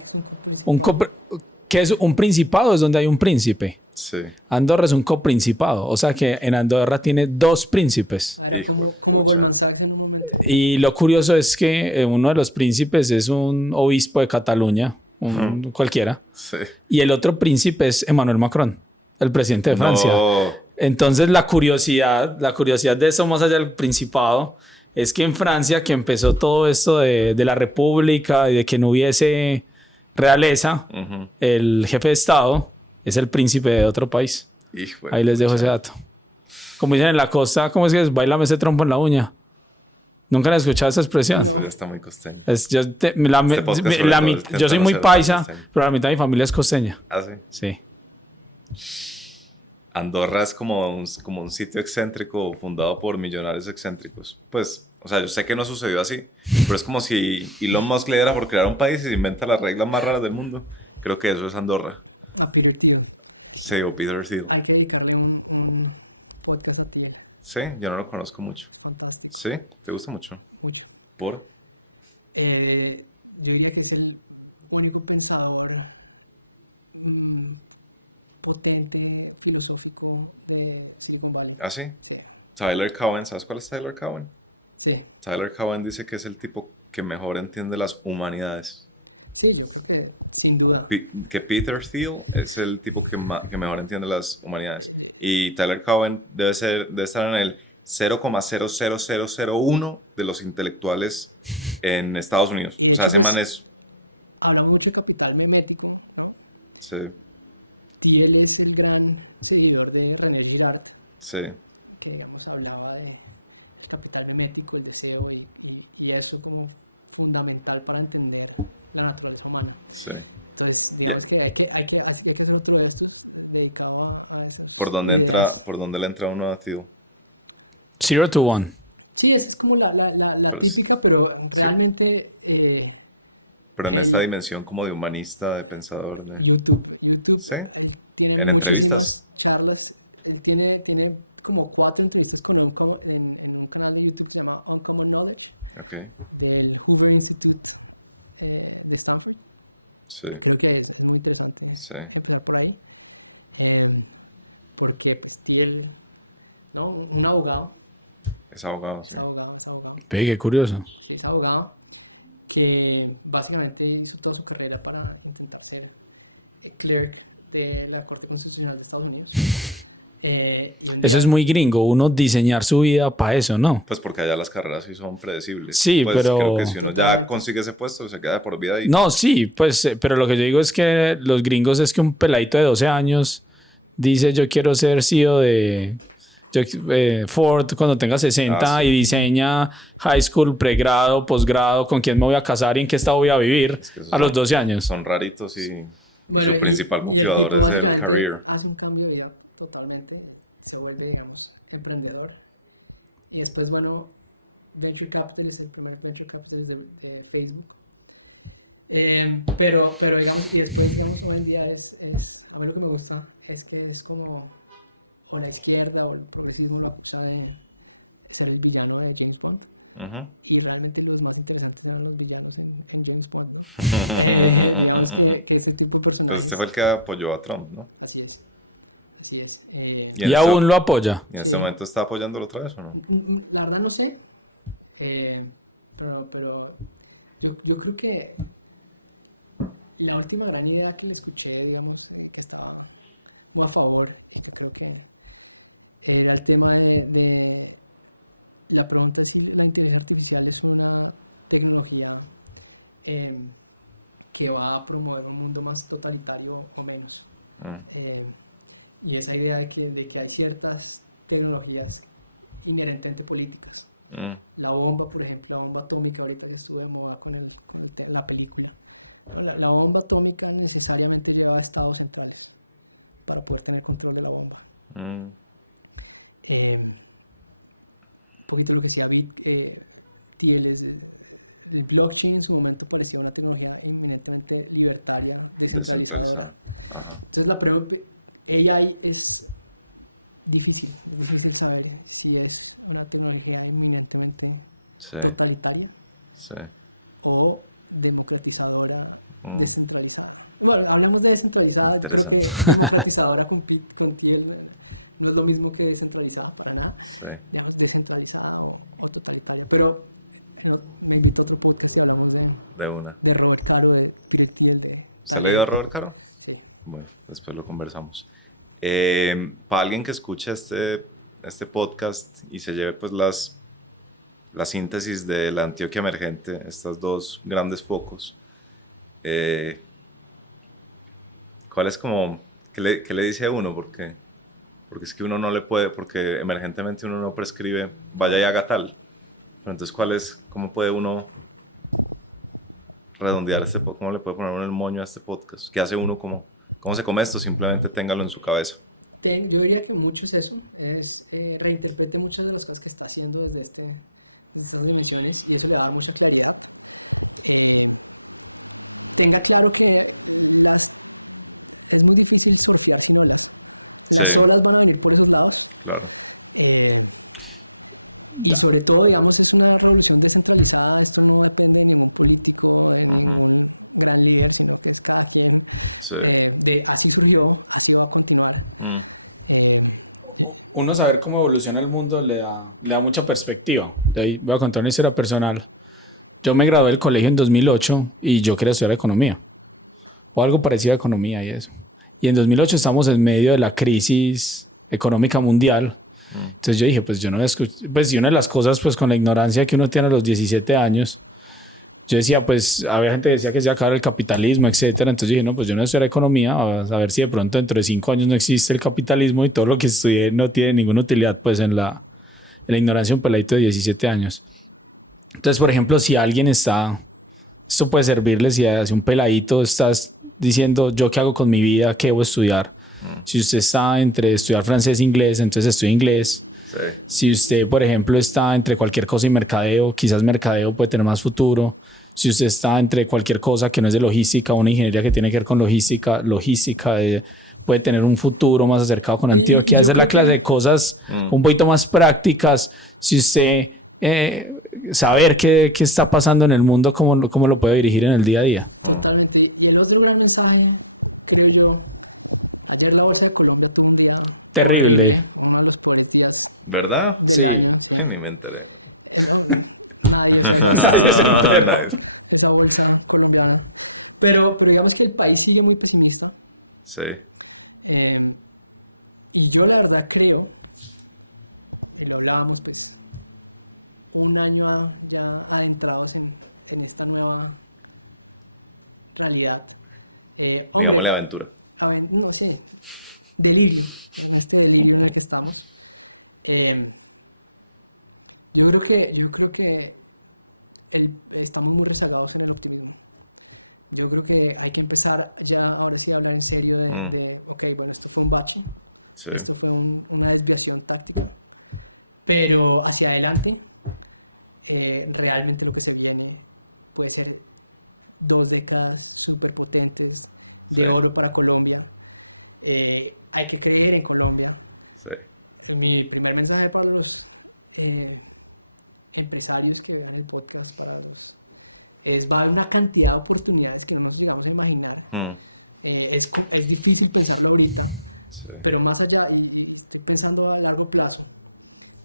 ¿Qué es un principado? Es donde hay un príncipe. Sí. Andorra es un coprincipado. O sea que en Andorra tiene 2 príncipes. Hijo de Como pucha. Goldman Sachs en un momento. Y lo curioso es que uno de los príncipes es un obispo de Cataluña, cualquiera. Sí. Y el otro príncipe es Emmanuel Macron, el presidente de Francia. No. Entonces la curiosidad de eso más allá del principado es que en Francia, que empezó todo esto de la república y de que no hubiese realeza, Ujú. el jefe de estado es el príncipe de otro país. Hijo de Ahí les dejo pucha. ese dato. Como dicen en la costa, ¿cómo es que es? Bailame ese trompo en la uña. ¿Nunca han escuchado esa expresión? Eso ya está muy costeño. Yo soy muy paisa, pero la mitad de mi familia es costeña. Ah, sí. Sí. Andorra es como un sitio excéntrico fundado por millonarios excéntricos. Pues, o sea, yo sé que no sucedió así, pero es como si Elon Musk le diera por crear un país y se inventa las reglas más raras del mundo. Creo que eso es Andorra. A Peter Thiel. Sí, o Peter Thiel. Hay que dedicarle un podcast a Peter. Sí, yo no lo conozco mucho. Fantástico. Sí, ¿te gusta mucho? Mucho. ¿Por? Yo diría que es el único pensador potente, filosófico de Silicon Valley. ¿Ah, sí? Tyler Cowen, ¿sabes cuál es Tyler Cowen? Sí, Tyler Cowen dice que es el tipo que mejor entiende las humanidades. sí, yo creo que sin duda. Que Peter Thiel es el tipo que mejor entiende las humanidades. Y Tyler Cowen debe estar en el 0,00001 de los intelectuales en Estados Unidos. O sea, ese man es... Habla mucho de capital mimético, ¿no? Sí, Y él es el gran seguidor de René Girard, sí, que nos hablaba de capital mimético, el deseo, y eso como fundamental para entender la naturaleza humana. sí. Entonces, Ya. digamos que hay que hacer un ejemplo de estos dedicado a estos ¿Por dónde le entra uno a Thiel? 0 to 1. Sí, esa es como la Pero es- típica, pero sí. realmente Pero en esta dimensión como de humanista, de pensador, de... YouTube Sí, tiene en entrevistas. muchísimas charlas, tiene como 4 entrevistas con él en un canal de YouTube que se llama Uncommon Knowledge, ok, del Hoover Institute de Stanford. sí, Creo que es muy interesante. sí, Por ahí. Porque tiene, ¿no? Un abogado, es abogado, sí. Ve, qué curioso. es abogado que básicamente hizo toda su carrera para intentar ser clerk de la Corte Constitucional de Estados Unidos. Eso es muy gringo, uno diseñar su vida para eso, ¿no? Pues porque allá las carreras sí son predecibles. Sí, Pues pero- creo que si uno ya consigue ese puesto, se queda de por vida y... No, sí, pues, pero lo que yo digo es que los gringos es que un peladito de 12 años dice yo quiero ser CEO de Ford cuando tenga 60 sí. y diseña high school, pregrado, posgrado, con quién me voy a casar y en qué estado voy a vivir Es que esos a los son- 12 años. Son raritos y Bueno, su principal el motivador tipo es el básicamente career. hace un cambio de vida totalmente, se vuelve, digamos, emprendedor. Y después, bueno, Venture Capital es el primer Venture Capital de Facebook. Pero digamos que después, digamos, hoy en día a mí lo que me gusta es que es como con la izquierda, o por decirlo una cosa de ser el villano de James Bond. Ujú. Y realmente lo más interesante eran los villanos en James Bond. Digamos que este tipo de personajes. Pues este fue el que apoyó a Trump, ¿no? Así es. Así es. Y en Y este- aún lo apoya. ¿Y en este Sí. momento está apoyándolo otra vez o no? La verdad no sé. Pero yo creo que la última gran idea que escuché, digamos, que estaba muy a favor, creo que era el tema de la pregunta si la inteligencia artificial es una tecnología que va a promover un mundo más totalitario o menos. Y esa idea de que hay ciertas tecnologías inherentemente políticas. La bomba, por ejemplo, la bomba atómica, ahorita estuve en la película. La bomba atómica necesariamente lleva a estados centrales para poder tener control de la bomba. Lo que decía y el blockchain en su momento parecía una tecnología eminentemente libertaria, Descentralizada. Ajá. Entonces la pregunta, AI es difícil saber si es una tecnología eminentemente Sí, totalitaria sí. o democratizadora, Mm. descentralizada. Bueno, hablamos de descentralizada, creo que Interesante. democratizadora no es lo mismo que descentralizada para nada. Sí. Descentralizada o no totalitaria. Pero necesito que se habla De una. de revoltar o de ¿Usted ha leído a Robert Caro? Sí. Bueno, después lo conversamos. Para alguien que escuche este podcast y se lleve pues la síntesis de la Antioquia emergente, estos dos grandes focos, ¿cuál es como, qué le dice a uno? Porque es que uno no le puede, porque emergentemente uno no prescribe, vaya y haga tal. Pero entonces, ¿cómo puede uno redondear cómo le puede poner uno el moño a este podcast? ¿Qué hace uno? ¿Cómo se come esto? Simplemente téngalo en su cabeza. Yo diría que mucho es eso, reinterprete muchas de las cosas que está haciendo desde estas emisiones y eso le da mucha claridad. Tenga claro que es muy difícil sortear tu vida. Las horas van a venir por otro lado. Claro. Y sobre todo, digamos, es una revolución descentralizada, es una político, gran libro, así surgió, así va a continuar. Uno saber cómo evoluciona el mundo le da mucha perspectiva. De ahí voy a contar una historia personal. Yo me gradué del colegio en 2008 y yo quería estudiar economía o algo parecido a economía y eso. Y en 2008 estamos en medio de la crisis económica mundial. Entonces yo dije, pues yo no voy a escuchar, pues y una de las cosas, pues con la ignorancia que uno tiene a los 17 años, yo decía, pues había gente que decía que se iba a acabar el capitalismo, etcétera. Entonces dije, no, pues yo no estudiar economía, a ver si de pronto dentro de 5 años no existe el capitalismo y todo lo que estudié no tiene ninguna utilidad, pues en la ignorancia de un peladito de 17 años. Entonces, por ejemplo, si alguien esto puede servirle, si un peladito estás diciendo, ¿yo qué hago con mi vida? ¿Qué debo estudiar? Si usted está entre estudiar francés e inglés, entonces estudia inglés. Sí. Si usted, por ejemplo, está entre cualquier cosa y mercadeo, quizás mercadeo puede tener más futuro. Si usted está entre cualquier cosa que no es de logística, una ingeniería que tiene que ver con logística puede tener un futuro más acercado con Antioquia. Esa es la clase de cosas un poquito más prácticas. Si usted saber qué está pasando en el mundo, cómo lo puede dirigir en el día a día. Totalmente. Y el otro gran mensaje, creo yo, ayer la bolsa de Colombia tiene un día Terrible. ¿Verdad? Sí. Ni me enteré. Nadie se entera. esa bolsa colombiana. Pero digamos que el país sigue muy pesimista. Sí. Y yo la verdad creo, lo hablábamos, pues, un año ya adentrados en esta nueva realidad. Digámosle aventura. No sé, delirio, en este delirio que estamos. Eh, yo creo que estamos muy rezagados sobre el turismo. Yo creo que hay que empezar ya a ver si hablar en serio de ok, bueno, esto fue un bache, Sí, esto fue una desviación táctica, pero hacia adelante, realmente lo que se viene puede ser 2 décadas súper potentes sí, de oro para Colombia. Hay que creer en Colombia. sí, Mi primer mensaje para los empresarios que ven el podcast, para va a haber una cantidad de oportunidades que no nos llegamos a imaginar. Es difícil pensarlo ahorita, sí, pero más allá, y estoy pensando a largo plazo,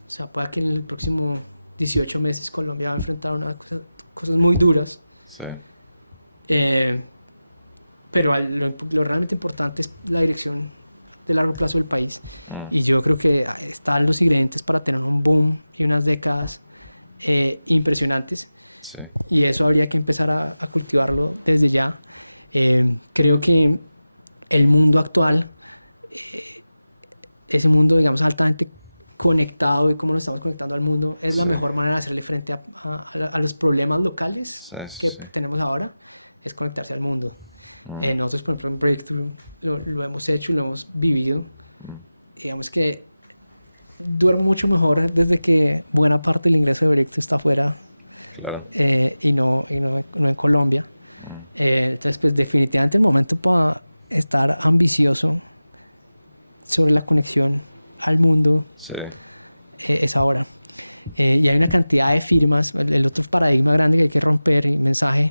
o sea, para que en los próximos 18 meses Colombia va a enfrentar unas cosas muy duras. sí, Pero lo realmente importante es la dirección de la nuestra del país. Y yo creo que están los ingredientes para tener un boom en unas décadas impresionantes. sí, Y eso habría que empezar a cultivarlo desde ya. Creo que el mundo actual, ese mundo, digamos, bastante conectado de cómo estamos conectando al mundo, es la mejor manera de hacerle frente a los problemas locales sí, que tenemos ahora, es conectarse al mundo. Nosotros, por ejemplo, en Breakthrough lo hemos hecho y lo hemos vivido. Digamos que duele mucho mejor después de que buena parte de las revistas afuera claro. Y no en Colombia. Entonces, pues definitivamente el momento para estar ambicioso sobre la conexión al mundo Sí, es ahora. Ya hay una cantidad de firmas en estos paradigmas grandes de cómo poder mensaje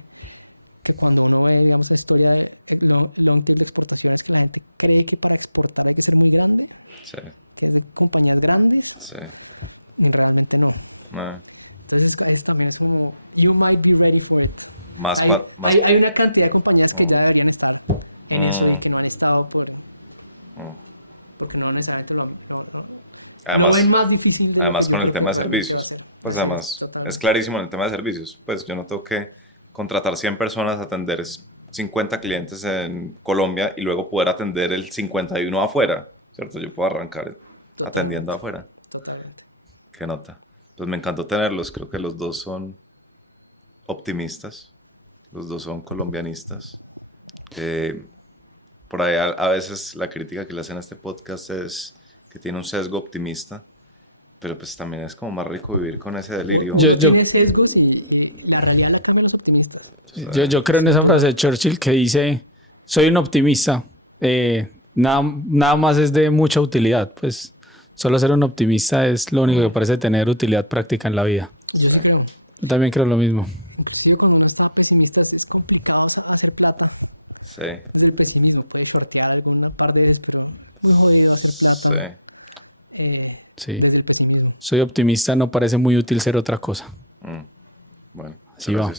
que cuando uno ve nuestra historia no entiendo las proporciones que la gente cree que para explotar hay que ser muy grande. sí, Hay compañías grandes sí. y realmente no. Ah, Entonces es también como, you might be ready for it. Más, Hay una cantidad de compañías que ya deberían estar en eso y que no han estado porque no necesariamente bueno. Además, No es más difícil además con el tema de servicios, pues además es clarísimo en el tema de servicios, pues yo no tengo que contratar 100 personas, atender 50 clientes en Colombia y luego poder atender el 51 afuera, ¿cierto? Yo puedo arrancar atendiendo afuera. ¿Qué nota? Pues me encantó tenerlos, creo que los dos son optimistas, los dos son colombianistas. Por ahí a veces la crítica que le hacen a este podcast es que tiene un sesgo optimista, pero pues también es como más rico vivir con ese delirio. Yo creo en esa frase de Churchill que dice, soy un optimista, nada más es de mucha utilidad, pues solo ser un optimista es lo único que parece tener utilidad práctica en la vida. Sí. Yo también creo lo mismo. Sí. Sí. Soy optimista, no parece muy útil ser otra cosa. Bueno, así va.